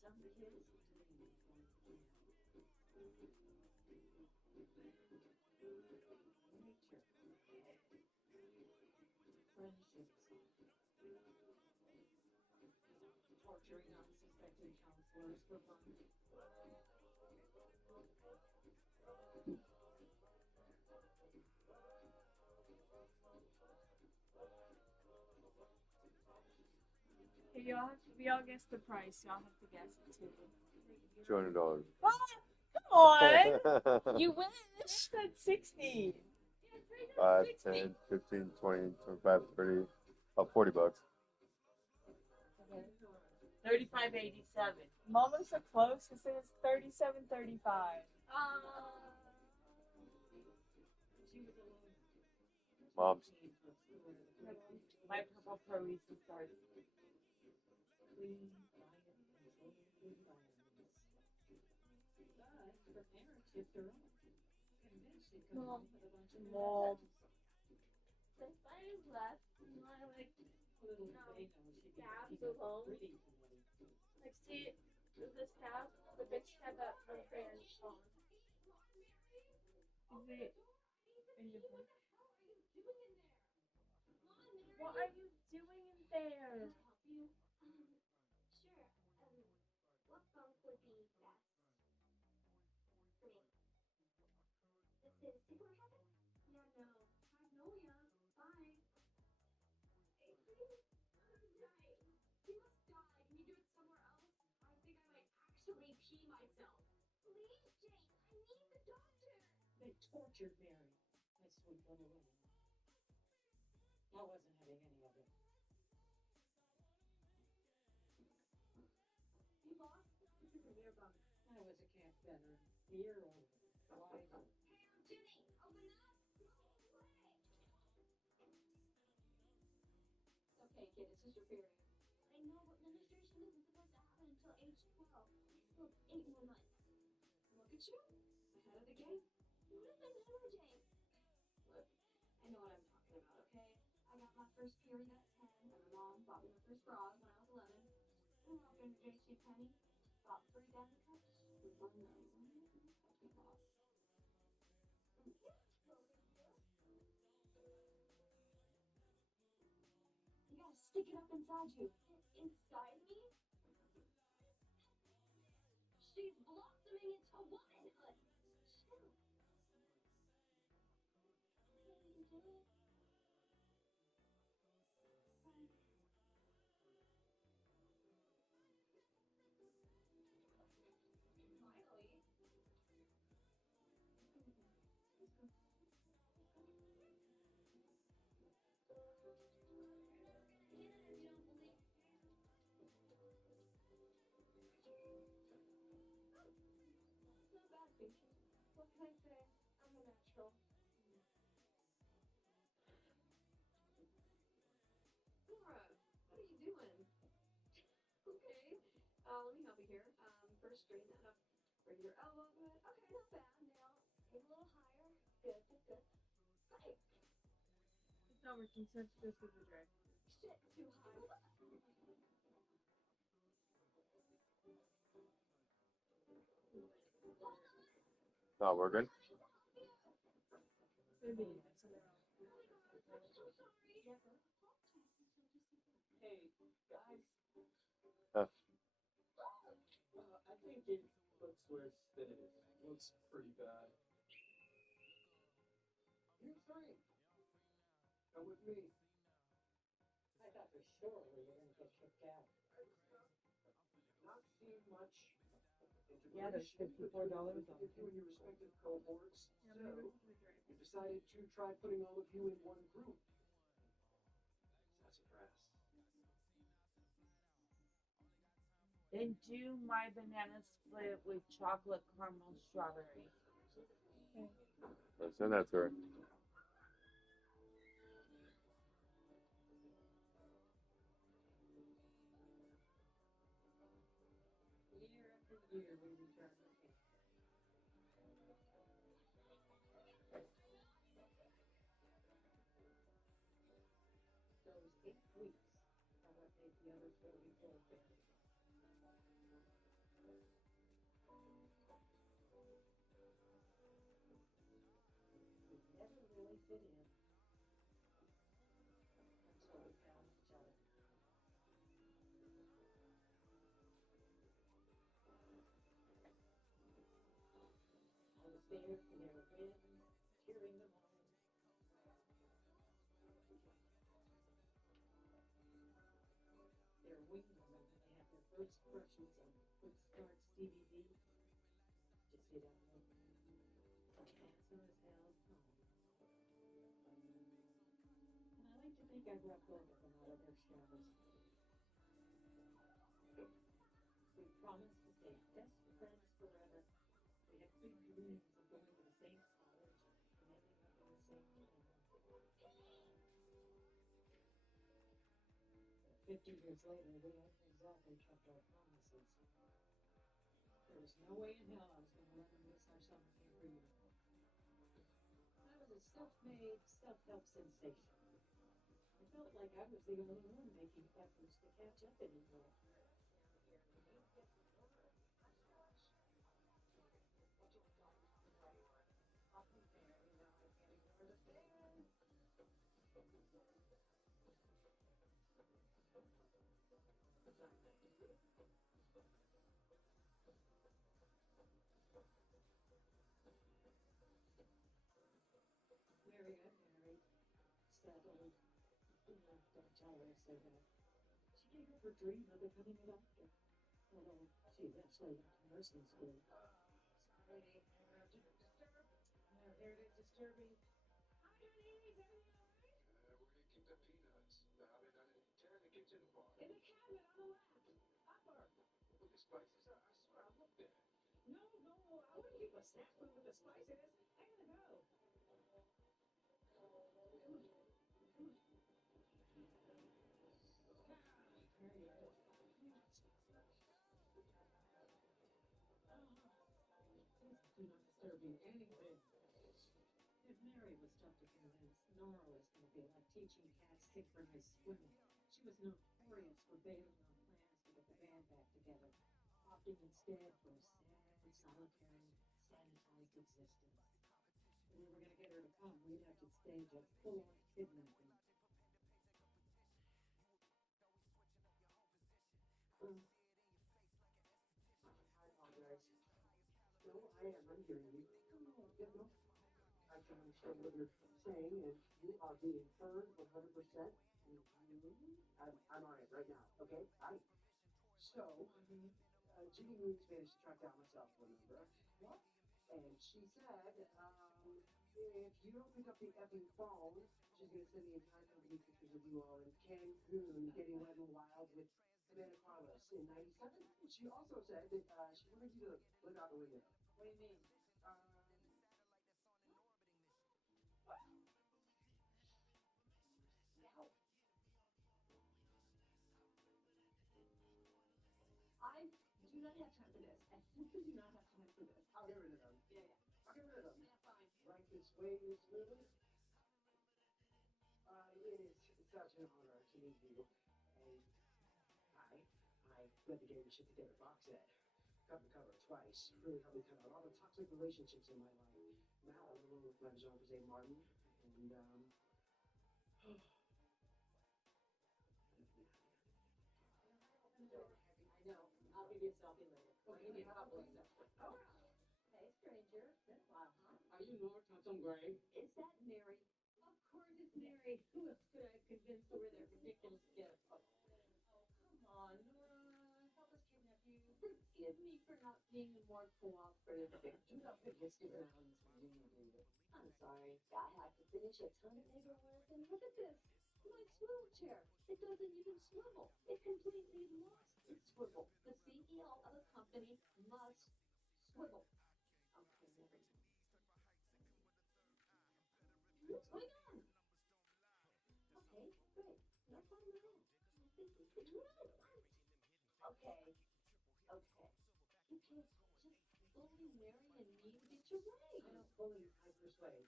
Some kids dream of going to camp. Nature. Friendships. Torturing unsuspecting counselors for fun. Hey, we all guess the price. Y'all have to guess it too. $200. Oh, come on! You wish. That's 60. 5, 10, 15, 20, 25, 30, about $40. $35.87. I'm almost so close. It says $37.35. Mom's. My purple pro Reese's starts. Clean, quiet, controlled environments. But for parents, it's their own. Convinced it could come with a bunch of Mom. The fire's left. My like little they know she can keep it pretty. Like, see, this tab, the bitch had that one brand on. Is it in the book? What are you doing in there? Help you? Sure. What bunk would be best for me? The sleepover cabin? Yeah, no. Magnolia. Bye. Hey, please. Right. You must die. Can you do it somewhere else? I think I might actually pee myself. Please, Jane. I need the doctor. They tortured Mary, my sweet little lady. I wasn't having any of it. You lost? This is a near bunk. I was a camp veteran. Year older. Wiser. Hey, I'm Jenny. Open up. No way. Okay, kid, it's just your period. I know, but menstruation isn't supposed to happen until age 12. I still have 8 more months. Look at you. Ahead of the game. What is another day? Look, I know what I'm talking about, okay? I got my first period at 10, and my mom bought me my first bras when I was 11. I walked into JCPenney, bought 3 diamond cups with one nose. You gotta stick it up inside you. Inside me? She's blossoming into womanhood. Chill. Can you do it? Finally. Not bad, Pinky. What can I say? I'm a natural. Laura, what are you doing? Okay. Let me help you here. First straighten that up. Bring your elbow good. Okay, not bad. Now, take a little higher. Good, good, good. Right. It's not working, so it's just with the drag. Shit, too high. Not working. Maybe. Hey, guys. Huh. I think it looks worse than it is. It looks pretty bad. You're free. Come with me. I thought for sure we were going to get kicked out. Not seen much Yeah, there's $54 on with you in your respective cohorts. So, we decided to try putting all of you in one group. Sassafras. Then do my banana split with chocolate caramel strawberry. Let's send that to her. Year after year, we return the cake. Those 8 weeks are what made the other 44 bearable. We never really fit in until we found each other. I was there for their wins, cheering them on. Their wing women when they had their first brushes on Quick Starts DVD. Just sit down and handsome as hell at home. And I like to think I rubbed over them out of their shadows. We promised to stay best friends forever. We had big dreams of going to the same college and ending up in the same town. 50 years later, we haven't exactly kept our promises. There was no way in hell I was going to let them miss our summer camp reunion. I was a self-made, self-help sensation. I felt like I was the only one making efforts to catch up anymore. Don't tell her I said that. She gave up her dream of becoming a doctor. Although she eventually went to nursing school. Sorry to interrupt you. Disturb. No, here it is, disturbing. How are you doing, Amy? Is everything all right? Where do you keep the peanuts? How they done it? Tear in the kitchen apart. In the cabinet on the left. Upper. With the spices? I swear I looked at it. No, I wouldn't keep a snack food with the spices. I gotta go. Come on. There you go. Do not disturb me. Anything. If Mary was tough to convince, Nora was going to be like teaching cats synchronized swimming. She was notorious for bailing on plans to get the band back together, opting instead for a sad, solitary, sanitized existence. If we were going to get her to come, we'd have to stage a full-on kidnapping. I apologize. No, I'm hearing you. No. I can understand what you're saying, and you are being heard 100%. I'm on it right now, okay? So, Ginny Moon's managed to track down my cell phone number. What? And she said, if you don't pick up the effing phone, she's going to send the entire company pictures of you all in Cancun getting wet and wild with Savannah Carlos in 97. She also said that she wanted you to look out the window. What do you mean? I do not have time for this. I simply do not have time for this. I'll get rid of them. Yeah. I'll get rid of them. Yeah, fine. Right this way, Miss Lily. It is such an honor to meet you. And I read the Gary Shit Together box set. Got the cover twice. Really helped me cut out all the toxic relationships in my life. Now I'm alone with my Jean-Jose Martin. And, I know. I'll give you a selfie later. I'll give you a couple of selfies. All right. Hey, stranger. Been a while, huh? are you Nora Thompson Gray? Is that Mary? Of course it's Mary. Who else could I have convinced to wear that ridiculous gift? Oh, come on, Nora. Help us kidnap you. Forgive me for not being a more cooperative victim. Do not put your stupid hands on me, David. I'm sorry. I had to finish a ton of paperwork, and look at this. My swivel chair. It doesn't even swivel. It completely lost its swivel. The CEO of a company must swivel. Okay, never mind. What's going on? Okay, great. No problem at all. I think we could do it. Okay. You can't just bully Mary and me to get your way. I don't bully, I persuade.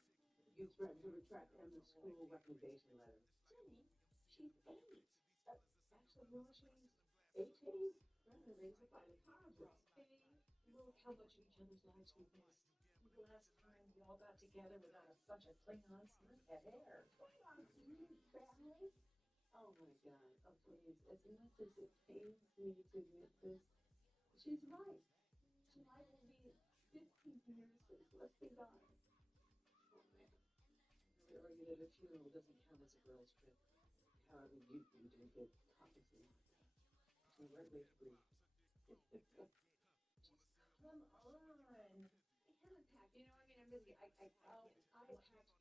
You threatened to retract Emma's school recommendation letter. Jenny, she's 8. Actually, no, she's 18. Raised up by the Congress. Okay, look how much of each other's lives we missed. The last time we all got together without a bunch of Klingons with hair. Klingons, you mean family? Oh my God! Oh please, as much as it pains me to admit this, she's right. July will be 15 years since Leslie died. Oh man. I would argue that a funeral doesn't count as a girl's trip. However, you didn't get copies of it. It's the right way to breathe. Just come on. I haven't packed. You know, I mean, I'm busy. I packed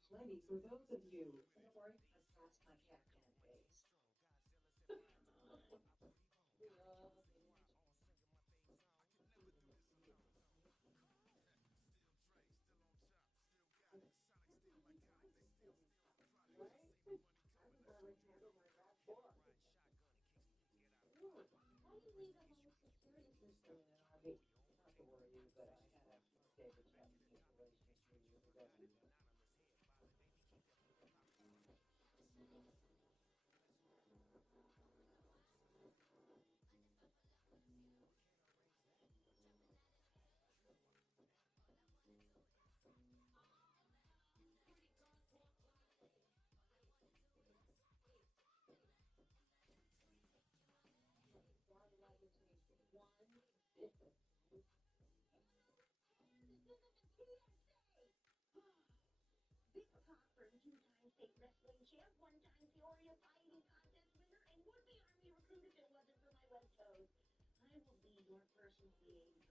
plenty for both of you. Don't worry, I passed my Capcan phase. We all How do you leave a whole security system? I mean, not to worry you, but I had a David traffic installation 3 years ago. Big Pop from 2 times state wrestling champ, 1 time Peoria Fighting if it wasn't for my web toes. I will be your personal liaison.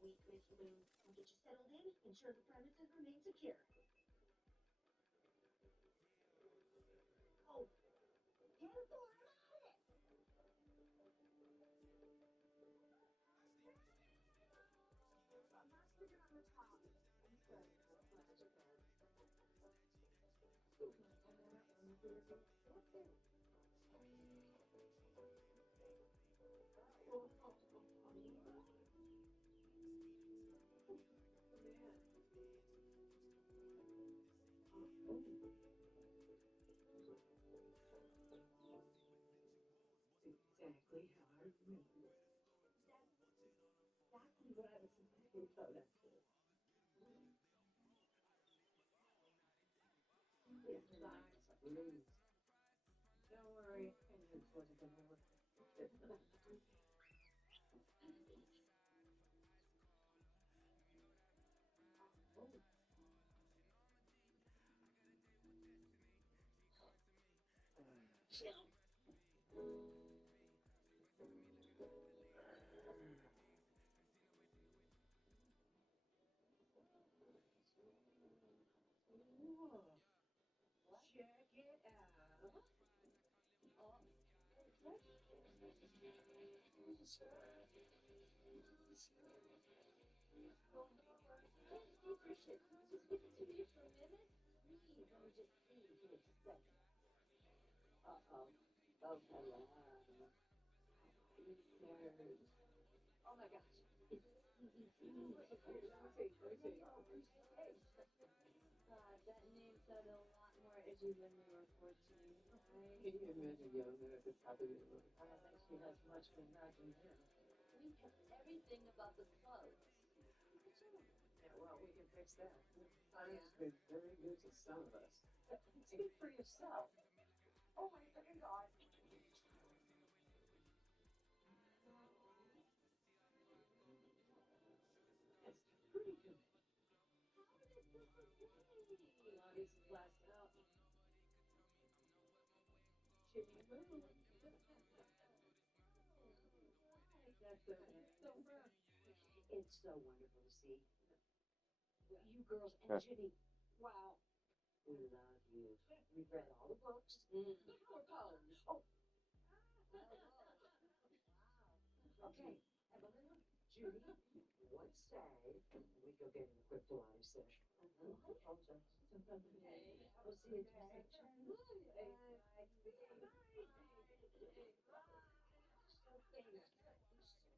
Sweet Mr. Boone. I'll get you settled in, ensure the premises remain secure. Oh, careful, I'm on it! I'm not sticking on the top. I'm sorry, that's not such a bad. Exactly how I remember. That's exactly what I was thinking about, actually. Relax, please. Don't worry, I knew this wasn't going to work. Chill. Check it out. Hey, Christian, just give it to me for a minute. Please, let me just see. Give it just a second. Uh-oh. Oh, hello. Listeners. Oh my gosh. It's CBT. That name sounded a lot more edgy when we were 14. Can you imagine yelling at the top of your lungs? I don't think she has much of a imagine now. We kept everything about the clothes. Yeah, well, we can fix that. Time's been very good to some of us. Speak for yourself. Oh my fucking God. That's pretty good. How did this away? August is last out. Jimmy Boo. That's okay. So rough. It's so wonderful to see. You girls and Jimmy. Wow. We love you. We've read all the books. Look how we're posed. Oh. Okay, Evelyn, Judy, what say we go get in a quick Pilates session? Hey,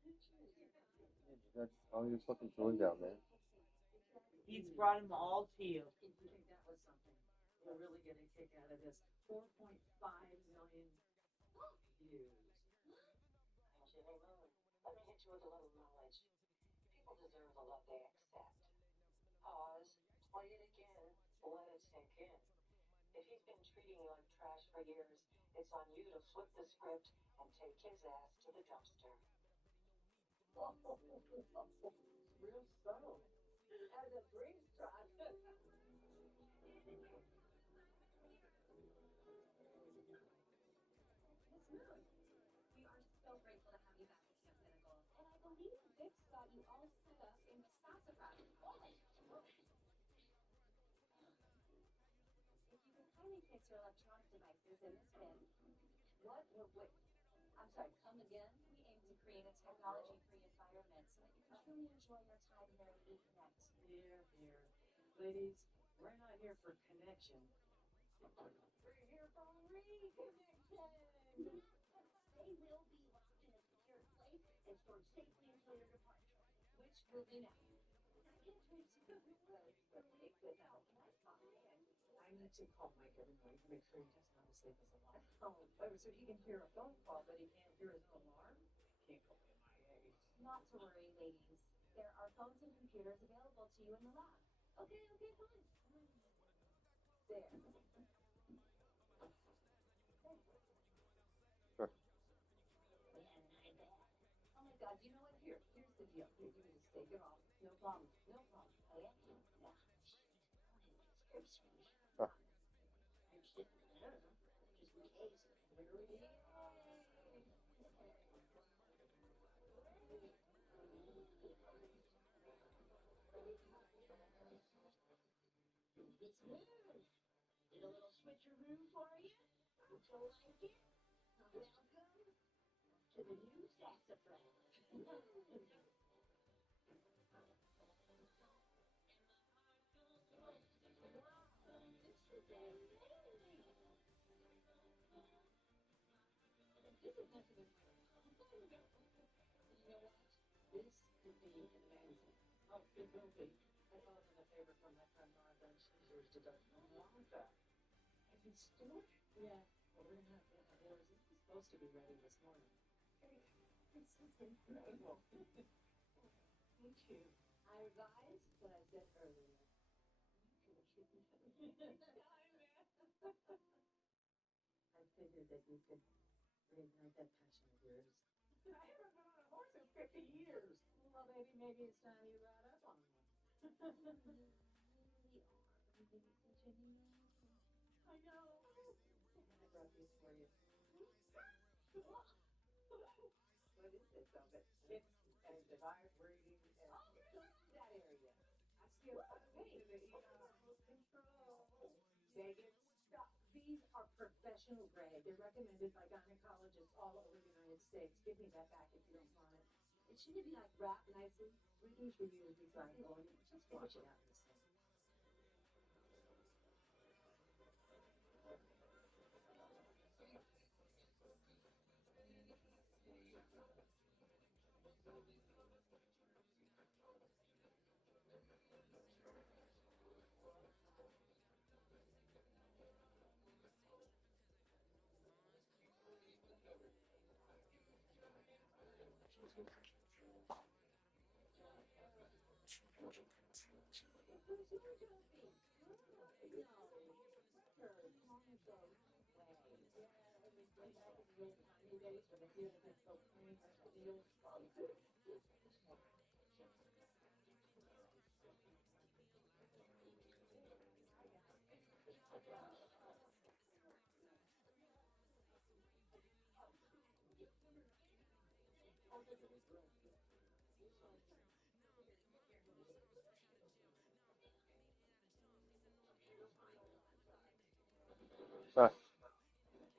we'll see you tonight. That's all your fucking toys out, man. He's brought them all to you. You think that was something? We're really getting a kick out of this. 4.5 million views. Jimmy Moon, let me hit you with a little knowledge. People deserve the love they accept. Pause, play it again, let it sink in. If he's been treating you like trash for years, it's on you to flip the script and take his ass to the dumpster. Real subtle. As a breeze trot. Miss Moon, we are so grateful to have you back at Camp Pinnacle. And I believe Vic's got you all set up in the sassafras. If you could kindly fix your electronic devices in this bin. What? Wait. I'm sorry, come again? We aim to create a technology-free environment so that you can truly enjoy your time here at eConnect. Here. Ladies, we're not here for connection. We're here for reconnection. They will be locked in a secure place and stored safely until your departure, which will be now. I can't wait to go to work without my mind. I need to call Mike every morning to make sure he does not sleep as a alarm. Oh, So he can hear a phone call, but he can't hear his own alarm? Can't call me my age. Not to worry, ladies. There are phones and computers available to you in the lab. Okay, fine. There. Sure. Oh my God, you know what? Here's the deal. Here, you can just take it off. No problem. Oh yeah? Yeah. Scripts for me. Huh. I don't know. Just in case. It's new. Did a little switcheroo for you. Don't you like it? Welcome to the new saxophone. This is amazing. This is nothing to You know what? This could be in the magazine. Oh, it will be. I bought in a favor from my friend Martha, and she's yours to do. Martha? Evan Stewart? Yeah. Well, we're gonna have yours. It's supposed to be ready this morning. This is incredible. Thank you. I revise what I said earlier. I figured that you could reignite that passion of yours. I haven't been on a horse in 50 years. Well, baby, maybe it's time you ride up on one. Really are. I know. I brought these for you. What is this of it? Hips and the vibrating and that area. I see a lot of pain in the control. Vegas, stop. These are professional grade. They're recommended by gynecologists all over the United States. Give me that back if you don't want it. It shouldn't be like wrapped nicely. Reduce, reuse, recycle, and just wash it out in the sink.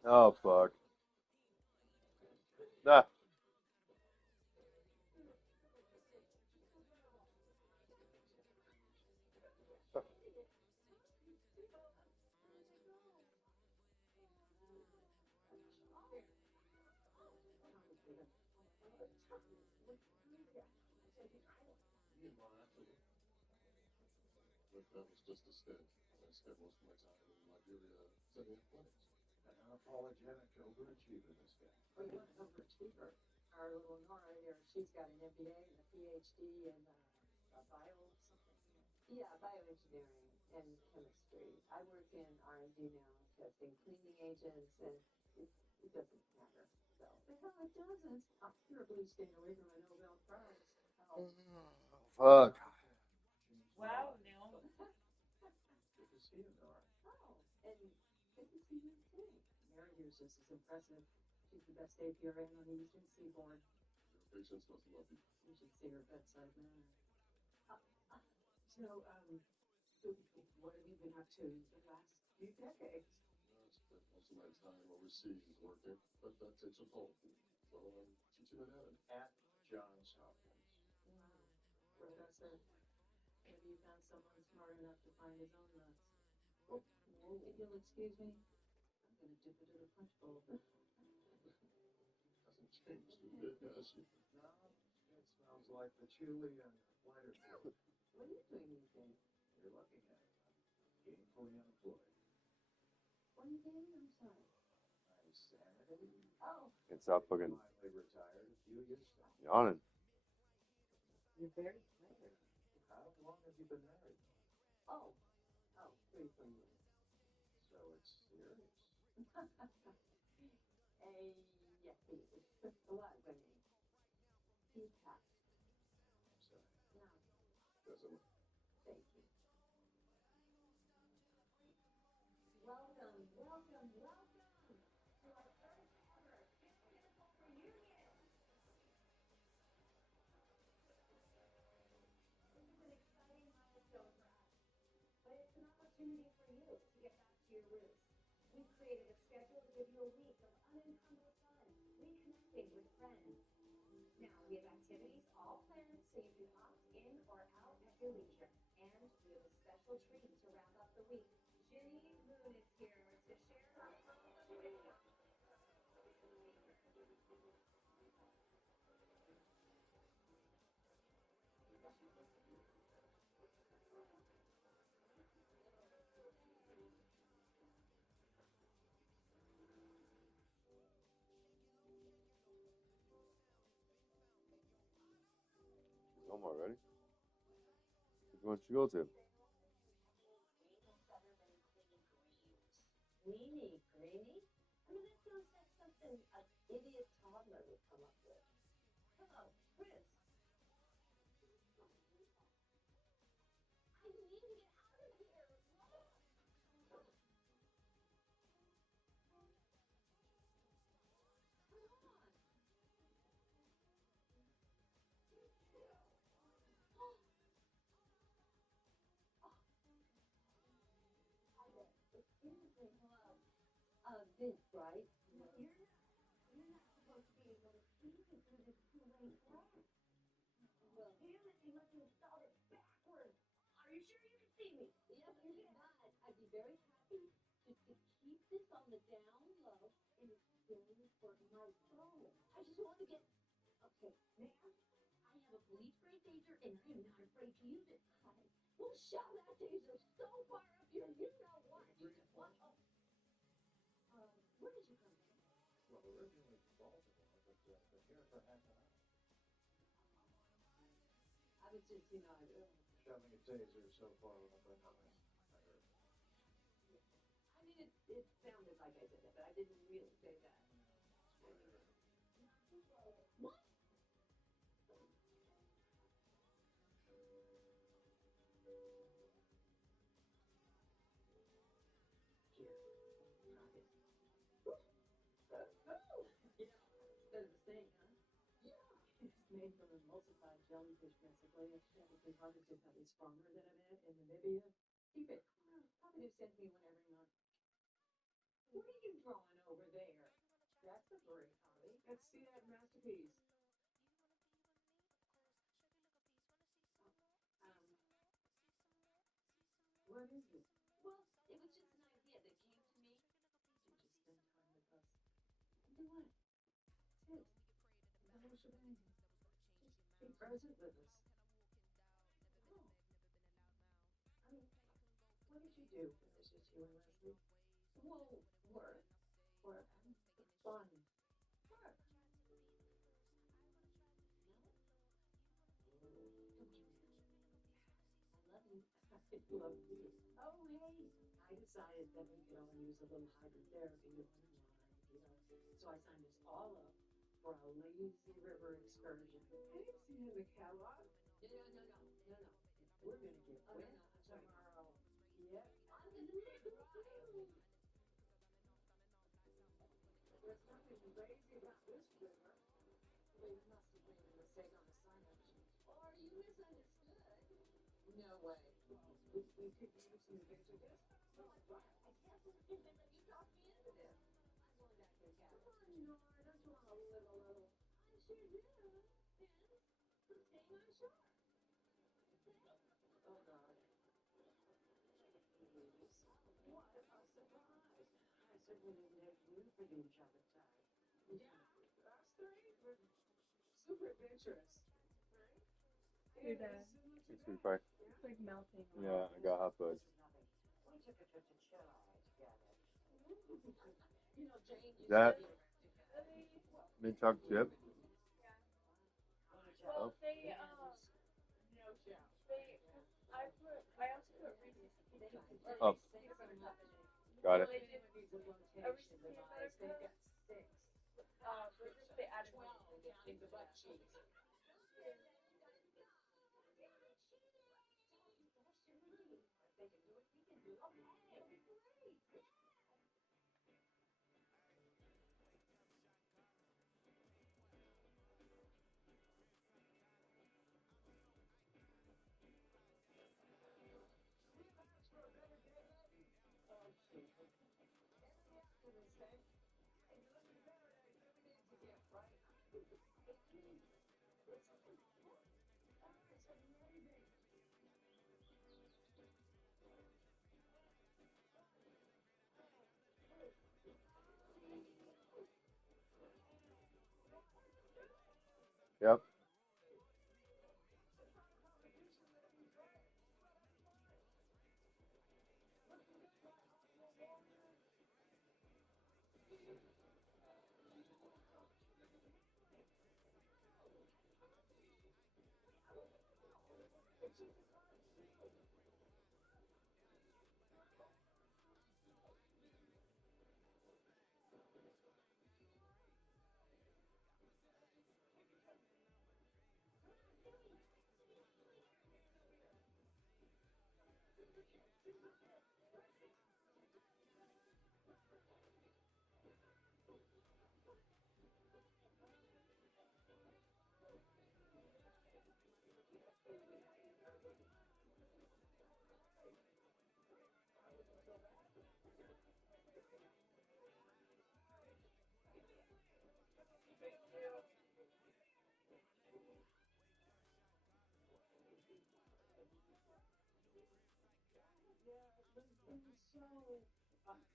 Oh, fuck. Ah. That was just a stint. I spent most of my time in Liberia setting up clinics. An unapologetic overachiever, this guy. Oh, you're an overachiever. Our little Nora here, she's got an MBA and a PhD in bio something. Yeah, bioengineering and chemistry. I work in R&D now, testing cleaning agents, and it doesn't matter. So. The hell it doesn't. You're a blue stain away from a Nobel Prize. Oh, fuck. Wow, Neil. Good to see you, Nora. Oh, and good to see you too. Mary here's just as impressive. She's the best APRN on the Eastern Seaboard. Your patients must love you. You should see her bedside manner. So, what have you been up to the last few decades? I spent most of my time overseas working, but that takes a toll. So I'm teaching anatomy at Johns Hopkins. Professor, maybe you found someone smart enough to find his own nuts. Oh, if you'll excuse me, I'm going to dip into the punch bowl. Hasn't changed a bit, has she? No, it smells like patchouli and lighter fluid. What are you doing these days? You're looking at it. I'm gainfully unemployed. What are you doing? I'm sorry. I'm sad. Oh, Can't stop fucking Finally retired a few years ago. yawning. you're very clever. How long have you been married? Oh, 3 years. So it's serious. Yes, it is. A lot of women. He passed. I'm sorry. No, Doesn't thank you. Welcome to our first ever beautiful reunion. This is an exciting milestone for us, but it's an opportunity opportunity for you to get back to your roots. We've created a schedule to give you a week of unencumbered fun, reconnecting with friends. Now we have activities all planned so you can opt in or out at your leisure. And we have a special treat to wrap up the week. Ginny Moon is here to share her She's home already? Which one should you go to? Greenie, Greenie? I mean, that sounds like something an idiot toddler would come up with. Hello, Chris. I need to get out of here. Vince, right? No, you're not supposed to be able to see me through this two-way glass. Well, damn it, they must have installed it backwards. Are you sure you can see me? Yeah, but you're not. I'd be very happy just to keep this on the down low in exchange for my phone. I just want to get... Okay, ma'am, I have a police-grade taser, and I am not afraid to use it. We'll shove that taser so far up your you-know-what. What? Oh. Where did you come from? Well, originally from Baltimore, but been here for half an hour. Ever since, you know, Shoving a taser so far up my nose. I heard. I mean, it sounded like I said that, but I didn't really say that. What? Here, try this. You know, instead of a snake, huh? Yeah. It's made from emulsified jellyfish, basically. It's genetically harvested by this farmer that I met in Namibia. Keep it. Papa sends me one every month. What are you drawing over there? That's a great hobby. Let's see that masterpiece. What is it? Well, it was just an idea that came to me. You just spend time with us. Do what? Sit. The whole shebang. Just be present with us. Oh. I mean, what did you do when it was just you and Leslie? Well, work. Work. Fun. Work. No? Don't you know? I love you. I love you. Oh, hey. I decided that we could only use a little hydrotherapy to unwind, you know. So I signed us all up for a lazy river excursion. I didn't see it in the catalog. No. We're going to get wet tomorrow. Yep. I'm going to make it right. There's nothing lazy about this river. Well, you must have made a mistake on the sign-up sheet. Or you misunderstood. No way. We could use some adventure this. What? I can't believe it that you talked me into this. I'm going back to the cabin. Come on, Nora. Don't you want to live a little? I sure do. Then, let's stay on shore. Oh, God. What a surprise. I certainly didn't have you for the intrepid type. Yeah, us three, we're super adventurous. Right? Dude, It's pretty fine. it's like melting. Yeah, I got hot fudge. We took a trip to Chile together. You know, Jane used That to be together. mint chocolate chip? Well, Oh. they no show. I also put Reese's Pieces. Oh. Peanut butter cups. Got it. They did a Reese's peanut butter They've got cup. 6. They added 12 counting the butt cheeks. They can do it, we can do it. Okay, it'll be great. Relax for a better day Yep.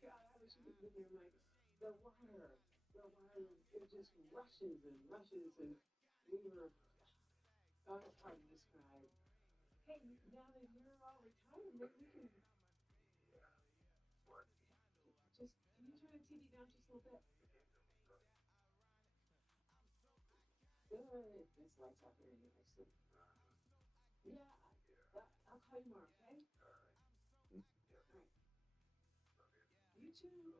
God, I was sitting there like, The Wire, it just rushes and rushes, and we were, oh, it's hard to describe. Hey, now that you're all retired, maybe we can just, can you turn the TV down just a little bit? Good, this light's out here anyway, so. Yeah, I'll call you tomorrow, okay? All right. You too.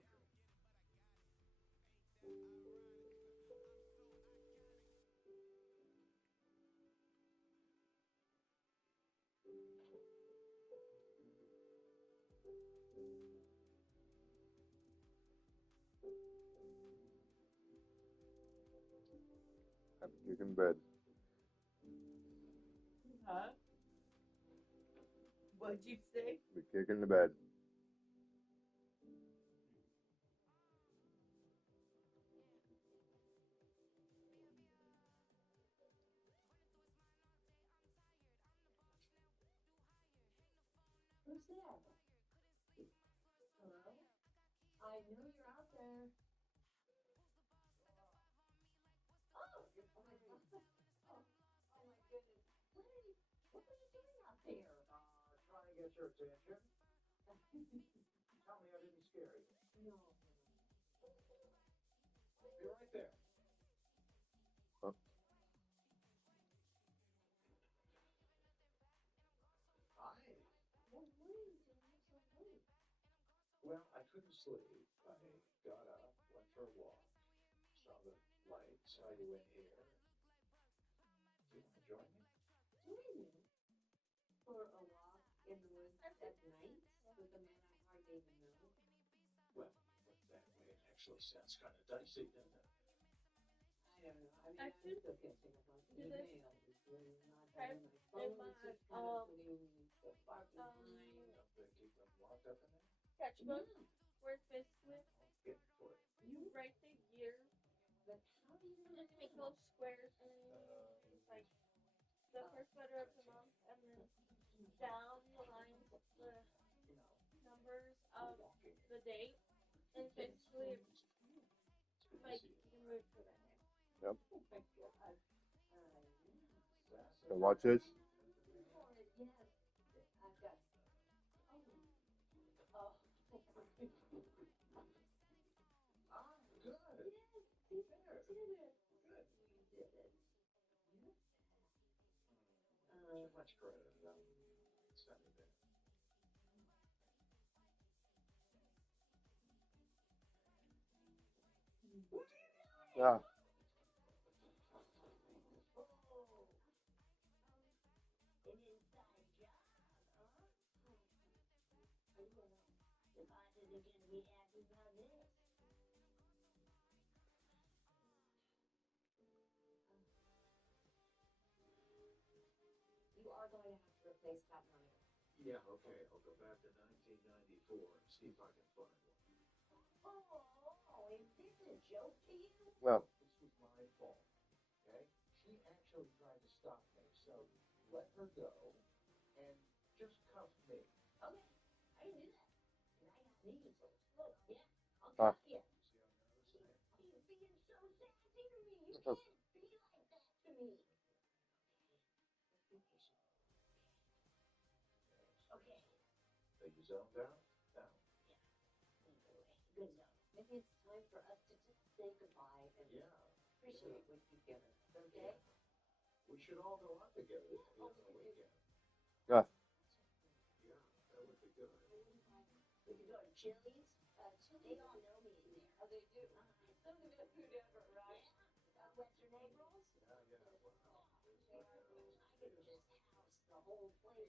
I'm kicking bed. Huh? What'd you say? Be kicking the bed. Who's there? Hello? I know you're out there. Oh, oh my God. Oh, oh my goodness. What are you doing out there? Trying to get your attention. Tell me I didn't scare you. No. Be right there. Huh? Hi. Well, what are you doing so late? Well, I couldn't sleep. I got up, went for a walk, saw the light, saw you in here. Do you want to join me? Join you for a walk in the woods at night with a man I hardly even know. Well, that way it actually sounds kind of dicey, doesn't it? I don't know. I mean, I'm still catching up on emails. We're not Okay. having my phone. It's just kind of putting the spark behind. They keep them locked up in there? Sketchbook. Where's Biscuit? I'll get it for you. You write the year. But how do you know? Just make little squares and it's like the first letter of the month and then down the lines the numbers of the date and basically like you can move to that day. Yep. Oh my God. So watch this. Yes. I've got. Oh. Oh. Ah, good. Yes, we did it. Good. We did it. Too much credit. Send it in. Yeah. An inside job, huh? The bosses are going to be happy about this. You are going to have to replace that monitor. Yeah, okay. I'll go back to 1994 and see if I can find one. Oh, is this a joke to you? Well, This was my fault. actually tried to stop me. So let her go and just cuff me. Okay, I can do that. And I got measles. Look, yeah, I'll Ah. cuff you. He's being so sassy to me. You can't be like that to me. Okay. Are you zoned out? Now? Anyway, good enough. Maybe it's time for us to just say goodbye and appreciate what you've given us, okay? We should all go out together on the weekend. Yeah. Yeah, that would be good. We could go to Chili's. They all know me in there. Oh, they do? Some of the best food ever, right? Yeah. Western egg rolls? Yeah. Wow. I could just house the whole plate of those. Oh, I bet you could.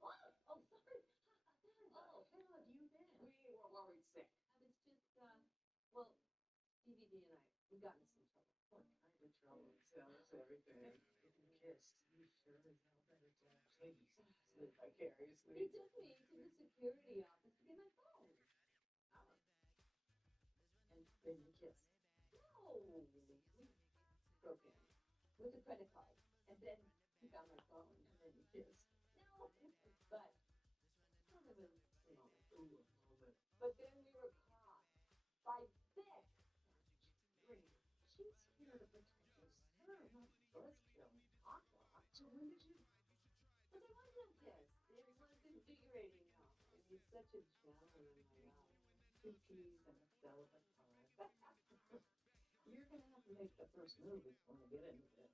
What's that supposed to mean? Oh, sorry. Oh, how have you been? We were worried sick. I was just, well, DVD and I, we got into some trouble. What kind of trouble? Tell us everything. Kiss. You sure as hell better tell us. Please. Live vicariously. He took me to the security office to get my phone. And then you kissed. No, we broke in with a credit card, and then he found my phone, and then he kissed. No, but kind of a moment. But then we were caught by Vic. She's here to protect us. Her, not buzzkill. Aqua. So when did you? But there was no kiss. It was invigorating, though. And he's such a gentleman, my God. 2 peas and a velvet pie. You're gonna have to make the first move if you want to get into it.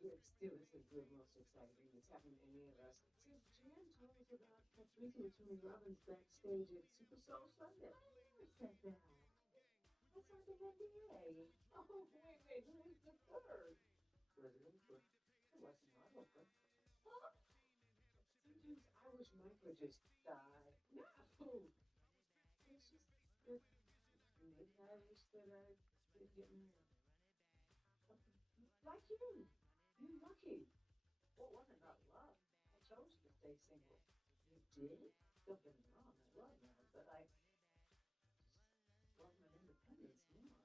Let's do this. Is the most exciting that's happened to any of us. Since Jan told us about Patricia with Tony Robbins backstage at Super Soul Sunday. I never said that. I signed an NDA. Oh, wait, who was the third? President Bush. It wasn't my open. Huh? Sometimes I wish Mike would just die. No! It's just that maybe I wish that I did get married. Like you. You're lucky. Well, it wasn't about love. I chose to stay single. You did? Don't get me wrong, I love marriage, but I just love my independence more.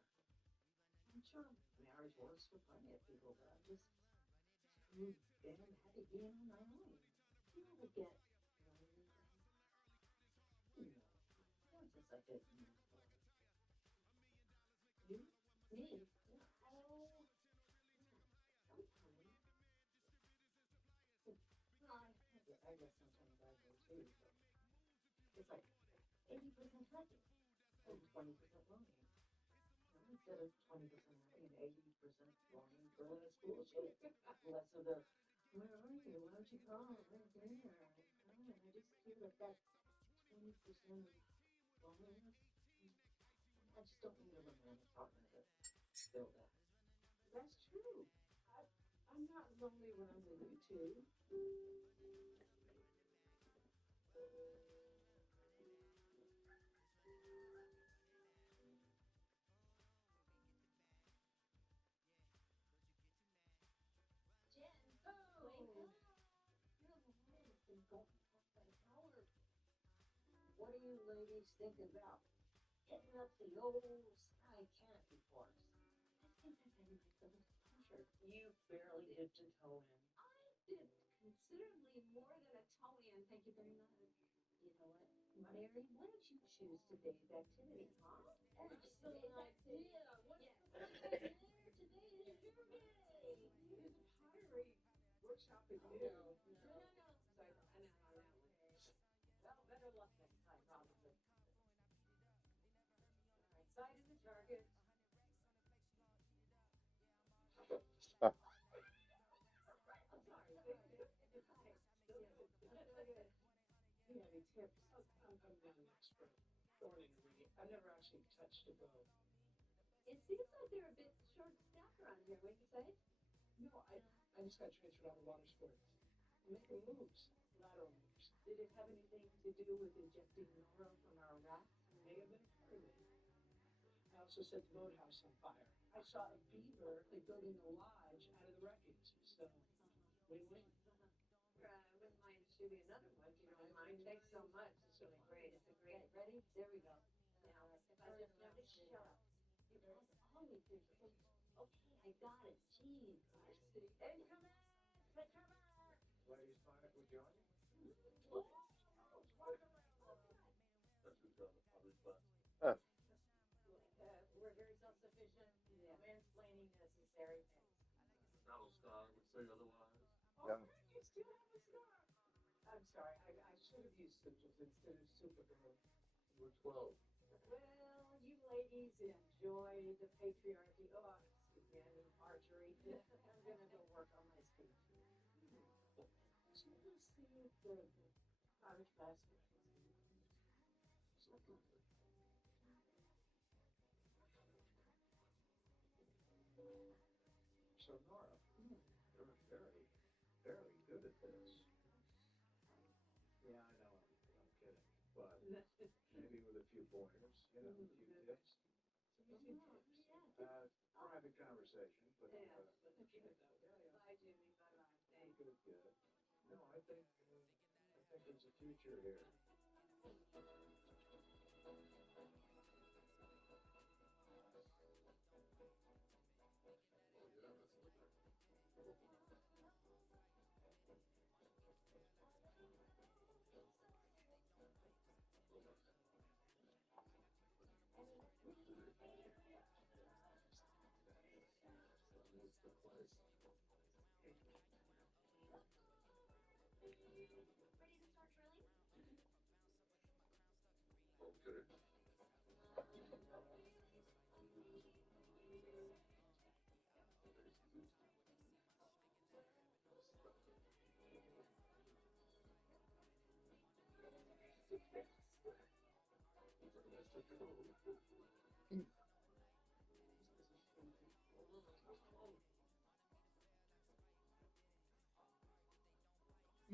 I'm sure marriage works for plenty of people, but I'm just too damn happy being on my own. You ever get lonely? No, not since I did you. You? Me? Yeah. Oh, yeah. Sometimes. I guess sometimes I do too, but It's like 80% happy and 20% lonely. Instead of 20% happy and 80% longing for less bullshit. Less of the, where are you? Why don't you call? Right there. And I just feel that 20% of loneliness, I just don't need a romantic partner to fill that. That's true. I'm not lonely when I'm with you two. Jen, wake up. Your head's been going past that hour. What are you ladies thinking about? Hitting up the old Sky Canopy course. I think that they might build a t-shirt. You barely dipped a toe in. I dipped considerably more than a toe in. Thank you very much. You know what, Mary? Why don't you choose today's activity, huh? Excellent idea. What's the there? Today is your day. It's pottery. Workshop is new. No. Sorry, I know. Well, better luck next time, probably. All right, side of the target. Ah. I'm sorry. Do you have any tips? I'm not an expert. Or an ingredient. I've never actually touched a bow. It seems like they're a bit short-staffed around here, wouldn't you say? No, I just got transferred out of water sports. I'm making moves. Lateral moves. Did it have anything to do with injecting Nora from our rats? May have been a part of it. also set the boathouse on fire. I saw a beaver building a lodge out of the wreckage. So, win-win. I wouldn't mind shooting another one. You don't mind. Thanks so much. It's really great. It's a great. Ready? There we go. Now, if I just never show up, you guys always do. Okay, I got it. Jeez, Marcy. Incoming! Patrol! Ladies, find it. Would you join me? We're very self-sufficient. Yeah. Mansplaining necessary. Battlestar would say otherwise. Yeah. You still have a scar. I'm sorry. I should have used sutures instead of super glue. We're 12. Well, you ladies enjoy the patriarchy. Oh, excuse me, I mean archery. I'm gonna go work on my speech. Should we see if the college basket? So, Nora, you're very, very good at this. Yeah, I know. I'm kidding. But maybe with a few pointers, a few tips. Private conversation, but Bye, Jimmy. Bye-bye. Thanks. good. No, I think there's a future here.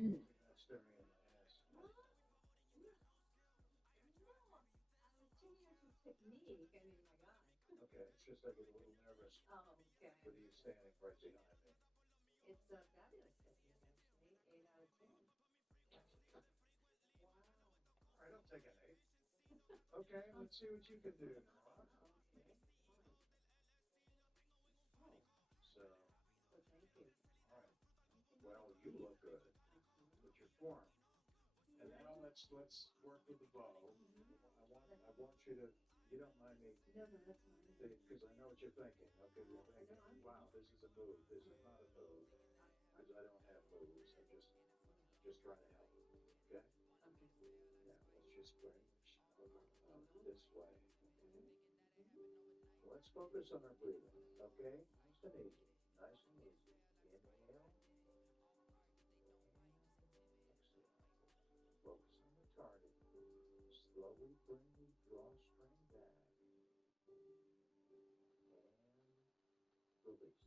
Not staring in my ass. Technique. I mean, my God. Okay, it's just I get a little nervous Oh, okay. with you standing right behind me. It's a fabulous technique, actually. 8 out of 10. Wow. All right, I'll take an 8. Okay, let's see what you can do, Nora. Okay. So, Well, thank you. all right. Well, you look good, but you're form. And now let's work with the bow. I want you to, you don't mind me, No, that's fine. because I know what you're thinking. Okay, you're thinking, wow, this is a move. This is not a move, because I don't have moves. I'm just trying to help you. Okay? Okay. Now let's just bring this way. Let's focus on our breathing. Okay? Nice and easy. Nice and easy. Inhale. Exhale. Focus on the target. Slowly bring the drawstring back. And release.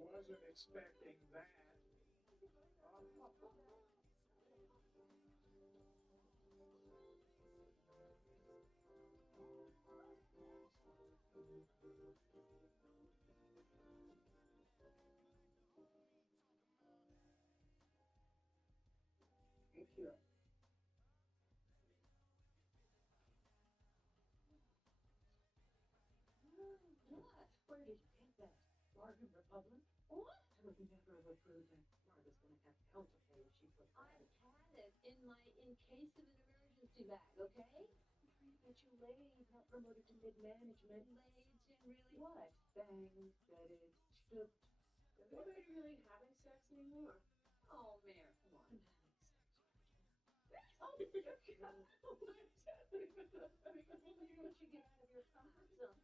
I wasn't expecting that. Thank you. What? Where did you get that? Bargain Republic? What? I would never have approved that. Marga's gonna have hell to pay if she puts that. I had it in my in case of an emergency bag, okay? But you laid, not promoted to mid-management. Laid, Jim, really? What? Banged, bedded, stripped. Are they really having sex anymore? Oh, Mayor, come on. Oh, my God. Because you get out of your comfort zone.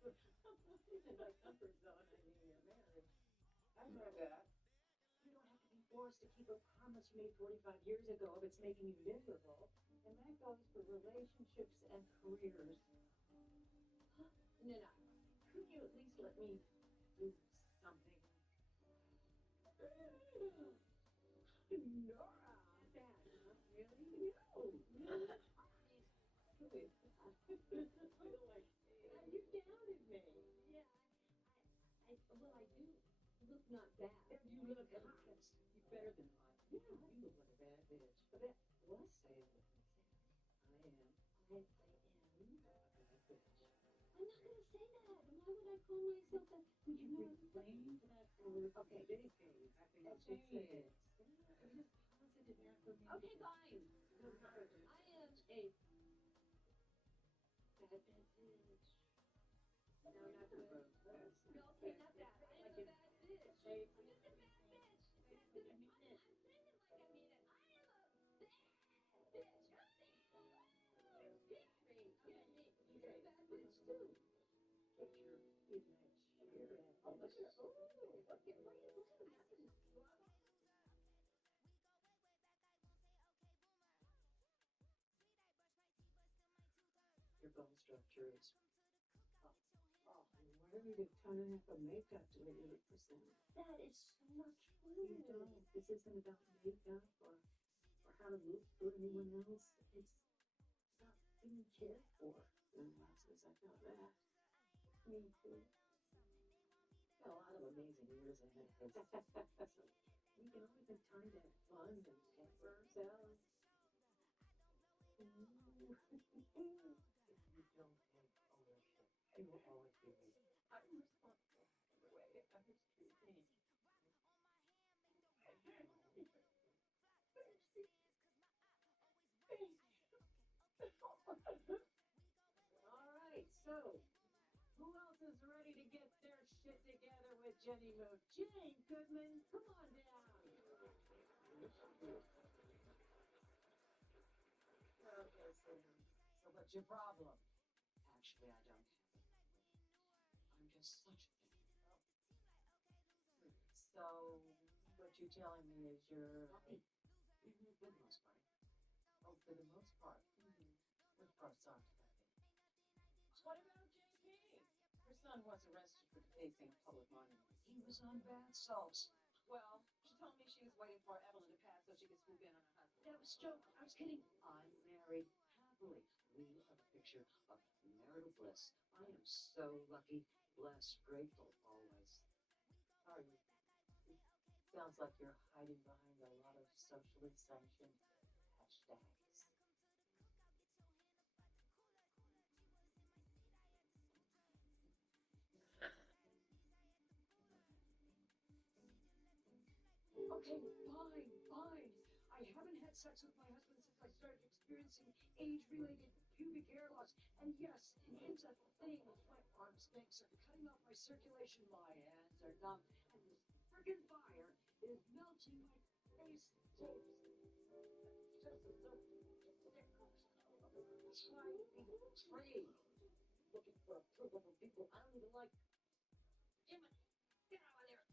In my comfort zone, I mean your marriage. I've heard that. You don't have to be forced to keep a promise you made 45 years ago if it's making you miserable. And that goes for relationships and careers. No. Couldn't you at least let me do something? Nora. Dad, really? No. what I do. You look not bad. You look hot. You better than hot. Yeah. You look like a bad bitch. A bad what? Say it. I am. A bad bitch. I'm not gonna say that. Why would I call myself that? Would you refrain to that word? Okay, Dave. I think I should say it. Just positive affirmation. Okay, fine. I am a bad bitch. No, not good. No, okay, not that. I am a bad bitch. Say it. I'm just a bad bitch. I'm saying it like I mean it. I am a bad bitch. You're a bad bitch too. Picture image here. Oh, look at ooh, look at what are you doing? Your bone structure is why do you get a ton and a half of makeup to make you look presentable? That is so not true. You don't. This isn't about makeup or how to look for anyone else. It's about being cared for. And Alexis, I felt that. Me too. Got a lot of amazing years ahead of us. We can always have time to have fun and pamper ourselves. If you don't take ownership, you will always be me. I'm responsible for the way others treat me. All right, so who else is ready to get their shit together with Jenny Move? Jane Goodman, come on down. Okay, so what's your problem? Actually, I don't have it. I'm just such a fan. So, what you're telling me is you're right. For the most part. Oh, for the most part. Which part's soft about it? What about JP? Her son was arrested for defacing a public monument. He was on bath salts. Well, she told me she was waiting for Evelyn to pass so she could swoop in on her husband. That was a joke. I was kidding. I'm married happily. We have a picture of marital bliss. I am so lucky, blessed, grateful always. How are you? It sounds like you're hiding behind a lot of socially sanctioned hashtags. Okay, fine. I haven't had sex with my husband since I started experiencing age-related pubic hair loss. And yes, it's a thing. My arms stink, so cutting off my circulation. My hands are numb. And this friggin' fire is melting my face tapes. Just so sick. Trying to be betrayed. Looking for approval from people I don't even like. Damn it. Get out of there.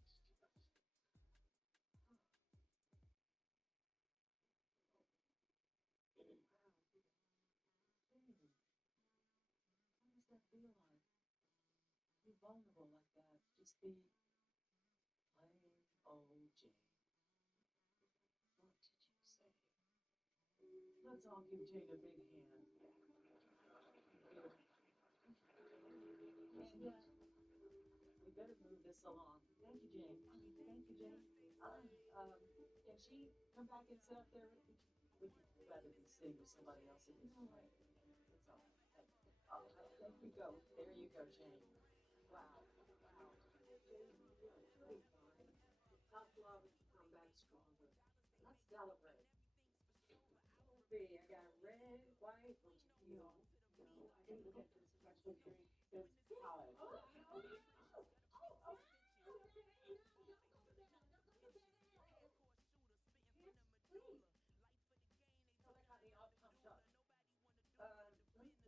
How does that feel like? Be vulnerable like that. Just be plain old Jane. What did you say? Let's all give Jane a big hand. And we better move this along. Thank you, Jane. Thank you, Jane. Can she come back and sit up there? Would you rather be sitting with somebody else? It's all right. It's all right. Oh, there you go. There you go, Jane. Wow. Jane's really fine. Tough love has come back stronger. Let's celebrate. See, I got red, white, or teal. No, I didn't look at this especially green. It's solid. Let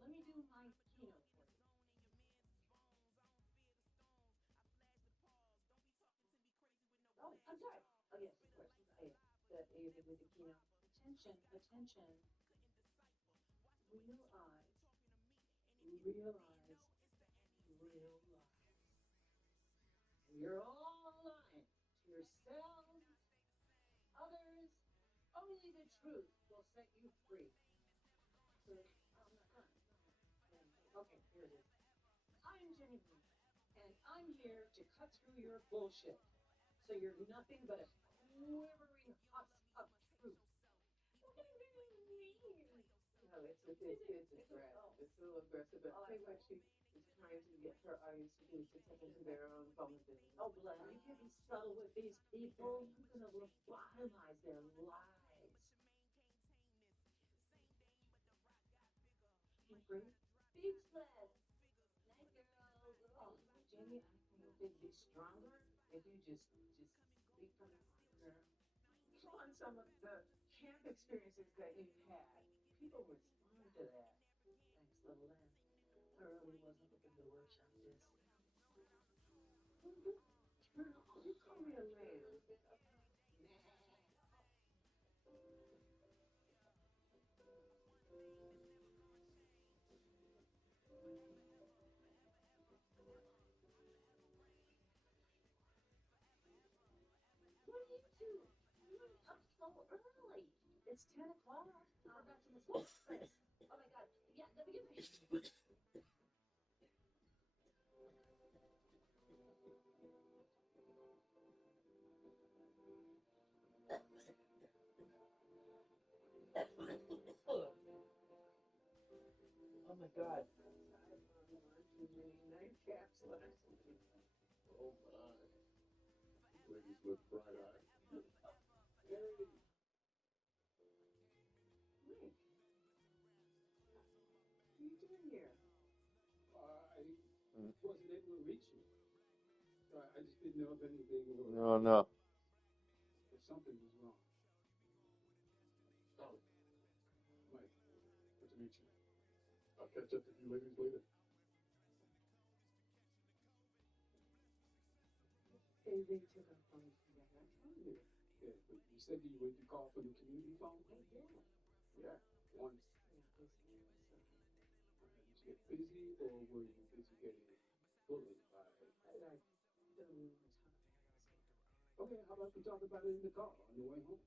me do my keynote for you. Oh, I'm sorry. Oh, yes, of course. You did with the keynote. Attention. Real eyes. You're all lying to yourselves, others. Only the truth will set you free. So, okay, here it is. I'm Jenny Move, and I'm here to cut through your bullshit. So you're nothing but a quivering husk of truth. What do you mean? No, it's aggressive. It's a little aggressive, but I think what she is trying to get her audience to do is to step into their own vulnerability. Oh, Glenn, you can't be subtle with these people. You're going to lobotomize their lives. Free? Speechless. Night girls. Oh, Jamie, I think they'd be stronger if you just speak from your heart, girl. Draw on some of the camp experiences that you've had. People respond to that. Thanks, little Lynn. I really wasn't looking to workshop this. You call me a man. What are you two doing up so early? It's 10 o'clock. I'm back to the sports place. Oh my god. Yeah, let me get my Oh my God. Too many nightcaps last night. Oh my. Ladies with bright eyes. Hey. Mike. What are you doing here? I wasn't able to reach you. I just didn't know if anything was No. if something was wrong. Oh. Mike, good to meet you. I'll catch up with you ladies later. They took our phones together. I told you. Yeah, but you said you went to call for the community phone? I did. Yeah. One. Yeah, this is Did you get busy or were you busy getting bullied by I don't really want to talk about this. Okay, how about we talk about it in the car on the way home?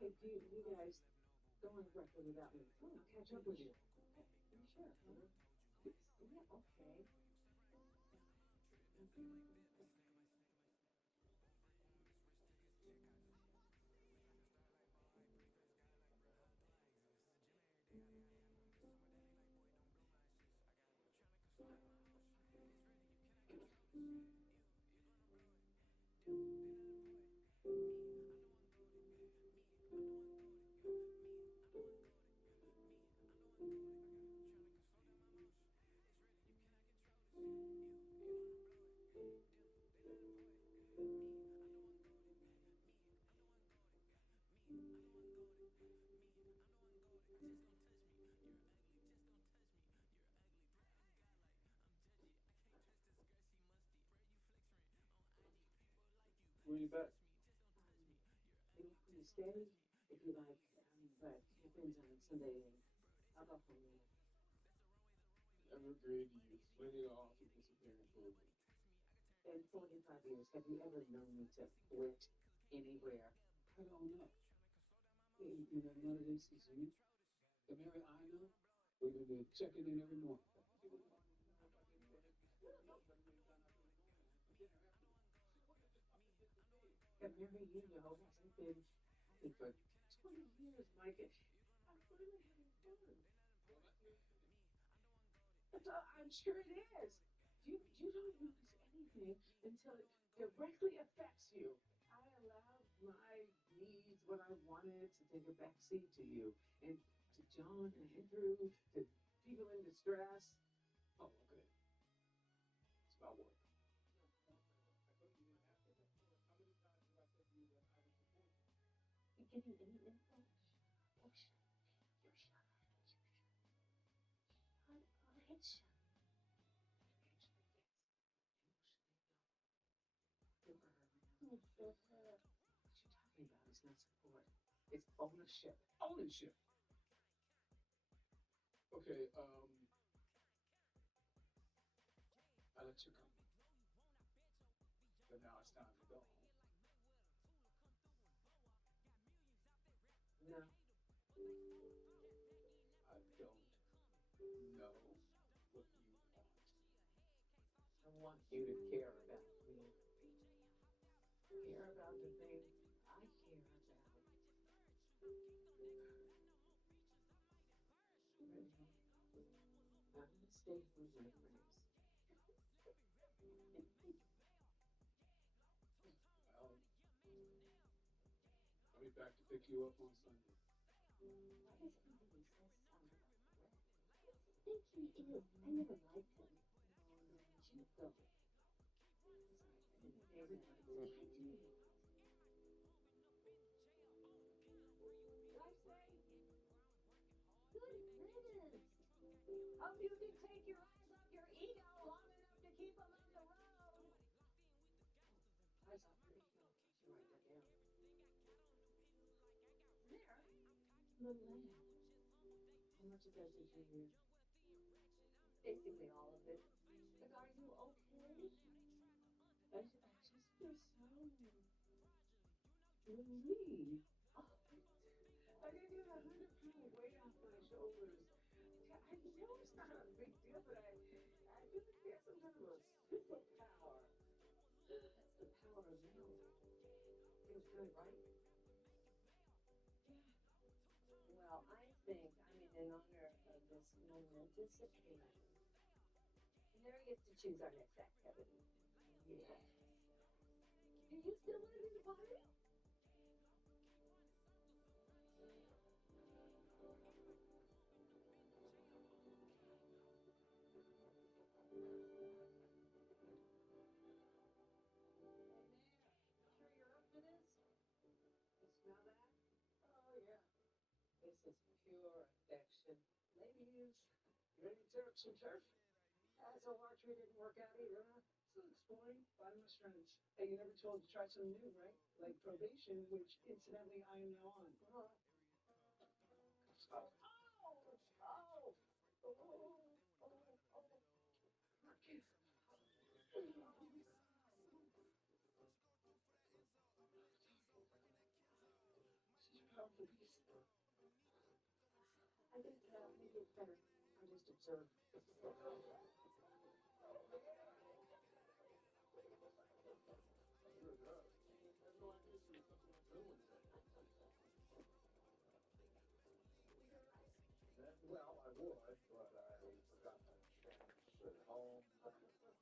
Hey, you guys go on record without me. Oh, I'll catch up with you. Okay, you sure? Huh? Yeah, okay. When you back? You can stay if you like, but camping's on Sunday, and I'll go home later. Never agreed to use plenty off and disappearing for a week. In 45 years, have you ever known me to flit anywhere? I don't know. You know, none of this is you. The Mary I know, we've been checking in every morning. Have Mary you know hasn't been happy for 20 years, Mike. I'm finally having fun. I'm sure it is. You don't notice anything until it directly affects you. I allowed my needs, what I wanted, to take a backseat to you, and to John and Andrew, to people in distress. Oh, okay. It's about work. You getting any info? Oh, shut up. You shut up. Shut up. Shut up. What you're talking about is not support. It's ownership. Ownership. Okay, I let you come. But now it's time to go home. No. I don't know what you want. want you to care about me. Care about the things I care about. Really, I'm gonna stay with my friends. Well, I'll be back to pick you up on Sunday. Why does everybody so sound like Brett? I think he is. I never liked him. You go. Mm. Hope you can take your eyes off your ego long enough to keep them on the road. Eyes off your ego. You write that down. There. The land. How much of that did you hear? Basically all of it. But are you okay? I just feel so relieved. I can get 100-pound weight off my shoulders. I know it's not a big deal, but I feel like there's some kind of a superpower. That's the power of now. Feels good, right? Well, I think I'm in honor of this momentous occasion. Larry gets to choose our next activity. Yeah. Do you still want to do the pottery? Sure you're up for this? You smell that? Oh, yeah. This is pure affection. Ladies, you ready to tear up some turf? So archery didn't work out either, huh? So exploring, finding my strengths. Hey, you never told to try something new, right? Like probation, which incidentally I am now on. She's a powerful beast. I think maybe it's better. I just observe. Well, I would, but I forgot my chance at home. Are you okay?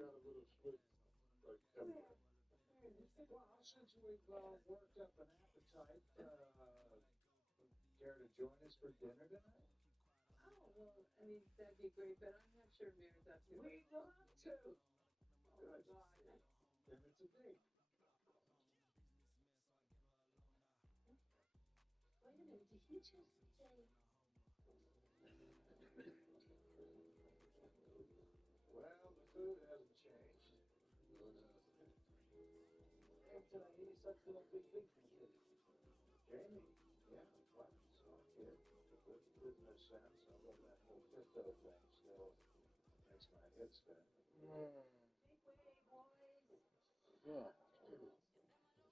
Got a little split, like everywhere. Well, since we've worked up an appetite, care to join us for dinner tonight? Oh, well, I mean, that'd be great, but I'm not sure Mary's up to it. We'd love to. Good. Then it's a date. Wait a minute, did he just say? Well, the food hasn't changed. He's such a big kid. Jamie, yeah, quite a smart kid. Good business sense, although that whole crypto thing still makes my head spin. Yeah.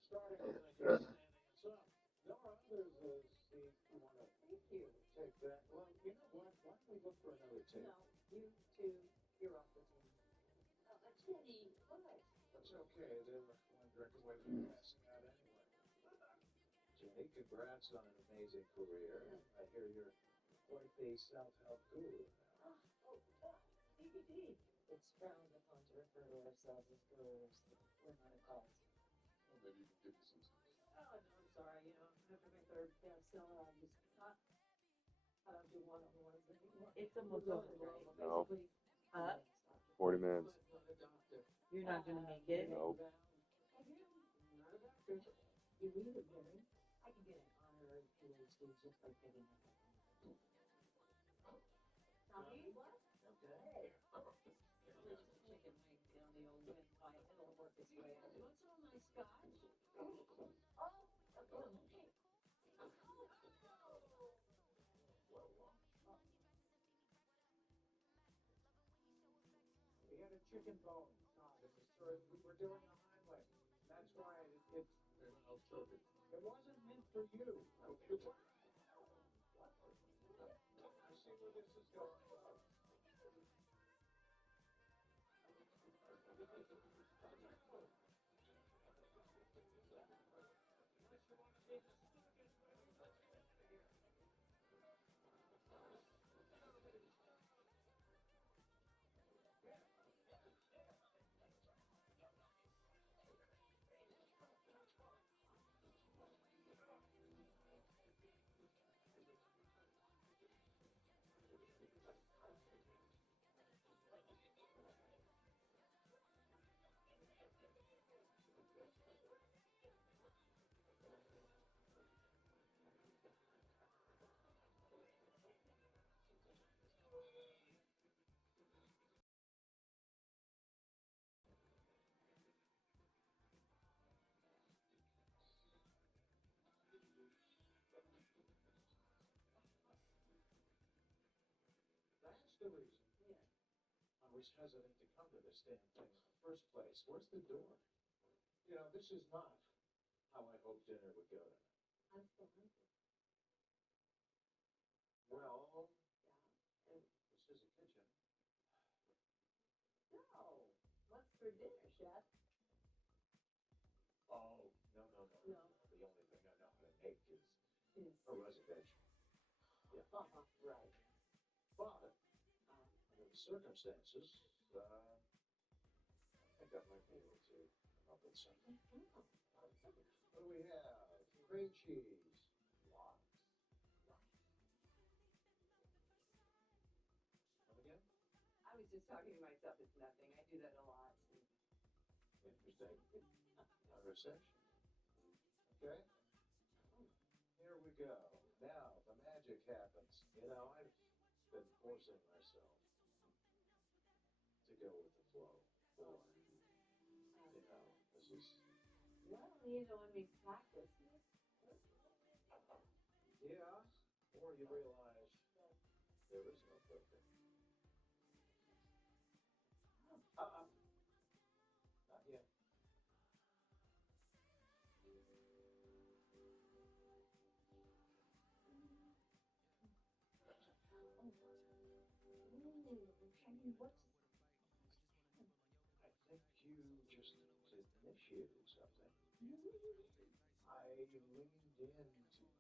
Starting with a good standing us up. Nora, there's a seat. You want to take that? Well, you know what? Why don't we look for another table? No, you two, you're off the team. Teddy, what? That's okay. They were one drink away from passing out anyway. Jay, congrats on an amazing career. I hear you're quite the self-help guru now. DVD. It's frowned upon to refer to ourselves as gurus. We're not a cult. Well, maybe you can give me some sense. Oh, no, I'm sorry. You know, after my third bestseller, I just not. I don't do one-on-ones anymore. It's almost over, right? No. Basically, 40 minutes. you're not gonna make it. Nope. Not a bad Tricia, you read it, Gary. I could get an honorary PhD just by picking up a pen. Tommy, what? Okay. Delicious chicken wing down the old windpipe. It'll work its way out. What's all my scotch? We had a chicken bone, Todd, and we were doing a highway. That's why it's. It wasn't meant for you. I see where this is going. That's the reason. Yeah. I was hesitant to come to this damn thing in the first place. Where's the door? You know, this is not how I hoped dinner would go tonight. I'm still hungry. Well, Yeah. And this is a kitchen. no. What's for dinner, Chef? Oh, no. No. The only thing I know how to make is a reservation. Yeah. Right. But, under the circumstances, I think I might be able to come up with something. What do we have? Cream cheese. Lots. Come again? I was just talking to myself. It's nothing. I do that a lot. Interesting. Conversation. Okay. Here we go. Now the magic happens. You know, I've been forcing myself to go with the flow. You know, this is. Well, when we practice. Yeah. Or you realize there is no perfect. Not yet. I think you just initiated something. I leaned in to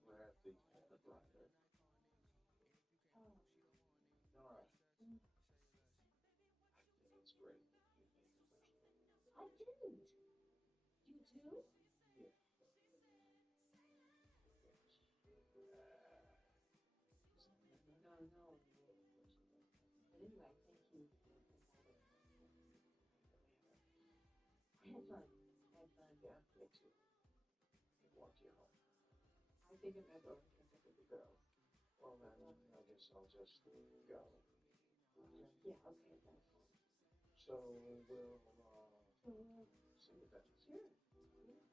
grab the hair grinder. Nora, I think it's great that you made the first move. I didn't. You too? Yeah. No. But anyway, thank you for having me. I had fun. Yeah, me too. I walk you home. I think I'm gonna go and catch up with the girls. Well, then, I guess I'll just go. Okay. Yeah, okay, that's fine. So we'll see you then. Sure.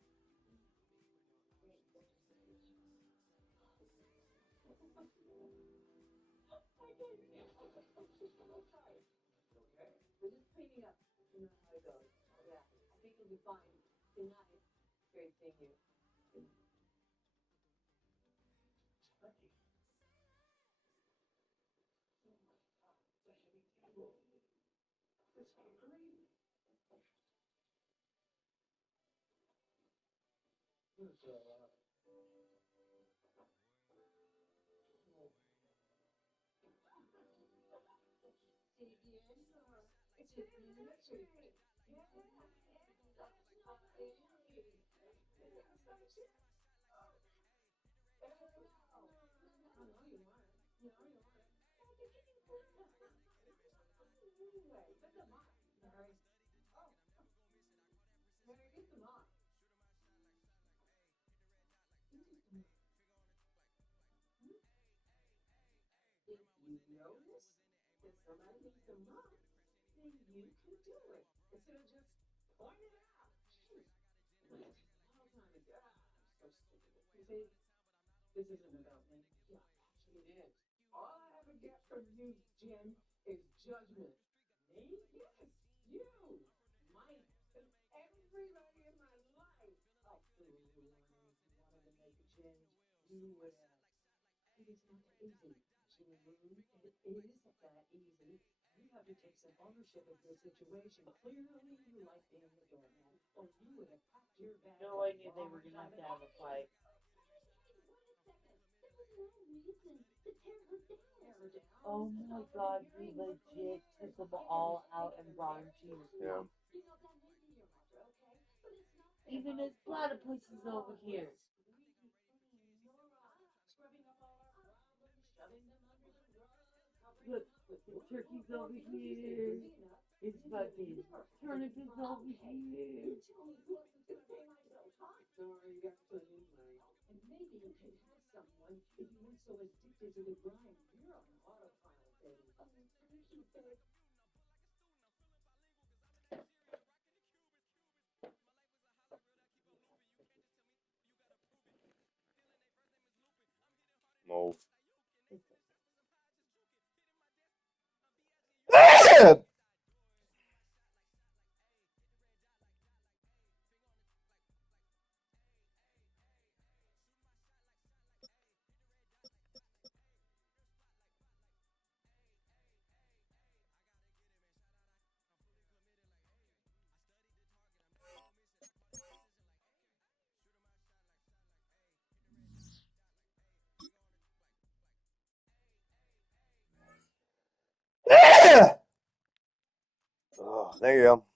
Yeah. Great. Sorry. Okay. We're just cleaning up. You know how it goes. Yeah. I think it'll be fine. Good night. Great seeing you. Turkey. Oh my God, it's a heavy table. It's great. There's you notice that somebody needs to mop, then you can do it. Instead of just pointing it out. Jeez. All the time. I'm so sick of it. You see, this isn't about me. Yeah, actually it is. All I ever get from you, Jen, is judgment. Me? Yes, you. Mike. And everybody in my life. Oh, wanted to make a change. You would have. It is not that easy. It is that easy. You have to take some ownership of this situation. Clearly, you like being the doorman, or you would have packed your bag. No, I knew they were going to have a fight. Oh my God, we legit took them all out and brought them to your Yeah. Even his platypus is over here. Look, the turkey's over here. It's fucking turnip is over here. Sorry, you got to anyway. And maybe you could have someone if you weren't so addicted to the grind. You're on autopilot, baby. Thank you, babe. Mauve. Oh, there you go.